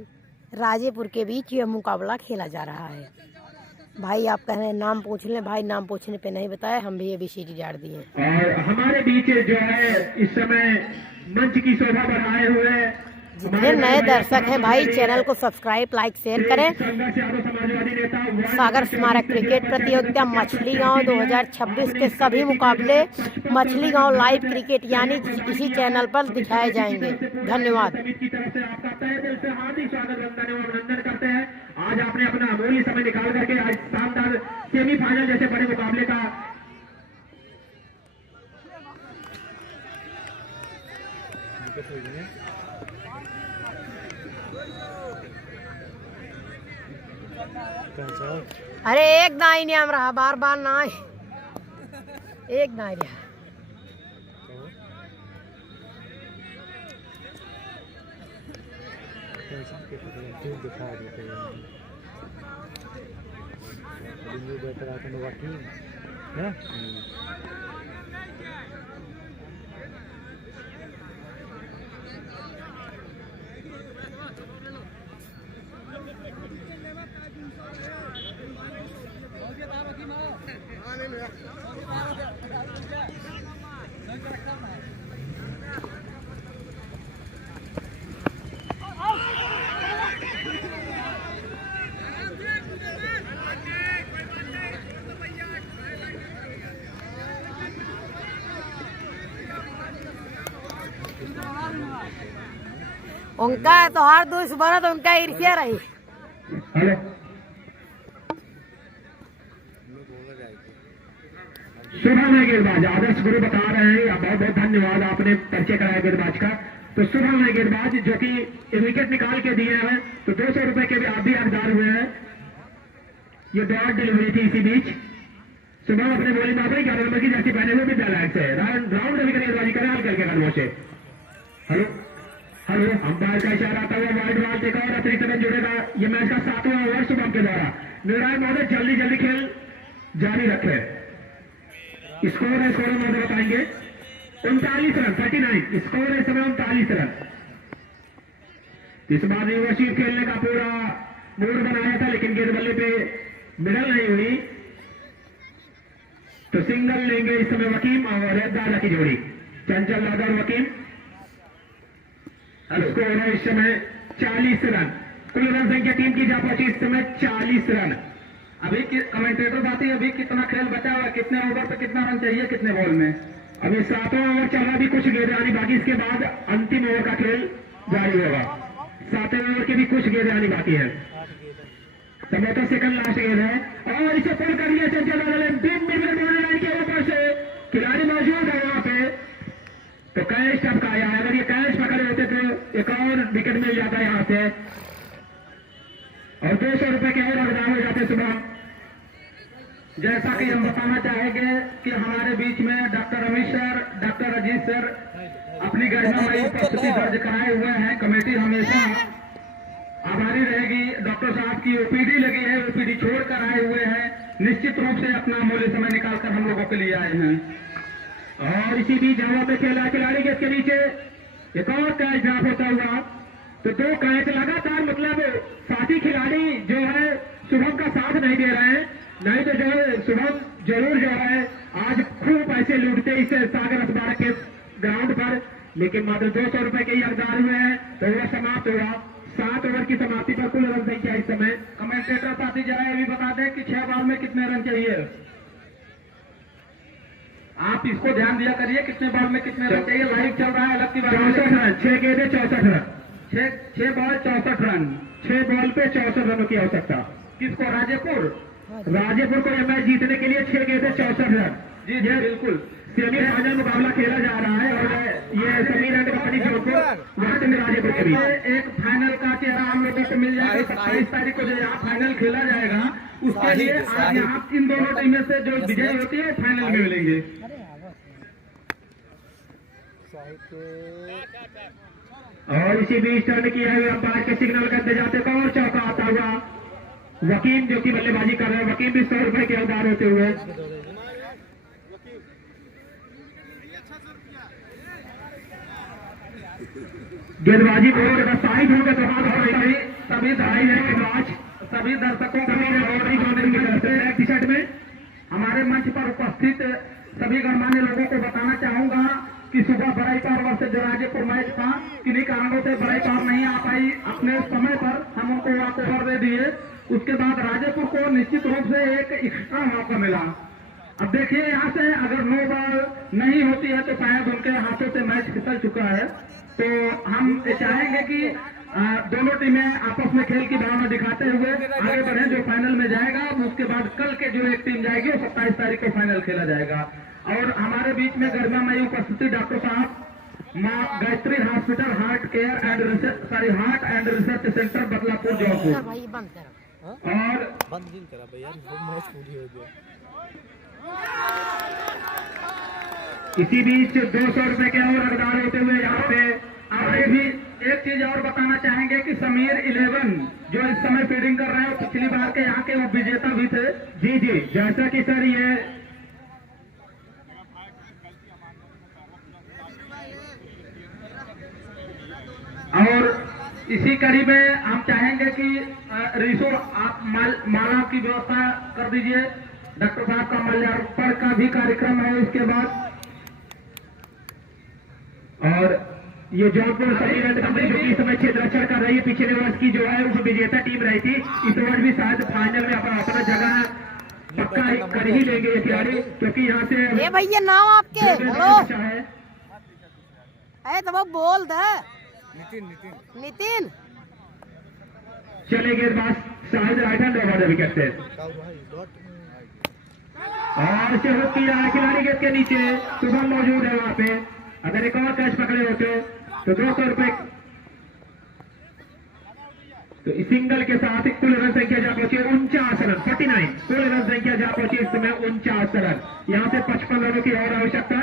Rajepur के बीच ये मुकाबला खेला जा रहा है। भाई आप कह रहे हैं नाम पूछ लें, भाई नाम पूछने पे नहीं बताया, हम भी ABCD डाल दिए। और हमारे बीच जो है इस समय मंच की शोभा बढ़ाए हुए जितने नए दर्शक हैं भाई चैनल को सब्सक्राइब लाइक शेयर करें। सागर स्मारक क्रिकेट प्रतियोगिता मछली गांव 2026 के सभी मुकाबले मछली गांव लाइव क्रिकेट यानी इसी चैनल पर दिखाए जाएंगे। धन्यवाद। की तरफ से आपका तहे दिल से हार्दिक स्वागत अभिनंदन करते हैं। आज आपने अपना अमूल्य समय निकाल करके आज शानदार सेमीफाइनल जैसे बड़े मुकाबले का अरे एक दाई नियम रहा, बार बार ना एक दाई रहा। उनका तो हर दूस बना तो उनका ईर्ष्या रही। हेलो सुबह में गेंदबाज आदर्श गुरु बता रहे हैं, बहुत बहुत धन्यवाद आपने परिचय कराया गेंदबाज का। तो सुबह में गेंदबाज जो कि विकेट निकाल के दिए हैं, तो 200 रुपए के भी आप भी हकदार हुए हैं। ये डॉट डिलीवरी थी इसी बीच। सुबह अपने बोली मापरी 11 नंबर की जर्सी पहने हुए विद्यालय से राउंड रवि गेंदबाजी करें हल्के हल्के कदमों से। हेलो हेलो अंपायर का इशारा आता हुआ वाइड बॉल देखा और अतिरिक्त रन जुड़ेगा। ये मैच का 7वां ओवर शुभम के द्वारा। निर्णायक महोदय जल्दी जल्दी खेल जारी रखे। स्कोर है स्कोर महोदय बताएंगे 39 रन 39 स्कोर है इस समय 39 रन। इस बार रिवर्सिव खेलने का पूरा मूड बनाया था लेकिन गेंद बल्ले पे मिडल नहीं हुई, तो सिंगल लेंगे इस समय वकीम और दादा की जोड़ी चंचल दादा और वकीम। स्कोर है इस समय 40 रन। कुल रन संख्या टीम की जा पहुंची इस समय 40 रन। अभी कमेंटेटर बात है, अभी कितना खेल बचा हुआ, कितने ओवर पे कितना रन चाहिए, कितने बॉल में? अभी 7वां ओवर चल रहा, भी कुछ गेंदें आनी बाकी, इसके बाद अंतिम ओवर का खेल जारी होगा। 7वें ओवर की भी कुछ गेंदें आनी बाकी है। 75 सेकंड लास्ट गेंद है और इसे पुल कर लिया चंचल लाइन के ऊपर से खिलाड़ी मौजूद है वहां पे, तो कैच टपकाया है। अगर ये कैच पकड़े होते तो एक और विकेट मिल जाता है यहां से और 200 रुपए के और हकदार हो जाते सुबह। जैसा कि हम बताना चाहेंगे कि हमारे बीच में doctor Amit sir, doctor Ajit sir अपनी गरिमामयी उपस्थिति दर्ज कराए हुए हैं। कमेटी हमेशा आभारी रहेगी। डॉक्टर साहब की ओपीडी लगी है, ओपीडी छोड़कर आए हुए हैं, निश्चित रूप से अपना अमूल्य समय निकालकर हम लोगों के लिए आए हैं। और इसी बीच हवा पे खेला खिलाड़ी के इसके नीचे एक और कैच ड्रॉप होता हुआ, तो 2 कैच लगातार, मतलब साथी खिलाड़ी जो है शुभम का साथ नहीं दे रहे हैं, नहीं तो जो है शुभम जरूर जो है आज खूब पैसे लूटते इस सागर स्मारक के ग्राउंड पर, लेकिन मात्र 200 रुपए के ही हकदार हुए हैं। तो वह समाप्त होगा। 7 ओवर की समाप्ति पर कुल रन संख्या इस समय। कमेंटेटर साथी जरा ये भी बता दें कि 6 बॉल में कितने रन चाहिए। आप इसको ध्यान दिया करिए, कितने बॉल में कितने रन चाहिए। लाइव चल रहा है, अलग की बात 64 रन, 6 गेंदे 64 रन, 6 बॉल 64 रन, 6 बॉल पे 64 रनों की आवश्यकता। किसको? राजेपुर राजेपुर को यह मैच जीतने के लिए 6 गेंदे 64 रन। जी जी बिल्कुल। सेमीफाइनल मुकाबला खेला जा रहा है और ये Sameer and company Jodhpur versus Rajepur के बीच एक फाइनल का चेहरा हम लोगों को मिल जाएगा। 27 तारीख को जो यहाँ फाइनल खेला जाएगा, उसके लिए आज यहाँ इन दोनों टीमें से जो विजय होती है फाइनल में मिलेंगे। और इसी बीच टर्न किया हुआ अंपायर के सिग्नल करते जाते और चौका आता हुआ वकीम जो कि बल्लेबाजी कर रहे हैं। वकीम भी 100 रुपए के हकदार होते हुए। गेंदबाजी बोर्ड का साइड हो गया तो सभी दर्शकों की शर्ट में हमारे मंच पर उपस्थित सभी गणमान्य लोगों को बताना चाहूंगा कि सुबह बड़ाई पार वर्सेस राजेपुर मैच था। किन्हीं कारणों से बड़ाई पार नहीं आ पाई अपने समय पर, हम उनको वॉकओवर दे दिए। उसके बाद राजेपुर को निश्चित रूप से एक एक्स्ट्रा मौका मिला। अब देखिए यहाँ से अगर 9 बॉल नहीं होती है तो शायद उनके हाथों से मैच फिसल चुका है। तो हम चाहेंगे कि दोनों टीमें आपस में खेल की भावना दिखाते हुए आगे बढ़े। जो फाइनल में जाएगा उसके बाद कल के जो एक टीम जाएगी वो 27 तारीख को फाइनल खेला जाएगा। और हमारे बीच में गरिमामयी उपस्थिति डॉक्टर साहब माँ Gayatri hospital heart and research centre Badlapur Jaunpur. भाई बंद करो। और बंद नहीं करा भैया, मैच पूरी हो गया। इसी बीच 200 रुपए के और हकदार होते हुए यहाँ पे आगे भी एक चीज और बताना चाहेंगे कि समीर 11 जो इस समय फील्डिंग कर रहे हैं, पिछली बार के यहाँ के वो विजेता भी थे। जी जी, जैसा कि सर ये और इसी कड़ी में हम चाहेंगे कि रिसो आप माला की व्यवस्था कर दीजिए। डॉक्टर साहब का माल्यार्पण का भी कार्यक्रम है उसके बाद। और ये जौनपुर समीर एंड कंपनी जो कि इस समय क्षेत्र रक्षण कर रही है, पिछले वर्ष की जो है वो विजेता टीम रही थी। इस वर्ष भी शायद फाइनल में अपना जगह पक्का कर ही लेंगे ये खिलाड़ी, क्योंकि यहाँ से ए भैया नाम आपके हेलो है। अरे तो वो बोल दे। नितिन चले गेंदबाज Shahid right hand over wicket से और सेहत की खिलाड़ी गेंद के नीचे शुभम मौजूद है वहां पे। अगर एक और कैच पकड़े होते तो 200 रुपए। तो इस सिंगल के साथ कुल रन संख्या जा पहुंची 49 रन, 49 कुल रन संख्या जा पहुंची इस समय 49 रन। यहाँ से 55 रनों की और आवश्यकता,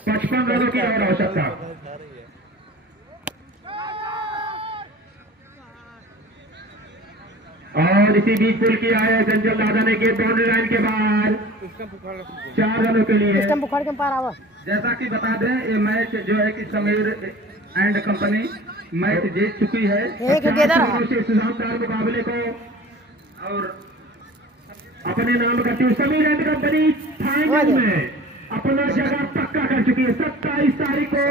55 रनों की और आवश्यकता। और इसी बीच पुल किया है चंचल दादा ने गेंद बाउंड्री लाइन के बाहर 4 रनों के लिए। सिस्टम बुखार के पार आवा। जैसा कि बता दें ये मैच जो है कि समीर एंड कंपनी मैच जीत चुकी है। एक गेंदा शानदार मुकाबले को और अपने नाम करती हुई समीर एंड कंपनी फाइनल में अपना जगह पक्का कर चुकी है। 27 तारीख को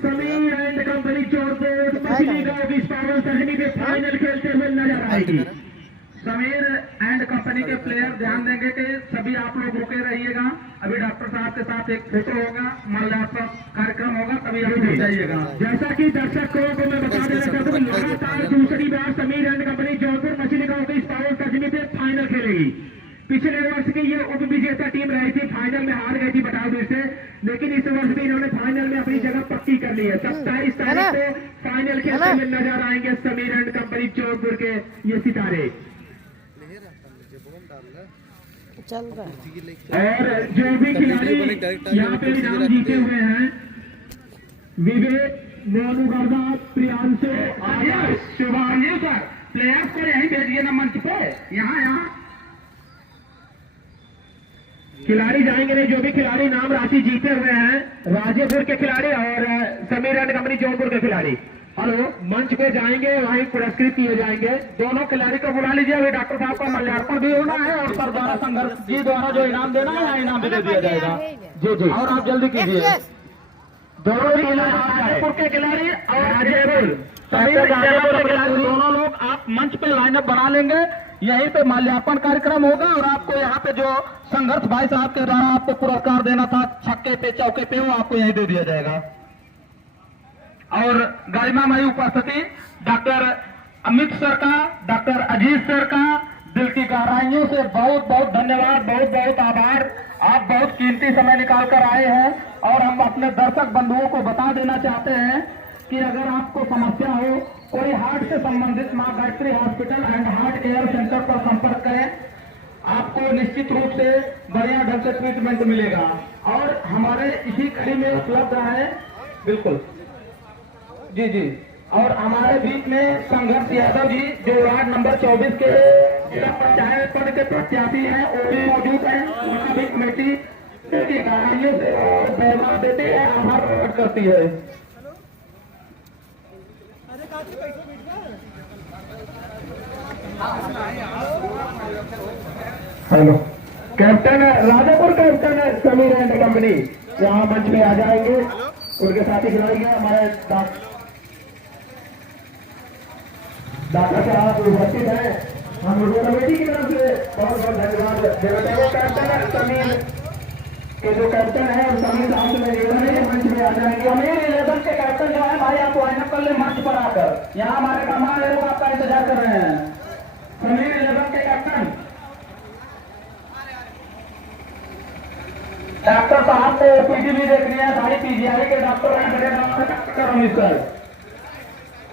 समीर एंड कंपनी जौनपुर मछली गांव की पावन सहनी में फाइनल खेलते हुए नजर आएगी। समीर एंड कंपनी के प्लेयर ध्यान देंगे कि सभी आप लोग रुके रहिएगा। अभी डॉक्टर साहब के साथ एक फोटो होगा, माल्यार्पण कार्यक्रम होगा, तभी आप रुक जाइएगा। जैसा कि दर्शकों को मैं बता देना चाहता हूँ, लगातार दूसरी बार समीर एंड कंपनी जौनपुर मछली गांव की पावन सहनी में फाइनल खेलेगी। पिछले वर्ष की ये उप विजेता टीम रही थी, फाइनल में हार गई थी बटावदूर से, लेकिन इस वर्ष भी इन्होंने फाइनल में अपनी जगह पक्की कर ली है। 27 तारीख को फाइनल खेलते हुए नजर आएंगे समीर एंड कंपनी जौनपुर के ये सितारे। चल रहा और जो भी खिलाड़ी यहाँ पे इनाम जीते हुए हैं, विवेक, मोनू गर्दा, प्रियांशु, आदर्श, शुभांशु सर, प्लेयर्स को यहीं भेजिए ना मंच पे। यहाँ खिलाड़ी जाएंगे नहीं। जो भी खिलाड़ी नाम राशि जीते हुए हैं, राजेपुर के खिलाड़ी और समीर एंड कंपनी जौनपुर के खिलाड़ी, हेलो, मंच पे जाएंगे, वहीं पुरस्कृत किए जाएंगे। दोनों खिलाड़ी को बुला लीजिए। अभी डॉक्टर साहब का माल्यार्पण भी होना है और सर द्वारा संघर्ष जी द्वारा जो इनाम देना है, इनाम भी दे दिया जाएगा। जी जी, और आप जल्दी कीजिए। दोनों राजेपुर के खिलाड़ी और राजेपुर दोनों लोग आप मंच पे लाइनअप बना लेंगे। यहीं पे माल्यार्पण कार्यक्रम होगा और आपको यहाँ पे जो संघर्ष भाई साहब के द्वारा आपको पुरस्कार देना था, छक्के पे चौके पे, वो आपको यहीं दे दिया जाएगा। और गरिमामयी उपस्थिति डॉक्टर अमित सर का, डॉक्टर अजीत सर का दिल की गहराइयों से बहुत बहुत धन्यवाद, बहुत बहुत आभार। आप बहुत कीमती समय निकाल कर आए हैं और हम अपने दर्शक बंधुओं को बता देना चाहते हैं कि अगर आपको समस्या हो, कोई हार्ट से संबंधित मां Gayatri hospital and heart care centre पर संपर्क करें। आपको निश्चित रूप से बढ़िया ढंग से ट्रीटमेंट मिलेगा और हमारे इसी कड़ी में उपलब्ध है। बिल्कुल जी जी। और हमारे बीच में संघर्ष यादव जी जो वार्ड नंबर 24 के जिला पंचायत पद के प्रत्याशी हैं, वो भी मौजूद हैं। उनका भी कमेटी की कार्यों से धन्यवाद देते हैं, आभार प्रकट करती है। Hello, captain Rajapur, captain Sameer and company यहाँ मंच में आ जाएंगे। उनके साथी खिलाड़ी हमारे डॉक्टर साहब उपस्थित हैं। हम लोगों कमेटी की तरफ से बहुत बहुत धन्यवाद देते हैं। कैप्टन समीर के जो कैप्टन है, समीर साहब से मैं निवेदन है मंच में आ जाएंगे। समीर 11 के कैप्टन जो है भाई, आप लाइनअप कर ले मंच पर आकर। यहाँ हमारे कमान लोग आपका इंतजार कर रहे हैं। समीर 11 के कैप्टन डॉक्टर साहब को ओपीडी भी देख लिया, सारी पीजीआई के doctor doctor Amit sir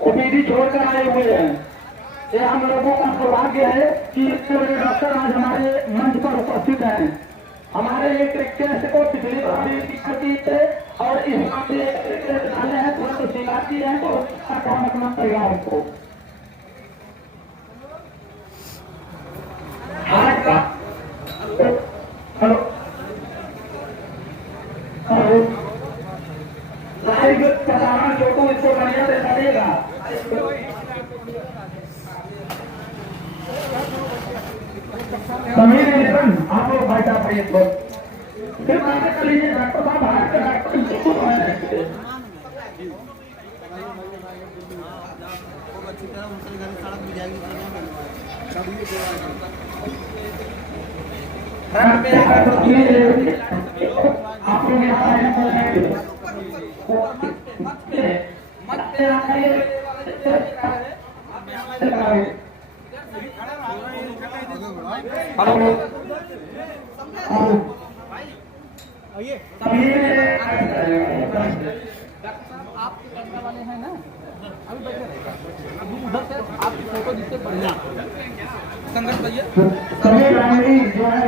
OPD छोड़कर आए हुए हैं। ये हम लोगों का सौभाग्य है कि इतने बड़े डॉक्टर आज हमारे मंच पर उपस्थित हैं। हमारे एक रिक्वेस्ट को पिछली बार भी की थे और इस बार भी एक रिक्वेस्ट डाले हैं, तुरंत स्वीकारती है तो काम अपना तैयार को हेलो छोटू इसको बढ़िया से करेगा। समीर आप लोग भाई साहब फिर बात कर लीजिए। डॉक्टर साहब बाहर के डॉक्टर आप लोग वाले हैं ना, अभी बैठे उधर से आपकी फोटो जिससे बढ़िया संघर्ष भैया जो है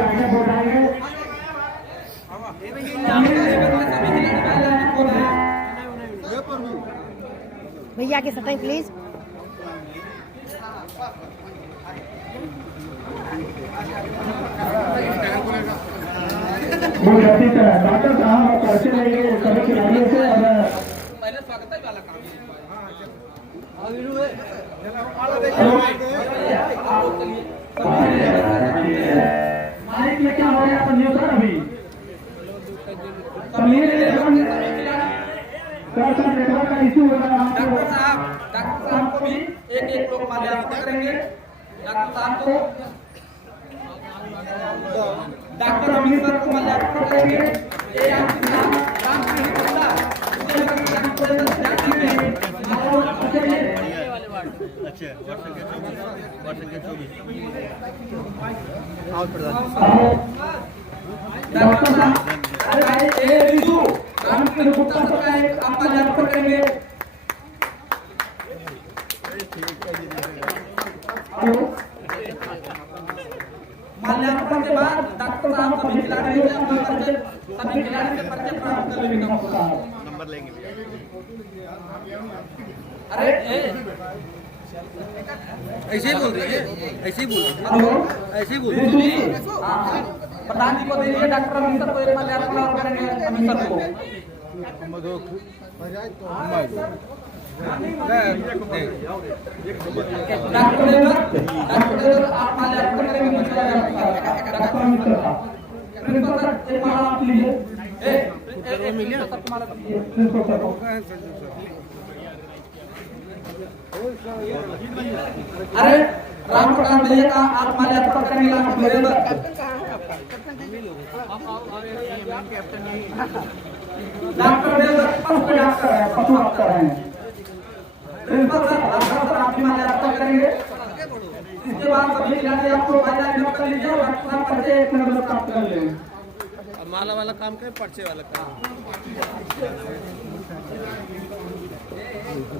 भैया के सटाई प्लीज। डॉक्टर साहब पर्चे लेंगे सभी खिलाड़ियों से। पहले स्वागत है वाला काम माइक में क्या हो गया संजीव सर? अभी समीर नेटवर्क का इश्यू हो रहा है। डॉक्टर साहब को भी एक लोग माल्यार्पण करेंगे। डॉक्टर साहब को, डॉक्टर अमित सर को माल्यार्पण करेंगे। डॉक्टर साहब माल्यार्पण करेंगे। माल्यार्पण के बाद डॉक्टर साहब सभी खिलाड़ियों के परिचय प्राप्त करेंगे। नंबर लेंगे। अरे ऐसे ही बोल रही है, ऐसे ही बोल, ऐसे ही बोल। प्रधान जी को दे दीजिए, डॉक्टर अमित सर को एक माल्यार्पण करेंगे। अमित सर को अरे राम प्रकाश भैया का आप माल्यार्पण करने का डॉक्टर पशु डॉक्टर हैं। प्रिंसिपल सर आपकी माल्यार्पण करेंगे। इसके बाद सभी खिलाड़ी आपको माला नोट कर लीजिए और पर्चे 1 मिनट में प्राप्त कर लेंगे। माला वाला काम करे, पर्चे वाला काम।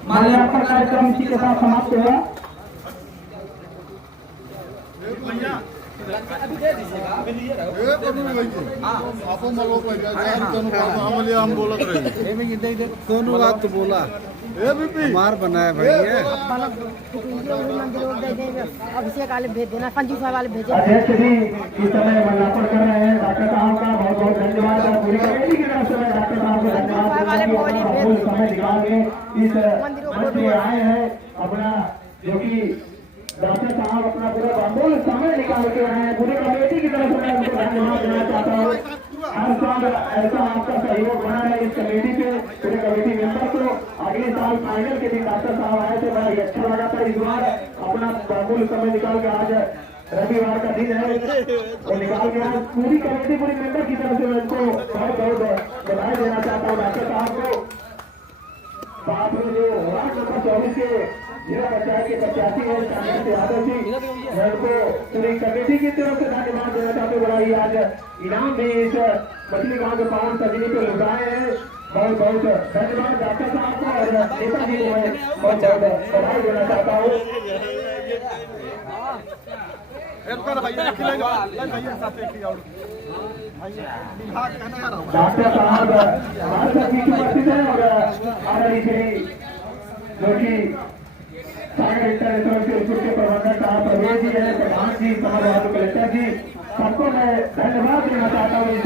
माल्यार्पण कार्यक्रम इसी के साथ समाप्त हुआ। हम बोलत रहे दोनों बात तो बोला मार बनाया भाई ये अभिषेक वाले भेज देना, संजू साहब वाले भेजे। अध्यक्ष जी इस समय माल्यार्पण कर रहे हैं। डॉक्टर साहब का बहुत बहुत धन्यवाद और पूरी कमेटी की तरफ से मैं डॉक्टर साहब को धन्यवाद समय निकाल के इस मंच में आए हैं। अपना जो कि डॉक्टर साहब अपना पूरा बहुमूल्य समय निकाल के आए हैं। पूरी कमेटी की तरफ से मैं उनको धन्यवाद देना चाहता हूँ। हर साल ऐसा आपका सहयोग बना है इस कमेटी पे, पूरे कमेटी मेंबर को। अगले साल फाइनल के दिन डॉक्टर साहब आए थे, बड़ा अच्छा लगा था। इस बार अपना बहुमूल्य समय निकाल के आज रविवार का दिन है और निकाल के आज पूरी कमेटी पूरी मेंबर की तरफ से मैं उनको बहुत बहुत बधाई देना चाहता हूँ डॉक्टर साहब को। साथ में जो वार्ड नंबर 24 के जिला पंचायत के प्रत्याशी है कांग्रेस यादव जी, मैं उनको पूरी कमेटी की तरफ से धन्यवाद देना चाहता हूँ। बड़ा ही आज इनाम भी इस मछली गांव के पावन सजनी पे लुटाए हैं। बहुत बहुत धन्यवाद डॉक्टर साहब को और नेताजी को मैं बहुत बहुत बधाई देना चाहता हूँ। डॉक्टर साहब हमारे साथ बीच उपस्थित हैं और जो कि सागर इंटरनेशनल के स्कूल के प्रबंधक साहब प्रवेश जी हैं, प्रधान जी, समाजवाद कलेक्टर जी, सबको मैं धन्यवाद देना चाहता हूँ इस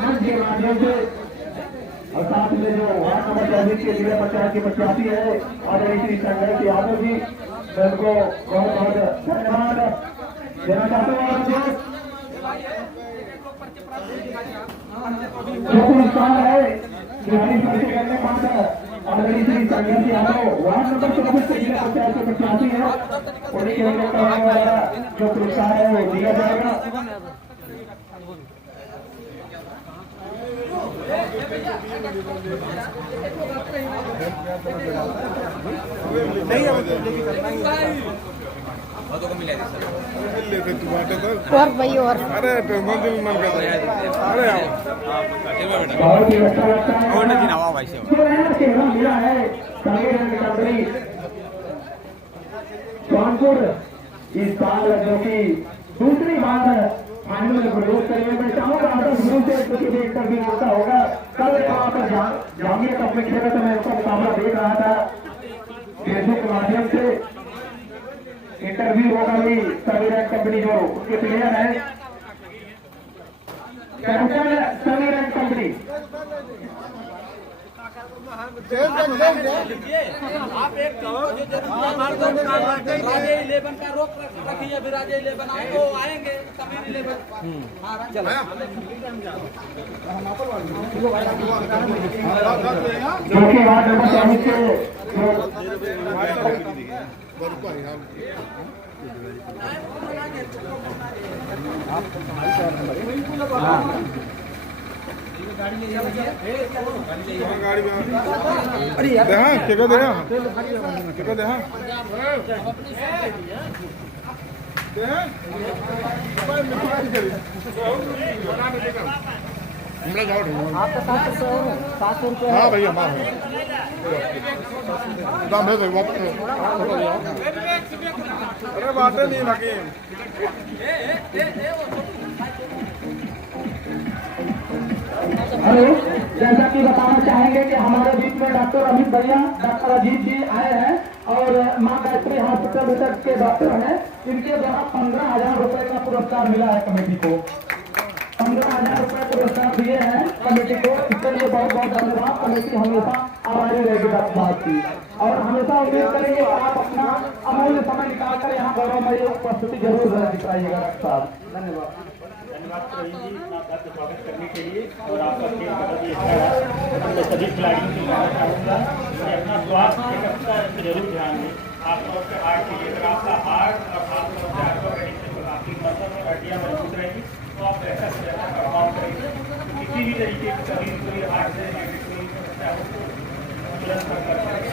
मंच के माध्यम से। और साथ में जो वार्ड नंबर 24 के जिला पंचायत के प्रत्याशी है आदरणीय श्री कांग्रेस यादव जी, मैं उनको बहुत बहुत धन्यवाद देना चाहता हूँ। जो पुरस्कार है बिहारी पर्चे करने पात्र आदरणीय श्री कांग्रेस यादव वार्ड नंबर 24 के जिला पंचायत के प्रत्याशी है, उन्हीं के द्वारा जो पुरस्कार है वो दिया जाएगा। और भाई और अरे मंदिर मन कर अरे बहुत ही अच्छा लगता है मिला है जौनपुर इस साल जो कि दूसरी बार फाइनल में प्रवेश करेंगे। मैं चाहूँगा आपका गुरु से इंटरव्यू होता होगा। कल वहाँ पर जामिया कप में खेला तो मैं उनका मुकाबला देख रहा था फेसबुक के माध्यम से। इंटरव्यू होगा भी समीरन कंपनी जो उसके प्लेयर है समीरन कंपनी। आप एक राजे 11 का रोक रखिए, अभी राजे 11 आए वो आएंगे समीर 11। जो कि वार्ड नंबर 24 के गाड़ी में देखा टिकट देखा टिकट देखा आपका 700 रुपये। हाँ भैया दाम है अरे बातें नहीं लगी। हेलो, जैसा कि बताना चाहेंगे कि हमारे बीच में डॉक्टर अमित भैया, डॉक्टर अजीत जी आए हैं और माँ गायत्री हॉस्पिटल के डॉक्टर हैं। इनके द्वारा 15,000 रुपए का पुरस्कार मिला है कमेटी को। 15,000 रुपए पुरस्कार दिए हैं कमेटी को। इसके लिए बहुत बहुत धन्यवाद। कमेटी हमेशा आभारी रहेगी डॉक्टर साहब की। और हमेशा उम्मीद करेंगे कि आप अपना अमूल्य समय निकालकर यहाँ गौरवमयी उपस्थिति जरूर दिखाइएगा डॉक्टर साहब। धन्यवाद। धन्यवाद रवि जी, आपका स्वागत करने के लिए। और आपका खेल बहुत ही अच्छा रहा। मैं सभी खिलाड़ियों से कहना चाहूँगा कि अपना स्वास्थ्य का जरूर ध्यान दें। खासतौर पर हार्ट के लिए, अगर आपका हार्ट और खासतौर पर आपका कंडीशन, आपकी मसल और हड्डियाँ मजबूत रहेंगी तो आप बेहतर से बेहतर परफॉर्म करेंगे। तो किसी भी तरीके की कभी कोई हार्ट से रिलेटेड कोई समस्या हो तो तुरंत संपर्क करें।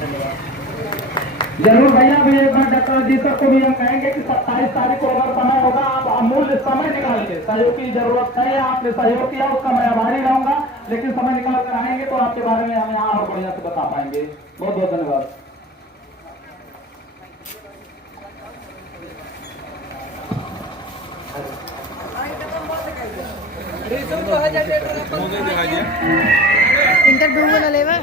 धन्यवाद। जरूर भैया भी एक बार डॉक्टर जी सर को भी हम कहेंगे कि 27 तारीख को अगर समय होगा आप अमूल्य समय निकाल के, सहयोग की जरूरत है, आपने सहयोग किया उसका मैं आभारी रहूंगा, लेकिन समय निकाल कर आएंगे तो आपके बारे में हम यहाँ और बढ़िया से बता पाएंगे। बहुत बहुत धन्यवाद। इंटरव्यू में ना लेवे।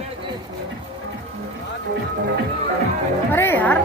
अरे यार